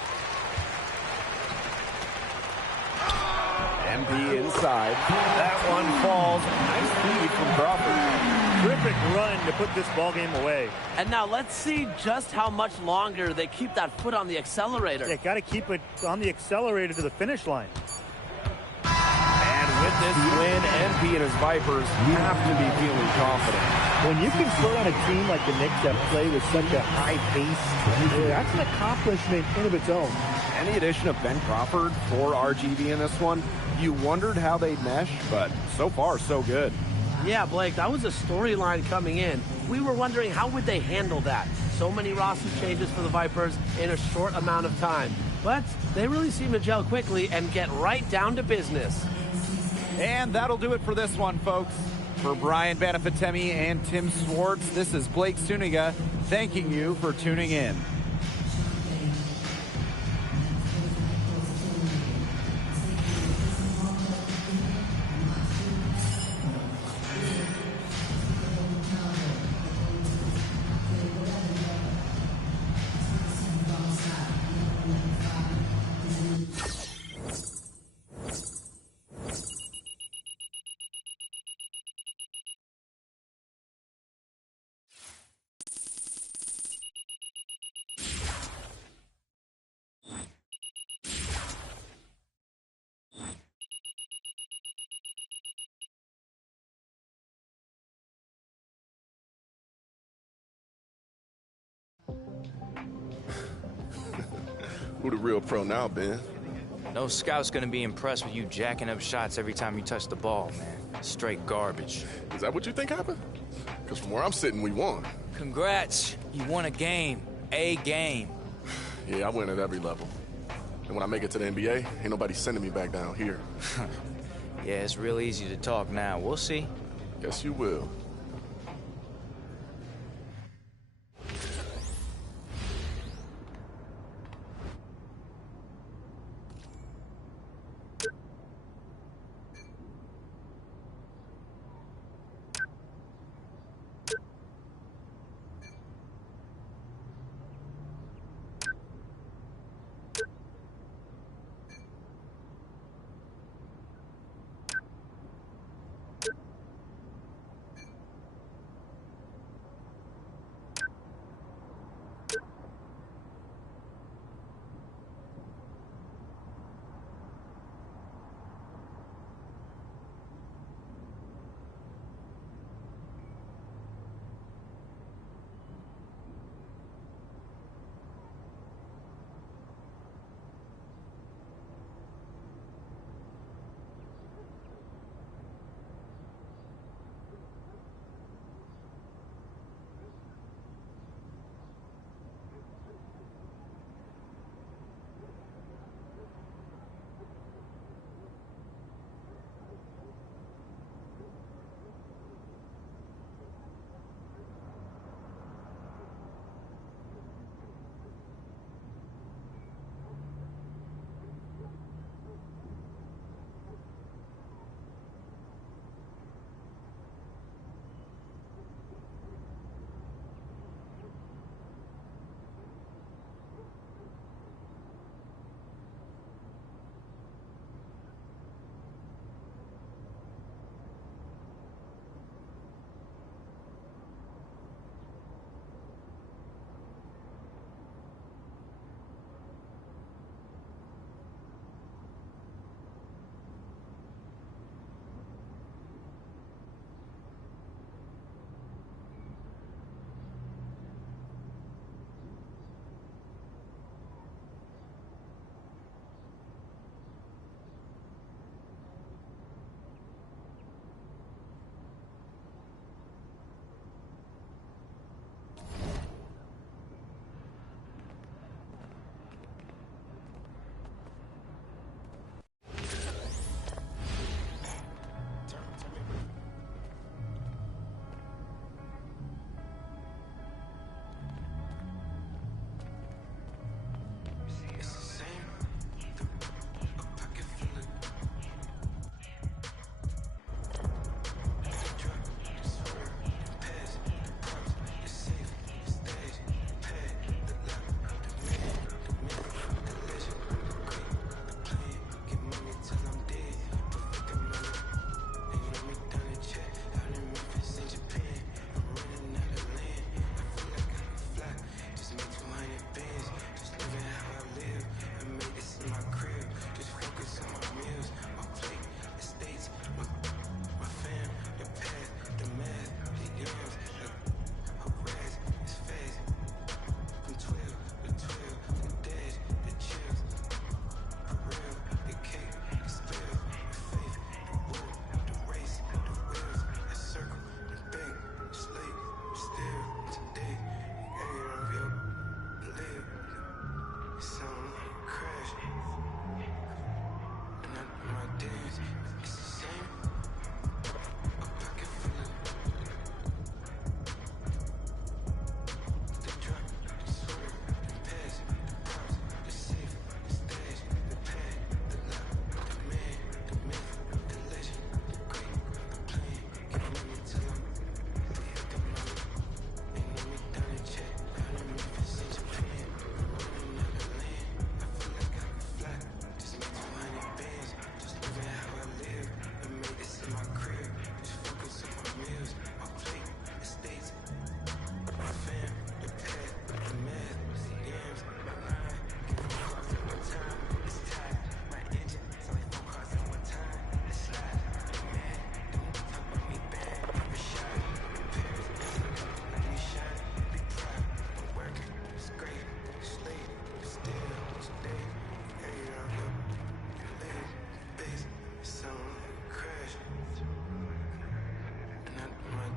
MP inside. That one falls. Nice feed from Crawford. Terrific run to put this ball game away. And now let's see just how much longer they keep that foot on the accelerator. Yeah, got to keep it on the accelerator to the finish line. And with this win, MP and his Vipers have to be feeling confident. When you can slow down a team like the Knicks that play with such a high pace, that's an accomplishment in of its own. And the addition of Ben Crawford for RGV in this one, you wondered how they'd mesh, but so far, so good. Yeah, Blake, that was a storyline coming in. We were wondering how would they handle that. So many roster changes for the Vipers in a short amount of time. But they really seem to gel quickly and get right down to business. And that'll do it for this one, folks. For Brian Banafitemi and Tim Swartz, this is Blake Suniga thanking you for tuning in. Who the real pro now, Ben? No scout's gonna be impressed with you jacking up shots every time you touch the ball, man. Straight garbage. Is that what you think happened? Because from where I'm sitting, we won. Congrats. You won a game. A game. Yeah, I win at every level. And when I make it to the NBA, ain't nobody sending me back down here. Yeah, it's real easy to talk now. We'll see. Guess you will.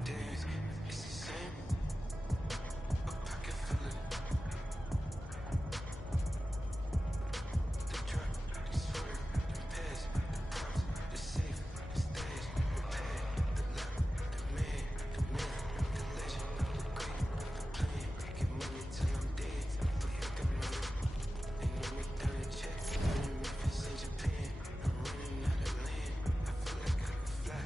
dance. It's the same. A pocket full of the drop, the swerve, the pass, the props, the safe, the stash, the pad, the lock, the man, the myth, the legend, the great, the plan. Get money till I'm dead. The fucking money. Ain't no return check. Running Memphis in Japan. I'm running out of land. I feel like I could fly.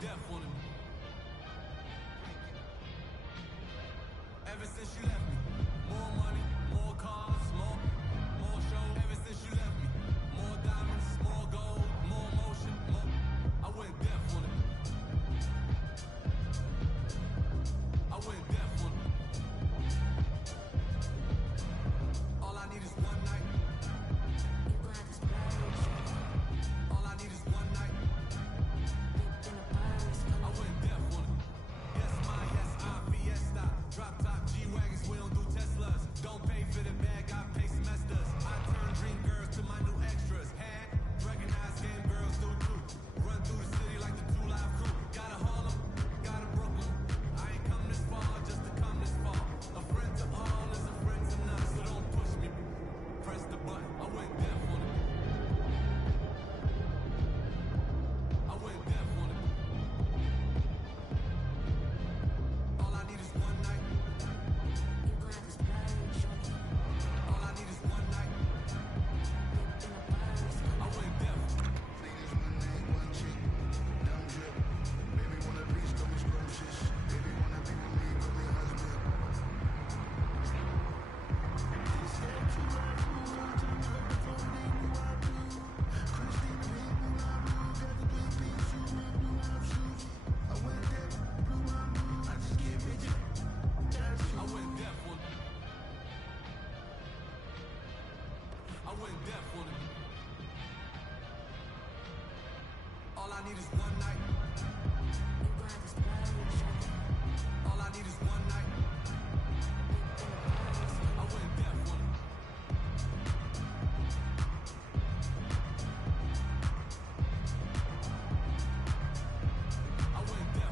death on him. Ever since you left me, more money, more cars, more show. Ever since you left me, more diamonds, more gold, more motion, more. I went deaf on him. I went deaf on him. All I need is one night. All I need is one night. I went deaf on him. I need is one night. All I need is one night. I went deaf on it. I went deaf.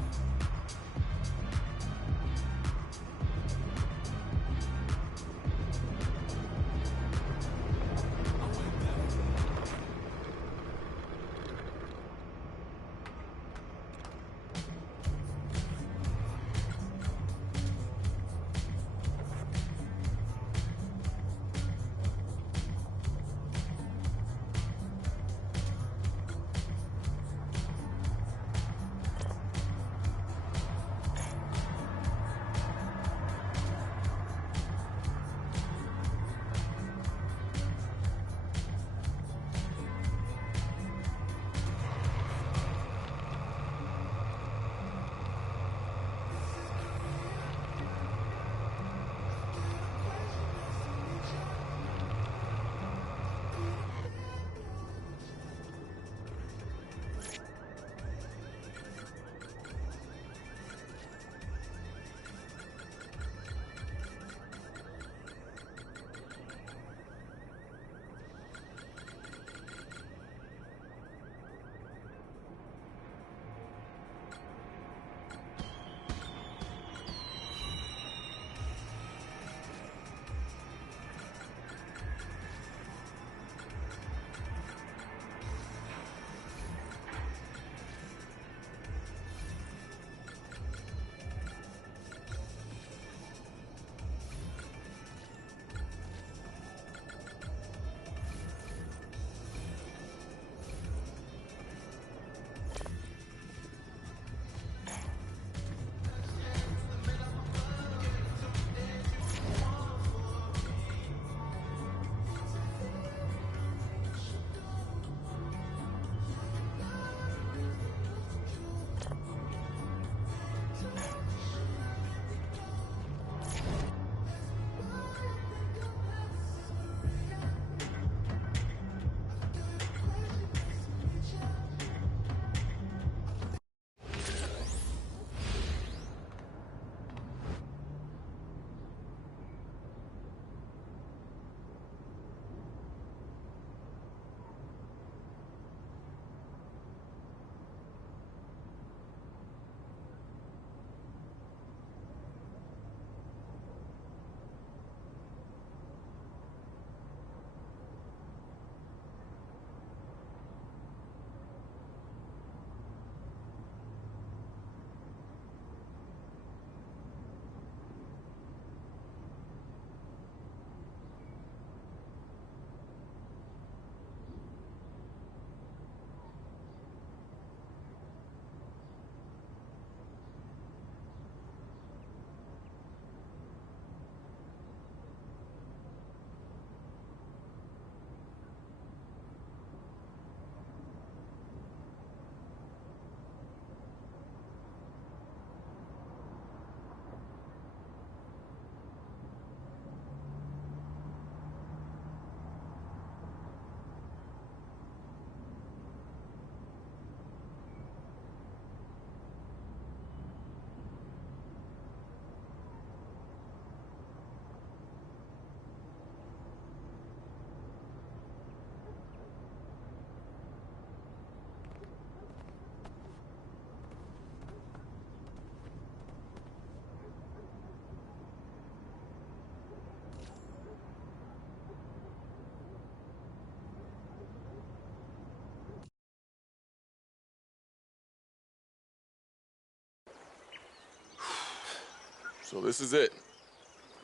So this is it.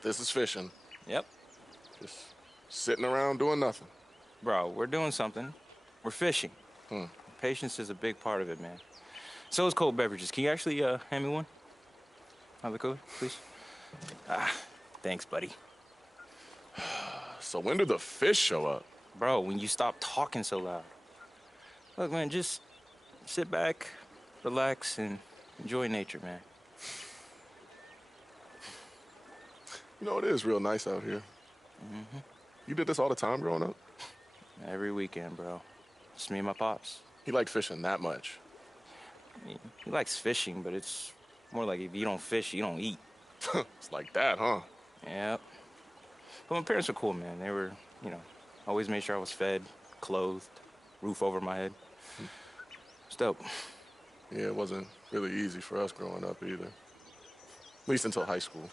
This is fishing. Yep. Just sitting around doing nothing. Bro, we're doing something. We're fishing. Patience is a big part of it, man. So is cold beverages. Can you actually hand me one? Out of the cooler, please? Thanks, buddy. So when do the fish show up? Bro, when you stop talking so loud. Look, man, just sit back, relax, and enjoy nature, man. You know, it is real nice out here. You did this all the time growing up? Every weekend, bro. Just me and my pops. He liked fishing that much? He likes fishing, but it's more like if you don't fish, you don't eat. It's like that, huh? Yeah. But my parents were cool, man. They were, always made sure I was fed, clothed, roof over my head. It's dope. Yeah, it wasn't really easy for us growing up either. At least until high school.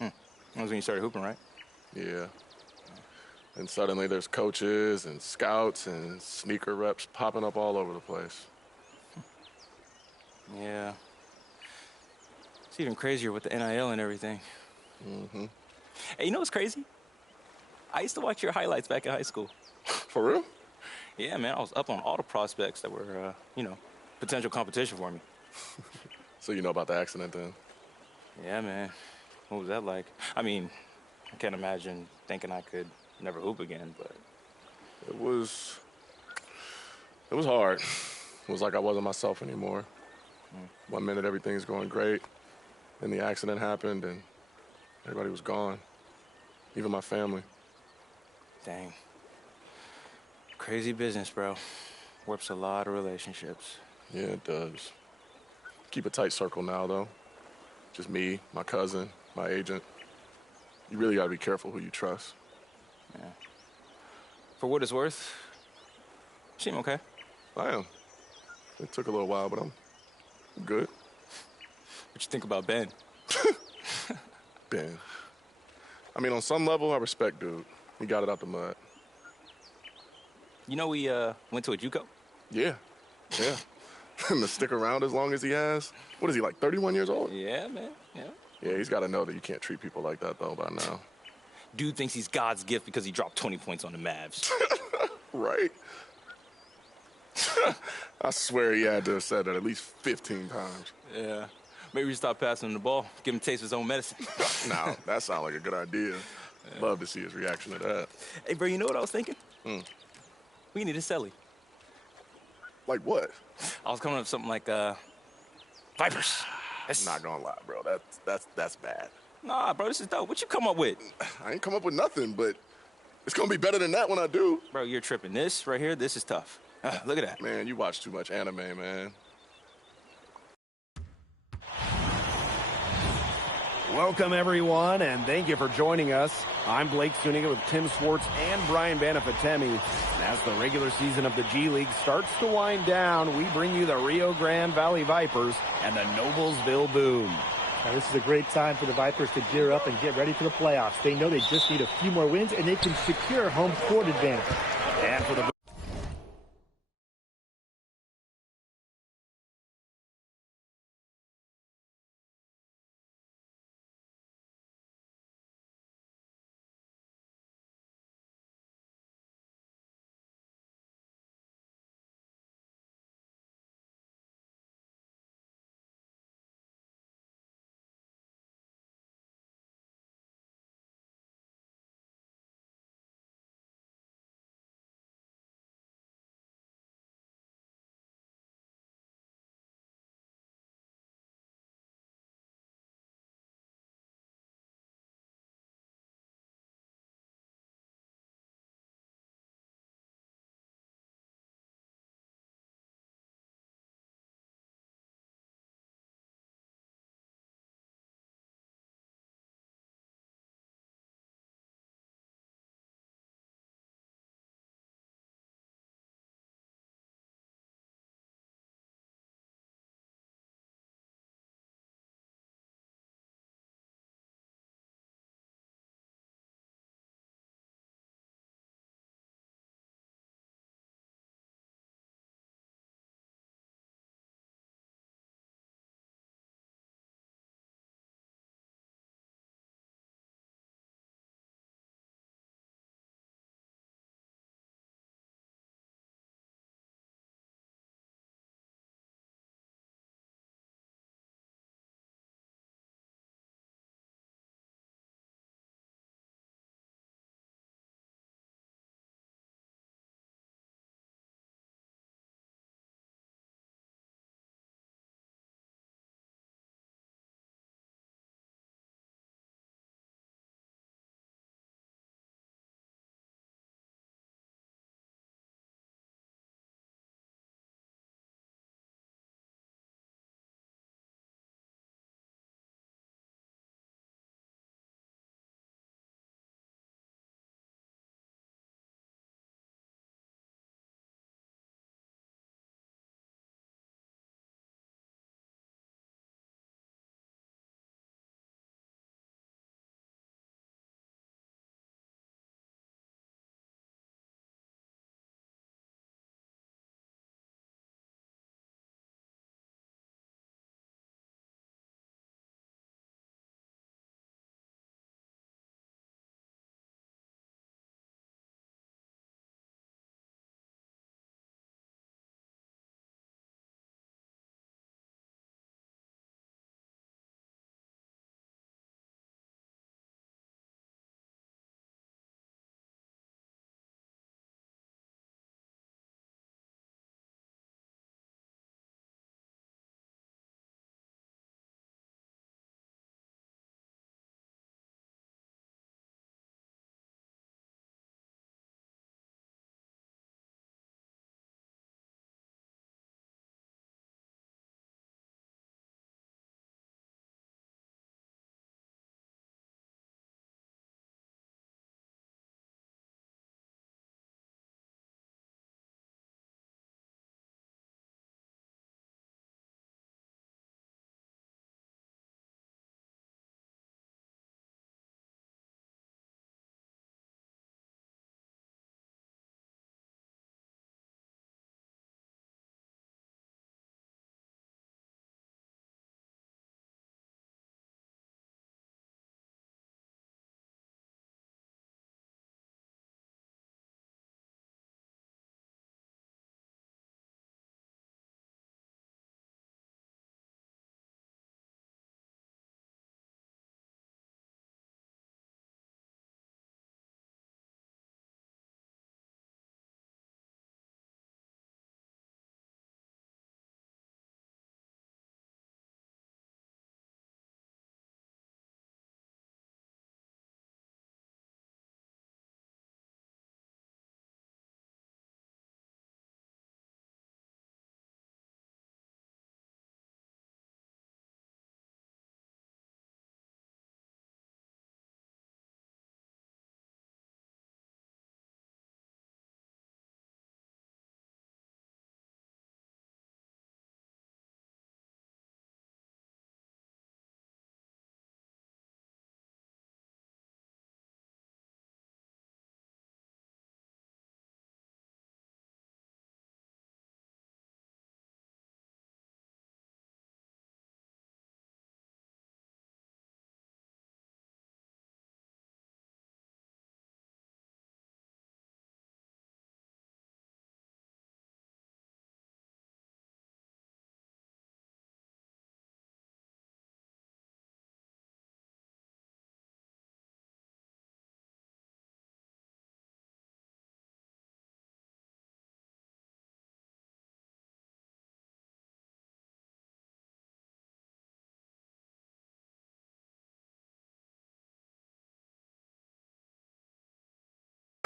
That was when you started hooping, right? Yeah. And suddenly there's coaches and scouts and sneaker reps popping up all over the place. Yeah. It's even crazier with the NIL and everything. Mm-hmm. Hey, you know what's crazy? I used to watch your highlights back in high school. For real? Yeah, man. I was up on all the prospects that were, potential competition for me. So you know about the accident then? Yeah, man. What was that like? I mean, I can't imagine thinking I could never hoop again, but... It was hard. It was like I wasn't myself anymore. One minute everything's going great, then the accident happened and everybody was gone. Even my family. Dang. Crazy business, bro. Warps a lot of relationships. Yeah, it does. Keep a tight circle now, though. Just me, my cousin, my agent. You really gotta be careful who you trust. Yeah. For what it's worth, you seem okay. I am. It took a little while, but I'm good. What you think about Ben? Ben. I mean, on some level, I respect dude. He got it out the mud. You know we went to a JUCO? Yeah. And to stick around as long as he has. What is he, like 31 years old? Yeah, man. Yeah. Yeah, he's got to know that you can't treat people like that, though, by now. Dude thinks he's God's gift because he dropped 20 points on the Mavs. Right? I swear he had to have said that at least 15 times. Yeah. Maybe we should stop passing him the ball, give him a taste of his own medicine. No, that sounds like a good idea. Yeah. Love to see his reaction to that. Hey, bro, you know what I was thinking? We need a celly. Like what? I was coming up with something like, Vipers. I'm not gonna lie, bro. That's bad. Nah, bro, this is dope. What you come up with? I ain't come up with nothing, but it's gonna be better than that when I do. Bro, you're tripping. This right here, this is tough. Look at that. Man, you watch too much anime, man. Welcome, everyone, and thank you for joining us. I'm Blake Suniga with Tim Swartz and Brian Banafatemi. And as the regular season of the G League starts to wind down, we bring you the Rio Grande Valley Vipers and the Noblesville Boom. Now, this is a great time for the Vipers to gear up and get ready for the playoffs. They know they just need a few more wins, and they can secure home court advantage. And for the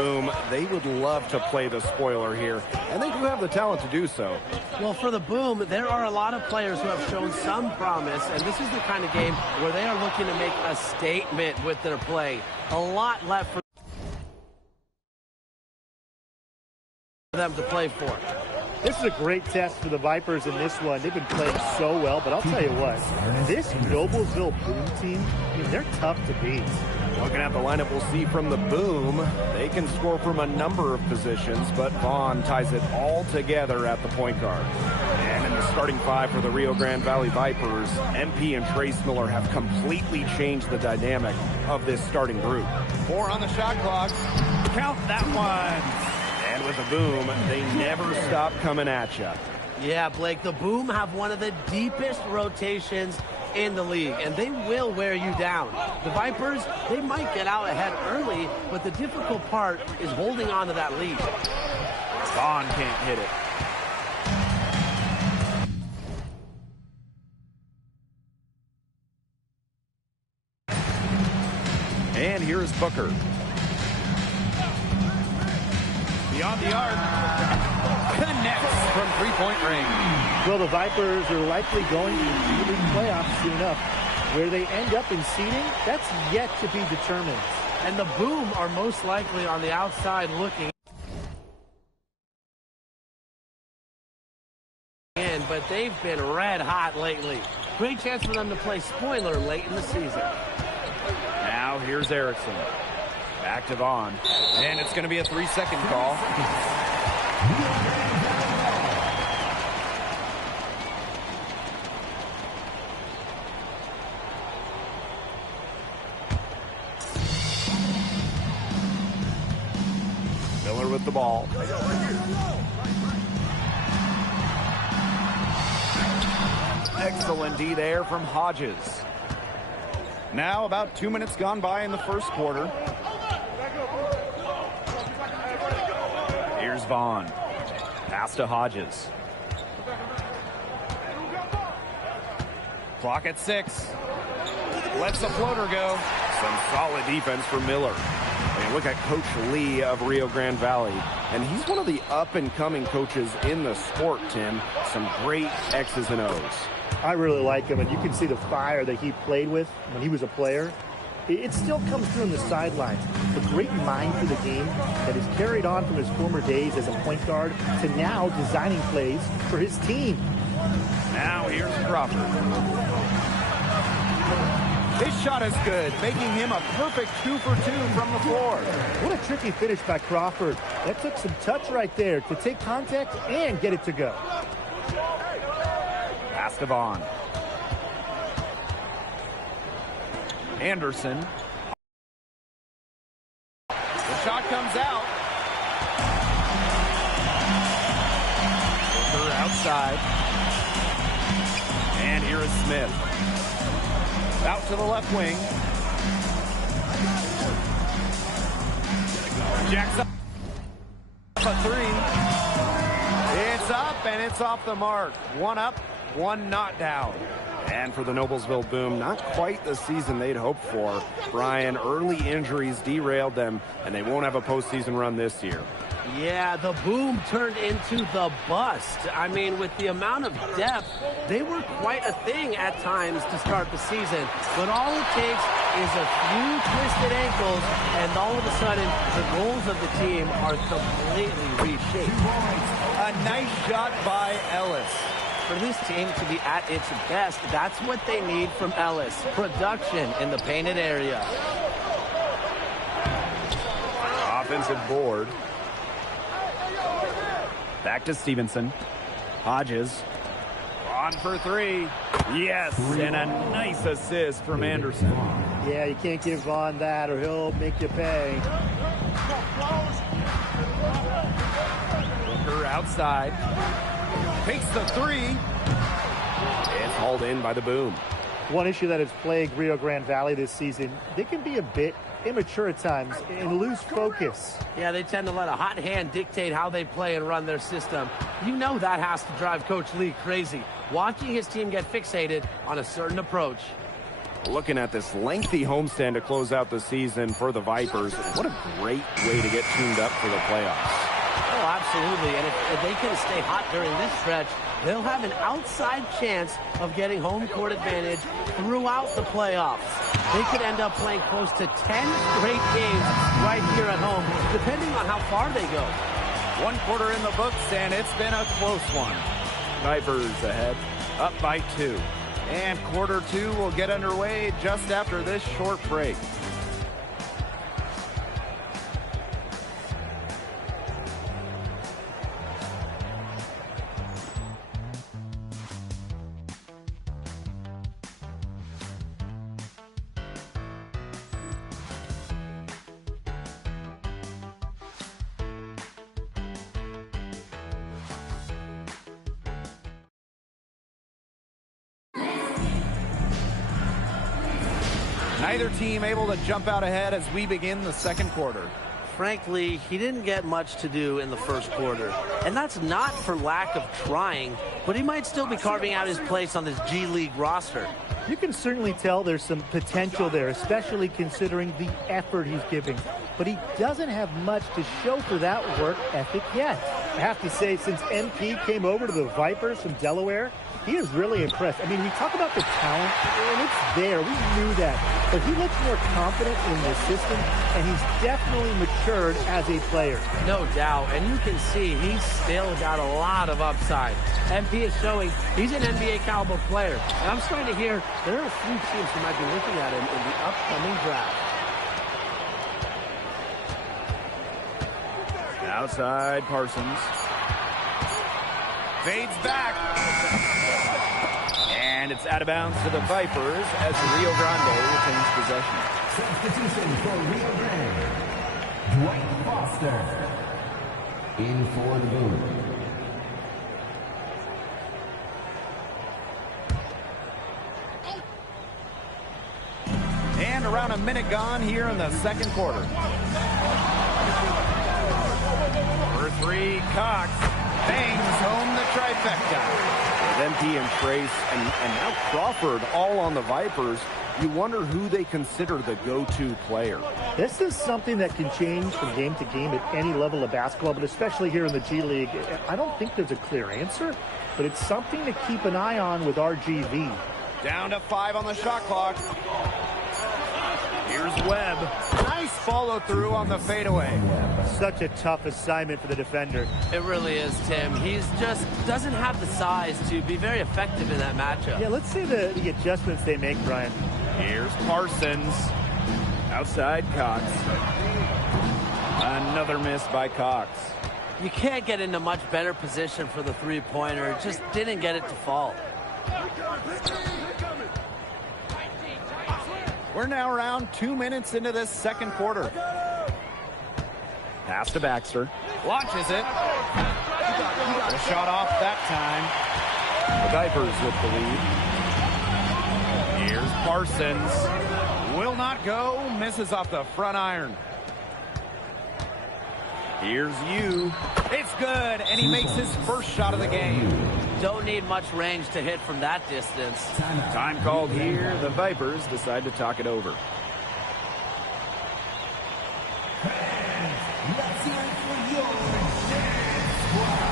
Boom, they would love to play the spoiler here, and they do have the talent to do so. Well, for the Boom, there are a lot of players who have shown some promise, and this is the kind of game where they are looking to make a statement with their play. A lot left for them to play for. This is a great test for the Vipers in this one. They've been playing so well, but I'll tell you what, this Noblesville Boom team, I mean, they're tough to beat. Looking at the lineup, we'll see from the Boom, they can score from a number of positions, but Vaughn ties it all together at the point guard. And in the starting five for the Rio Grande Valley Vipers, MP and Trace Miller have completely changed the dynamic of this starting group. 4 on the shot clock. Count that one. And with the Boom, they never stop coming at you. Yeah, Blake, the Boom have one of the deepest rotations in the league, and they will wear you down. The Vipers, they might get out ahead early, but the difficult part is holding on to that lead. Vaughn can't hit it. And here's Booker. Beyond the arc. Connects from three-point range. Well, the Vipers are likely going to the playoffs soon enough. Where they end up in seeding, that's yet to be determined. And the Boom are most likely on the outside looking in, but they've been red hot lately. Great chance for them to play spoiler late in the season. Now here's Erickson. Back to Vaughn. And it's going to be a 3-second call. Miller with the ball. Excellent D there from Hodges. Now about 2 minutes gone by in the first quarter. Here's Vaughn. Pass to Hodges. Clock at 6. Lets the floater go. Some solid defense for Miller. I mean, look at Coach Lee of Rio Grande Valley. And he's one of the up-and-coming coaches in the sport, Tim. Some great X's and O's. I really like him, and you can see the fire that he played with when he was a player. It still comes through on the sidelines. The great mind for the game that is carried on from his former days as a point guard to now designing plays for his team. Now here's Crawford. His shot is good, making him a perfect 2 for 2 from the floor. What a tricky finish by Crawford. That took some touch right there to take contact and get it to go. Pass to Vaughn. Anderson. The shot comes out. Booker outside. And here is Smith. Out to the left wing. Jacks up a 3. It's up and it's off the mark. 1 up, 1 not down. And for the Noblesville Boom, not quite the season they'd hoped for. Brian, early injuries derailed them, and they won't have a postseason run this year. Yeah, the Boom turned into the bust. I mean, with the amount of depth, they were quite a thing at times to start the season. But all it takes is a few twisted ankles, and all of a sudden, the goals of the team are completely reshaped. A nice shot by Ellis. For this team to be at its best, that's what they need from Ellis. Production in the painted area. Offensive board. Back to Stevenson. Hodges. On for 3. Yes, and a nice assist from Anderson. Yeah, you can't give Vaughn that or he'll make you pay. Booker outside. Takes the 3. It's hauled in by the Boom. One issue that has plagued Rio Grande Valley this season, they can be a bit immature at times and lose focus. Yeah, they tend to let a hot hand dictate how they play and run their system. You know that has to drive Coach Lee crazy, watching his team get fixated on a certain approach. Looking at this lengthy homestand to close out the season for the Vipers. What a great way to get tuned up for the playoffs. Oh, absolutely. And if they can stay hot during this stretch, they'll have an outside chance of getting home court advantage throughout the playoffs. They could end up playing close to 10 straight games right here at home, depending on how far they go. One quarter in the books, and it's been a close one. Vipers ahead, up by 2. And quarter 2 will get underway just after this short break. Neither team able to jump out ahead as we begin the second quarter. Frankly, he didn't get much to do in the first quarter. And that's not for lack of trying, but he might still be carving out his place on this G League roster. You can certainly tell there's some potential there, especially considering the effort he's giving. But he doesn't have much to show for that work ethic yet. I have to say, since MP came over to the Vipers from Delaware, he is really impressed. I mean, we talk about the talent, and it's there. We knew that. But he looks more confident in the system, and he's definitely matured as a player. No doubt. And you can see he's still got a lot of upside. MP is showing he's an NBA caliber player. And I'm starting to hear there are a few teams who might be looking at him in the upcoming draft. Outside Parsons. Fades back. And it's out of bounds to the Vipers as Rio Grande retains possession. Substitution for Rio Grande. Dwight Foster. In for the Boom. And around a minute gone here in the second quarter. For 3, Cox bangs home the trifecta. With MP and Trace and now Crawford all on the Vipers, you wonder who they consider the go-to player. This is something that can change from game to game at any level of basketball, but especially here in the G League. I don't think there's a clear answer, but it's something to keep an eye on with RGV. Down to 5 on the shot clock. Here's Webb. Nice follow through on the fadeaway. Such a tough assignment for the defender. It really is, Tim. He's just doesn't have the size to be very effective in that matchup. Yeah, let's see the adjustments they make, Brian. Here's Parsons. Outside Cox. Another miss by Cox. You can't get into much better position for the three-pointer. Just didn't get it to fall. We're now around 2 minutes into this second quarter. Pass to Baxter. Launches it. The shot off that time. The Vipers with the lead. Here's Parsons. Will not go. Misses off the front iron. Here's you. It's good, and he makes his first shot of the game. Don't need much range to hit from that distance. Time called here. The Vipers decide to talk it over. Let's hear it for your dance squad.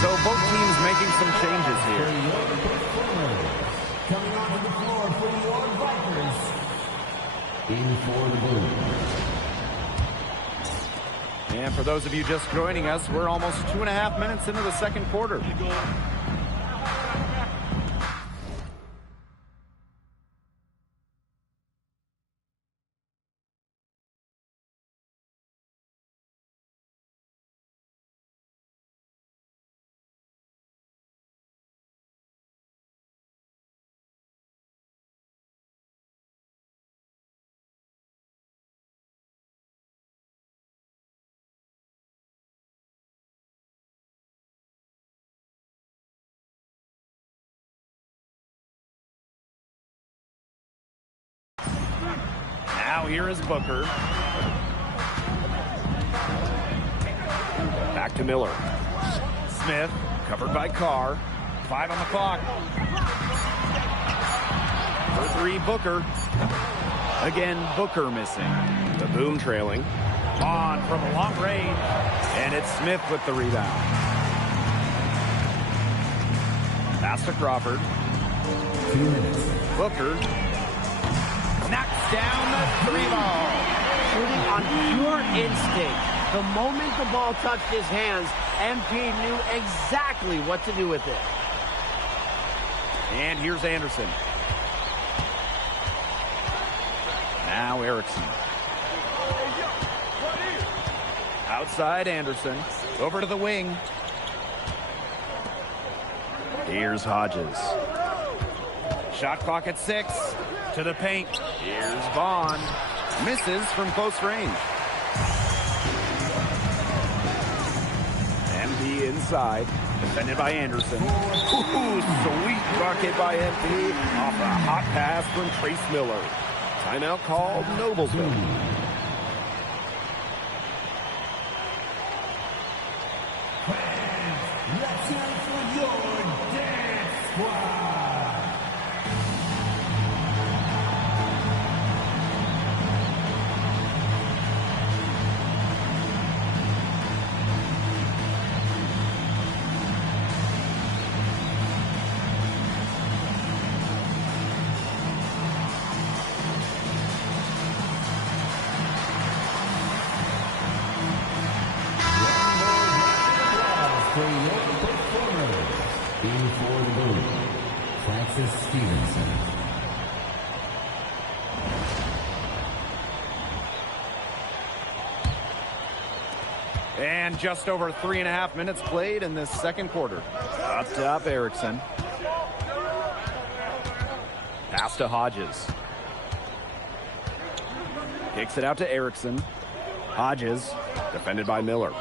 So both teams making some changes here. Coming onto the floor for your Vipers. In for the Boom. And for those of you just joining us, we're almost 2.5 minutes into the second quarter. Now here is Booker. Back to Miller. Smith, covered by Carr. 5 on the clock. For 3, Booker. Again, Booker missing. The Boom trailing. On from a long range. And it's Smith with the rebound. Pass to Crawford. 2 minutes. Booker knocks down the 3-ball. Shooting on pure instinct. The moment the ball touched his hands, MP knew exactly what to do with it. And here's Anderson. Now Erickson. Outside Anderson. Over to the wing. Here's Hodges. Shot clock at 6. To the paint. Here's Vaughn. Misses from close range. MP inside. Defended by Anderson. Ooh, sweet bucket by MP. Off a hot pass from Trace Miller. Timeout called Noblesville. Let's hear it for your dance squad. For your performers, in for the Boom, Francis Stevenson. And just over 3.5 minutes played in this second quarter. Up top, Erickson. Pass to Hodges. Kicks it out to Erickson. Hodges, defended by Miller.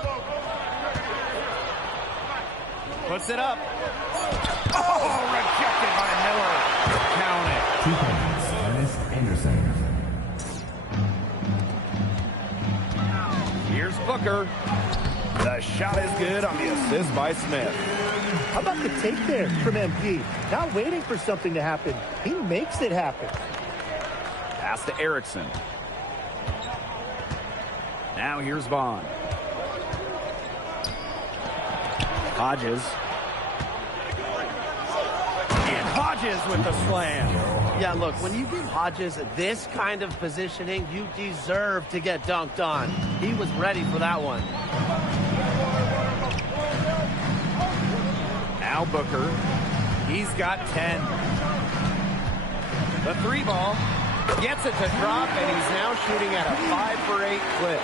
Puts it up. Oh, rejected by Miller. Count it. 2 points, Ernest Anderson. Here's Booker. The shot is good on the assist by Smith. How about the take there from MP? Not waiting for something to happen. He makes it happen. Pass to Erickson. Now here's Vaughn. Hodges. And Hodges with the slam. Yeah, look, when you give Hodges this kind of positioning, you deserve to get dunked on. He was ready for that one. Now Booker. He's got 10. The 3-ball. Gets it to drop, and he's now shooting at a 5-for-8 clip.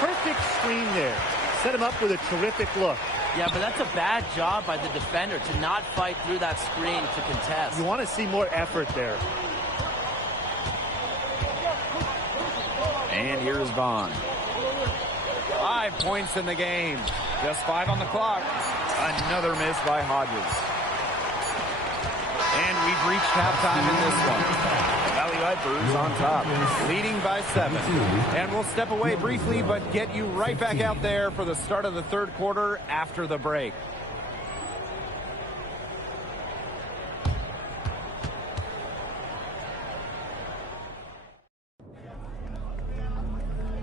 Perfect screen there. Set him up with a terrific look. Yeah, but that's a bad job by the defender to not fight through that screen to contest. You want to see more effort there. And here's Vaughn. 5 points in the game. Just 5 on the clock. Another miss by Hodges. And we've reached halftime in this one. Valley Vipers on top, leading by 7. And we'll step away briefly, but get you right back out there for the start of the third quarter after the break.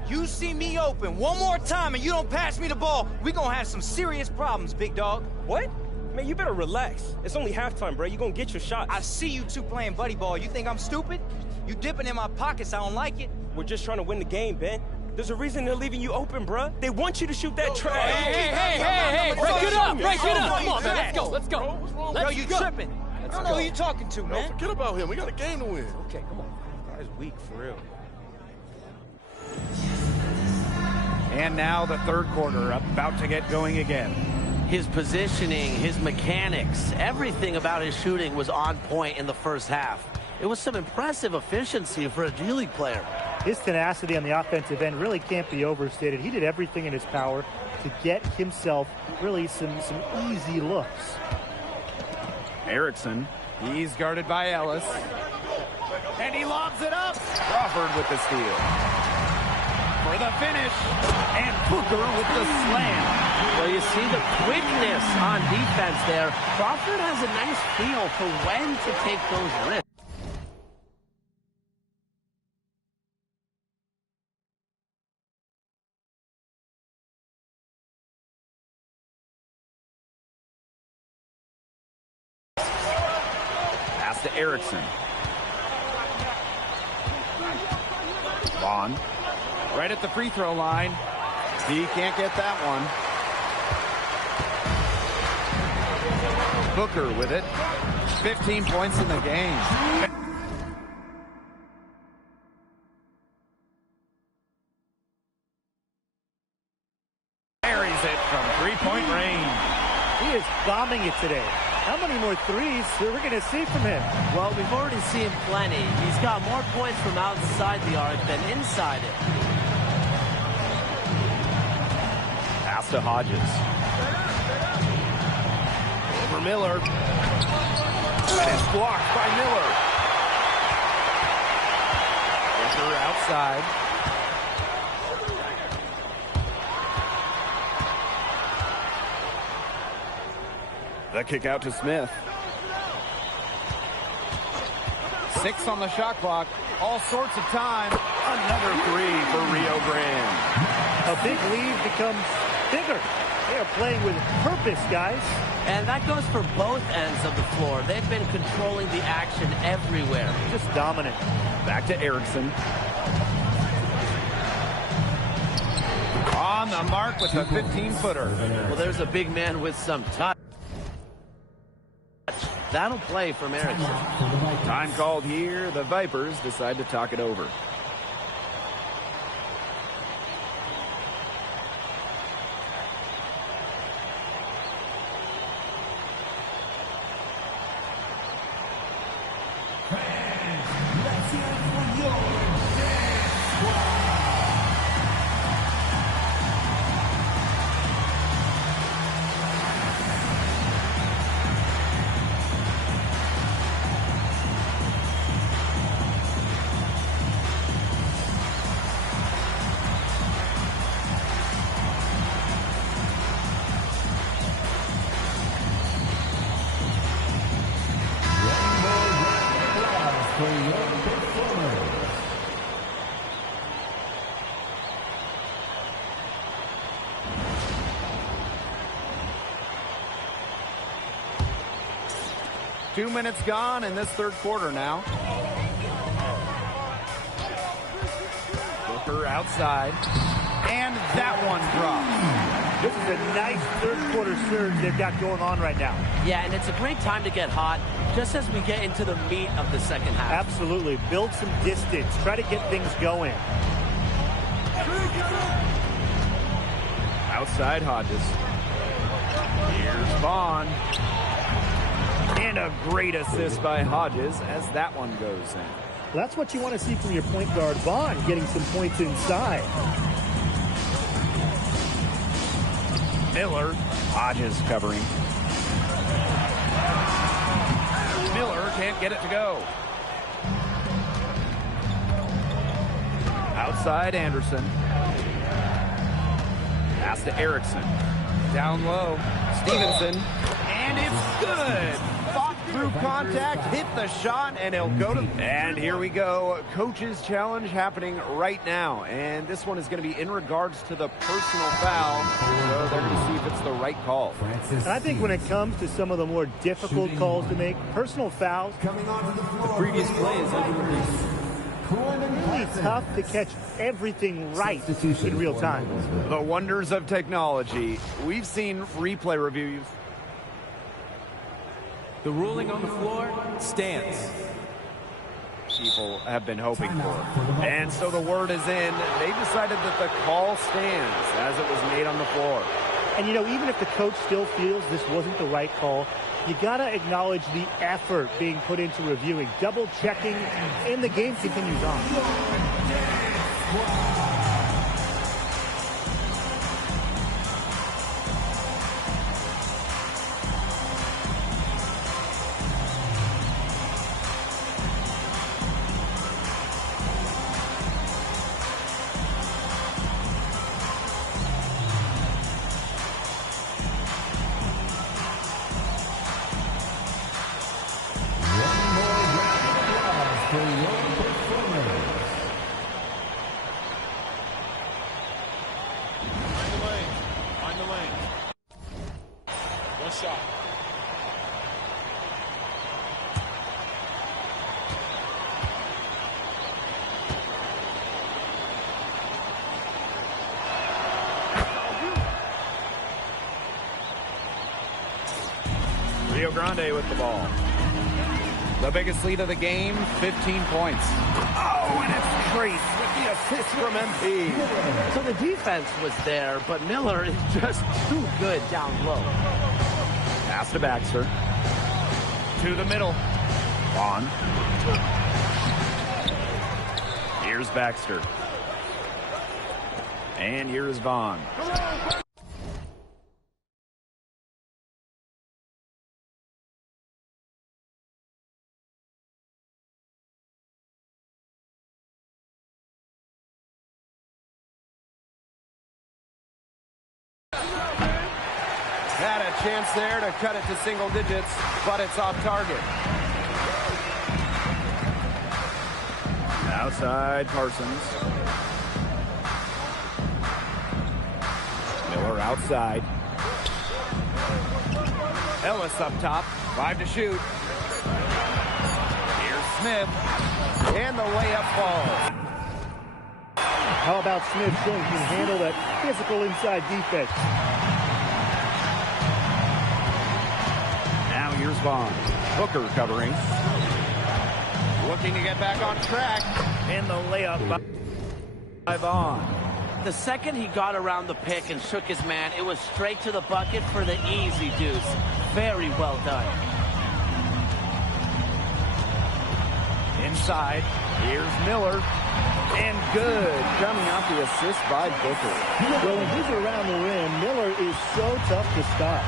You see me open one more time and you don't pass me the ball, we gonna have some serious problems, big dog. What? Man, you better relax. It's only halftime, bro. You gonna get your shots. I see you two playing buddy ball. You think I'm stupid? You dipping in my pockets, I don't like it. We're just trying to win the game, Ben. There's a reason they're leaving you open, bro. They want you to shoot that trash. Hey, break it up, break it up. Come on, man, let's go, let's go. Yo, you tripping. I don't know who you talking to, man. Forget about him. We got a game to win. Okay, come on. Guy's weak, for real. And now the third quarter about to get going again. His positioning, his mechanics, everything about his shooting was on point in the first half. It was some impressive efficiency for a G League player. His tenacity on the offensive end really can't be overstated. He did everything in his power to get himself really some easy looks. Erickson, he's guarded by Ellis. And he lobs it up. Crawford with the steal. For the finish. And Booker with the slam. Well, you see the quickness on defense there. Crawford has a nice feel for when to take those risks. Pass to Erickson. Vaughn. Right at the free throw line. He can't get that one. Booker with it. 15 points in the game. Carries it from three-point range. He is bombing it today. How many more threes are we going to see from him? Well, we've already seen plenty. He's got more points from outside the arc than inside it. Pass to Hodges. Over Miller. And it's blocked by Miller. Booker outside. The kick out to Smith. 6 on the shot clock. All sorts of time. Another 3 for Rio Grande. A big lead becomes bigger. They are playing with purpose, guys. And that goes for both ends of the floor. They've been controlling the action everywhere. Just dominant. Back to Erickson. On the mark with a 15-footer. Well, there's a big man with some touch. That'll play from Erickson. Time called here. The Vipers decide to talk it over. For your performers. Two minutes gone in this third quarter now. Booker outside. And that one drops. This is a nice third quarter surge they've got going on right now. Yeah, and it's a great time to get hot, just as we get into the meat of the second half. Absolutely. Build some distance. Try to get things going. Outside Hodges. Here's Vaughn. And a great assist by Hodges as that one goes in. Well, that's what you want to see from your point guard, Vaughn, getting some points inside. Miller. Hodges covering. Miller can't get it to go. Outside Anderson. Pass to Erickson. Down low. Stevenson. And it's good. Fought through contact, hit the shot, and he'll go to... And here we go. Coach's challenge happening right now. And this one is going to be in regards to the personal foul. So they're going to see if it's the right call. And I think when it comes to some of the more difficult calls to make, personal fouls, Coming onto the floor. The previous play is release. really tough to catch everything right in real time. The wonders of technology. We've seen replay reviews. The ruling on the floor stands. People have been hoping for. And so the word is in. They decided that the call stands as it was made on the floor. And, you know, even if the coach still feels this wasn't the right call, you got to acknowledge the effort being put into reviewing, double-checking, and the game continues on. Find the lane. One shot. Rio Grande with the ball. The biggest lead of the game, 15 points. Oh, and it's Trace with the assist from MP. So the defense was there, but Miller is just too good down low. Pass to Baxter. To the middle. Vaughn. Here's Baxter. And here's Vaughn. Had a chance there to cut it to single digits, but it's off target. Outside Parsons. Miller outside. Ellis up top. 5 to shoot. Here's Smith. And the layup falls. How about Smith showing he can handle that physical inside defense? Now here's Vaughn. Booker covering. Looking to get back on track. And the layup by Vaughn. The second he got around the pick and shook his man, it was straight to the bucket for the easy deuce. Very well done. Inside, here's Miller. And good, coming off the assist by Booker. Well, when he's around the rim, Miller is so tough to stop.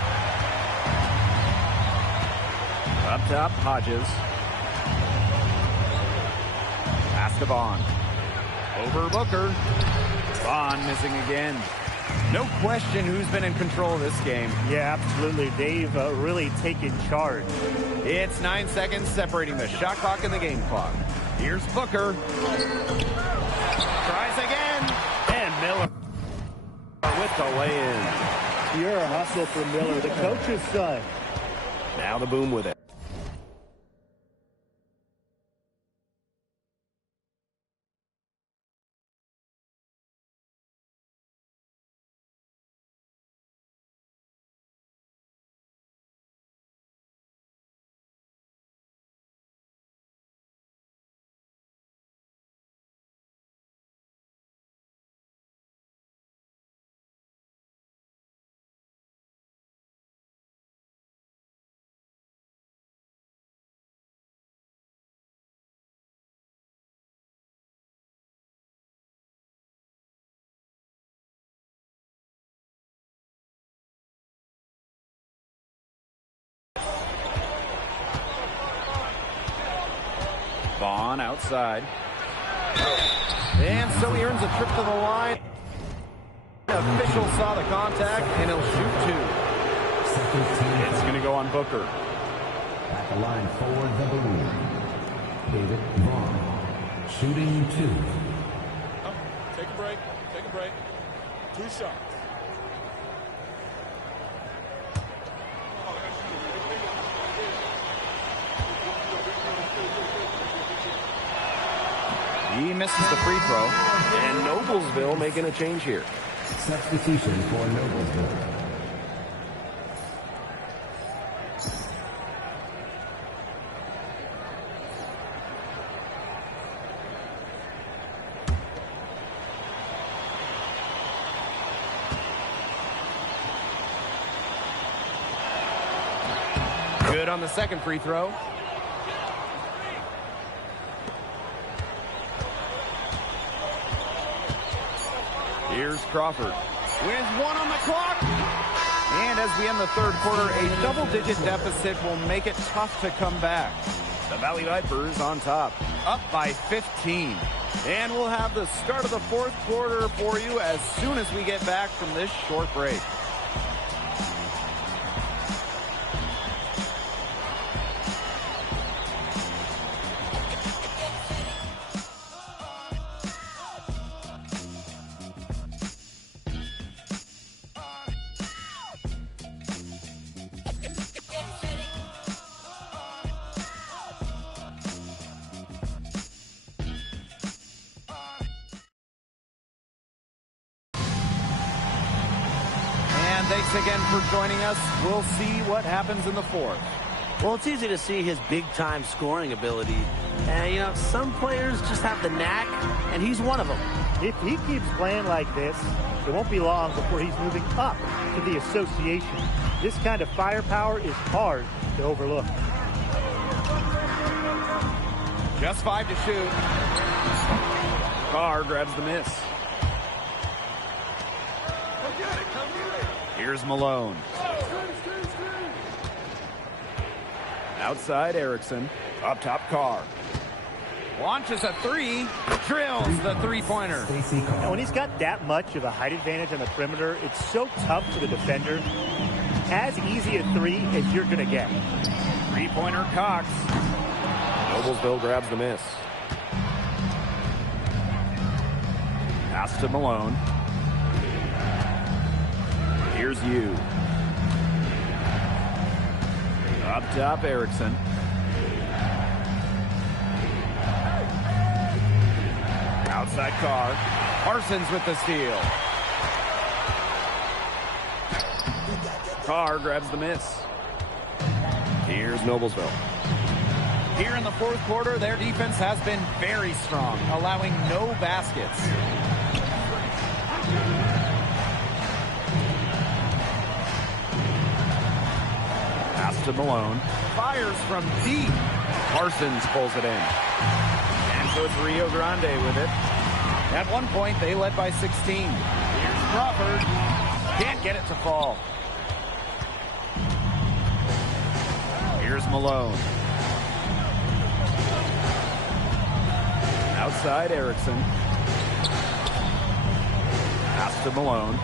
Up top, Hodges. Pass to Vaughn. Over Booker. Vaughn missing again. No question who's been in control of this game. Yeah, absolutely. They've really taken charge. It's 9 seconds separating the shot clock and the game clock. Here's Booker. Tries again. And Miller with the lay-in. Pure hustle from Miller, the coach's son. Now the Boom with it. Vaughn outside. And so he earns a trip to the line. Official saw the contact, and he'll shoot 2. It's going to go on Booker. At the line forward, the Boom. David Vaughn, shooting 2. Take a break. Take a break. 2 shots. He misses the free throw. And Noblesville making a change here. Substitution for Noblesville. Good on the second free throw. Here's Crawford with 1 on the clock. And as we end the third quarter, a double-digit deficit will make it tough to come back. The Valley Vipers on top, up by 15. And we'll have the start of the fourth quarter for you as soon as we get back from this short break. And thanks again for joining us. We'll see what happens in the fourth. Well, it's easy to see his big-time scoring ability. And, you know, some players just have the knack, and he's one of them. If he keeps playing like this, it won't be long before he's moving up to the association. This kind of firepower is hard to overlook. Just 5 to shoot. Carr grabs the miss. Here's Malone. Outside Erickson. Up top Carr. Launches a three. Drills the three-pointer. And when he's got that much of a height advantage on the perimeter, it's so tough for the defender. As easy a three as you're going to get. Three-pointer Cox. Noblesville grabs the miss. Pass to Malone. Here's you. Up top, Erickson. Outside Carr. Parsons with the steal. Carr grabs the miss. Here's Noblesville. Here in the fourth quarter, their defense has been very strong, allowing no baskets. Pass to Malone. Fires from deep. Parsons pulls it in. And so it's Rio Grande with it. At one point, they led by 16. Here's Crawford. Can't get it to fall. Here's Malone. Outside Erickson. Pass to Malone.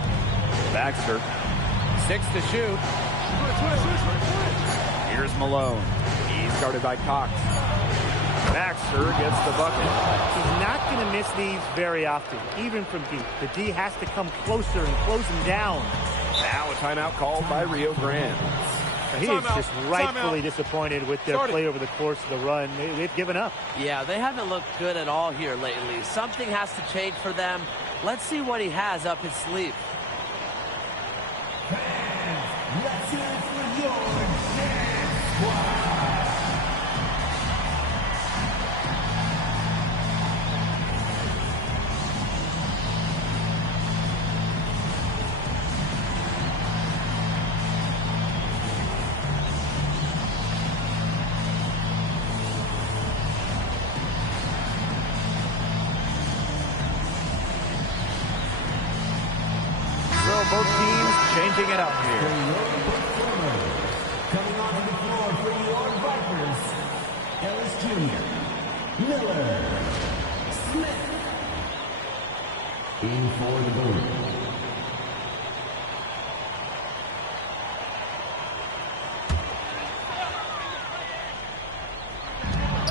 Baxter. 6 to shoot. Here's Malone. He's guarded by Cox. Baxter gets the bucket. He's not going to miss these very often, even from deep. The D has to come closer and close him down. Now a timeout called by Rio Grande. He is just rightfully disappointed with their play over the course of the run. They've given up. Yeah, they haven't looked good at all here lately. Something has to change for them. Let's see what he has up his sleeve. Let's hear it for your dance squad. Both teams changing it up here. Coming onto the floor for your Vipers, Ellis Jr., Miller, Smith. In for the goal.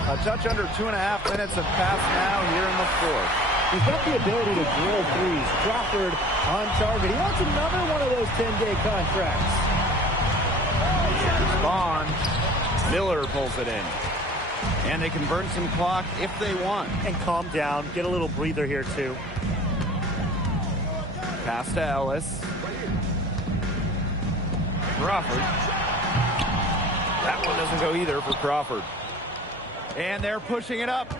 A touch under 2.5 minutes have passed now here in the fourth. He's got the ability to drill threes. Crawford on target. He wants another one of those 10-day contracts. Here's Vaughn. Miller pulls it in. And they can burn some clock if they want. And calm down. Get a little breather here, too. Pass to Ellis. Crawford. That one doesn't go either for Crawford. And they're pushing it up.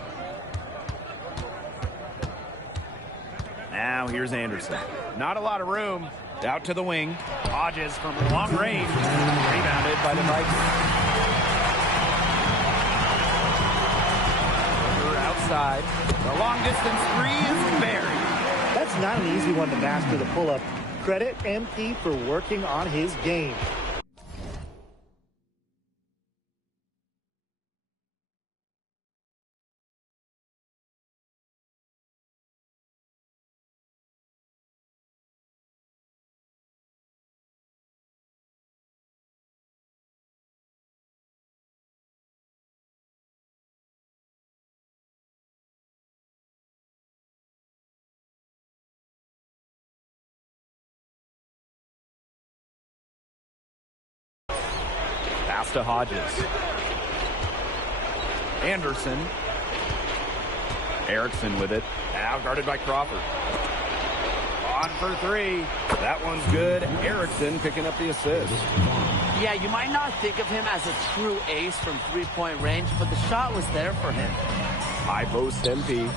Now here's Anderson. Not a lot of room. Out to the wing. Hodges from long range. Rebounded by the Vikings. Outside. The long distance three is buried. That's not an easy one to master, the pull-up. Credit MP for working on his game. Pass to Hodges. Anderson. Erickson with it. Now guarded by Crawford. On for three. That one's good. Erickson picking up the assist. Yeah, you might not think of him as a true ace from three-point range, but the shot was there for him. High post MP.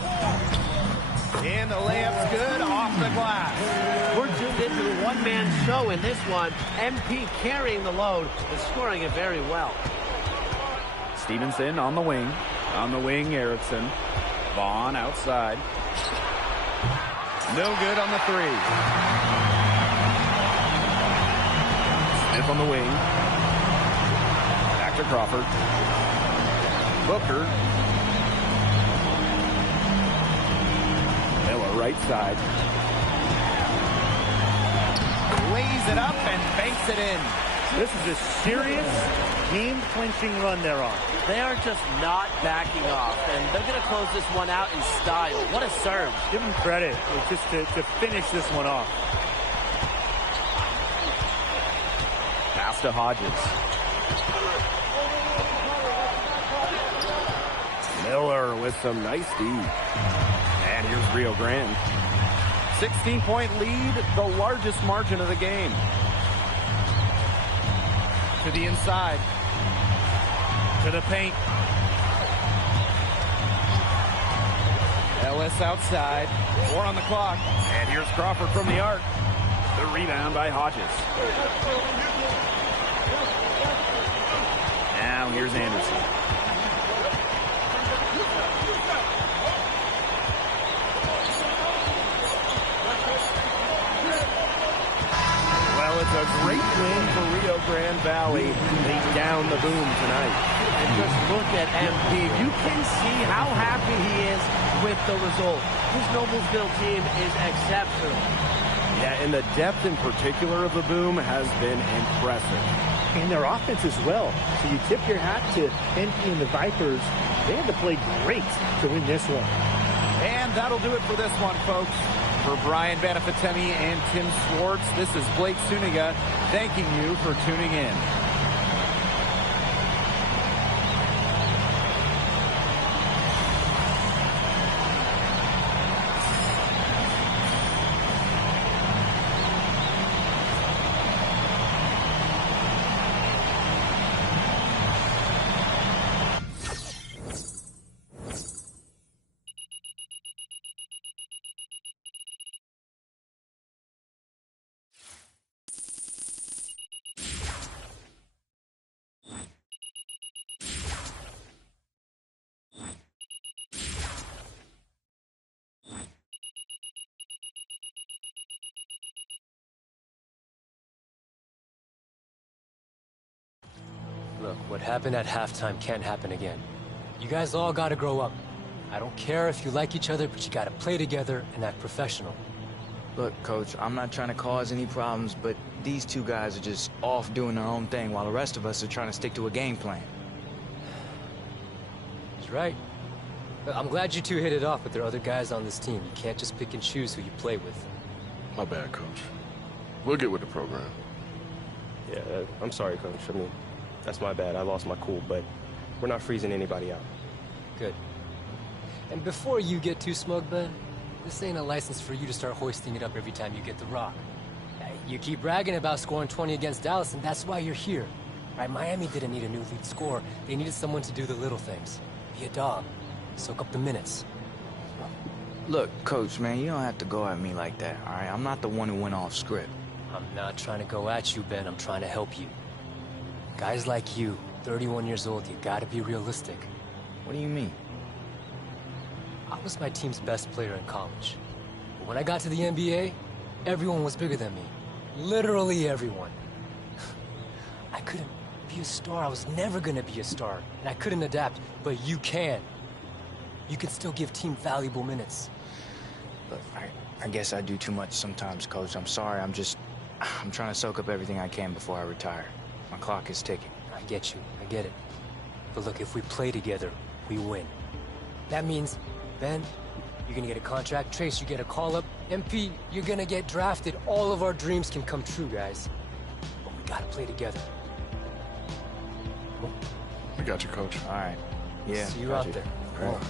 And the layup's good off the glass. We're tuned into the one-man show in this one. MP carrying the load and scoring it very well. Stevenson on the wing. On the wing, Erickson. Vaughn outside. No good on the three. Smith on the wing. Back to Crawford. Booker. Miller right side. Lays it up and banks it in. This is a serious game-clinching run they're on. They are just not backing off, and they're going to close this one out in style. What a serve. Give them credit just to finish this one off. Pass to Hodges. Miller with some nice D. And here's Rio Grande. 16-point lead, the largest margin of the game. To the inside. To the paint. Ellis outside. 4 on the clock. And here's Crawford from the arc. The rebound by Hodges. Now here's Anderson. Well, it's a great win for Rio Grande Valley. They down the boom tonight. And just look at MP. You can see how happy he is with the result. This Noblesville team is exceptional. Yeah, and the depth in particular of the boom has been impressive. And their offense as well. So you tip your hat to NP and the Vipers. They had to play great to win this one. And that'll do it for this one, folks. For Brian Banafitemi and Tim Swartz, this is Blake Suniga thanking you for tuning in. Look, what happened at halftime can't happen again. You guys all gotta grow up. I don't care if you like each other, but you gotta play together and act professional. Look, Coach, I'm not trying to cause any problems, but these two guys are just off doing their own thing while the rest of us are trying to stick to a game plan. He's right. I'm glad you two hit it off, but there are other guys on this team. You can't just pick and choose who you play with. My bad, Coach. We'll get with the program. Yeah, I'm sorry, Coach. I mean, that's my bad. I lost my cool, but we're not freezing anybody out. Good. And before you get too smug, Ben, this ain't a license for you to start hoisting it up every time you get the rock. You keep bragging about scoring 20 against Dallas, and that's why you're here. Right? Miami didn't need a new lead scorer. They needed someone to do the little things. Be a dog. Soak up the minutes. Look, Coach, man, you don't have to go at me like that, all right? I'm not the one who went off script. I'm not trying to go at you, Ben. I'm trying to help you. Guys like you, 31 years old, you gotta be realistic. What do you mean? I was my team's best player in college. But when I got to the NBA, everyone was bigger than me. Literally everyone. I couldn't be a star. I was never gonna be a star. And I couldn't adapt, but you can. You can still give team valuable minutes. Look, I guess I do too much sometimes, Coach. I'm sorry. I'm trying to soak up everything I can before I retire. My clock is ticking. I get you. I get it. But look, if we play together, we win. That means, Ben, you're gonna get a contract. Trace, you get a call-up. MP, you're gonna get drafted. All of our dreams can come true, guys. But we gotta play together. I got you, Coach. All right. Yeah. See you out there. All right.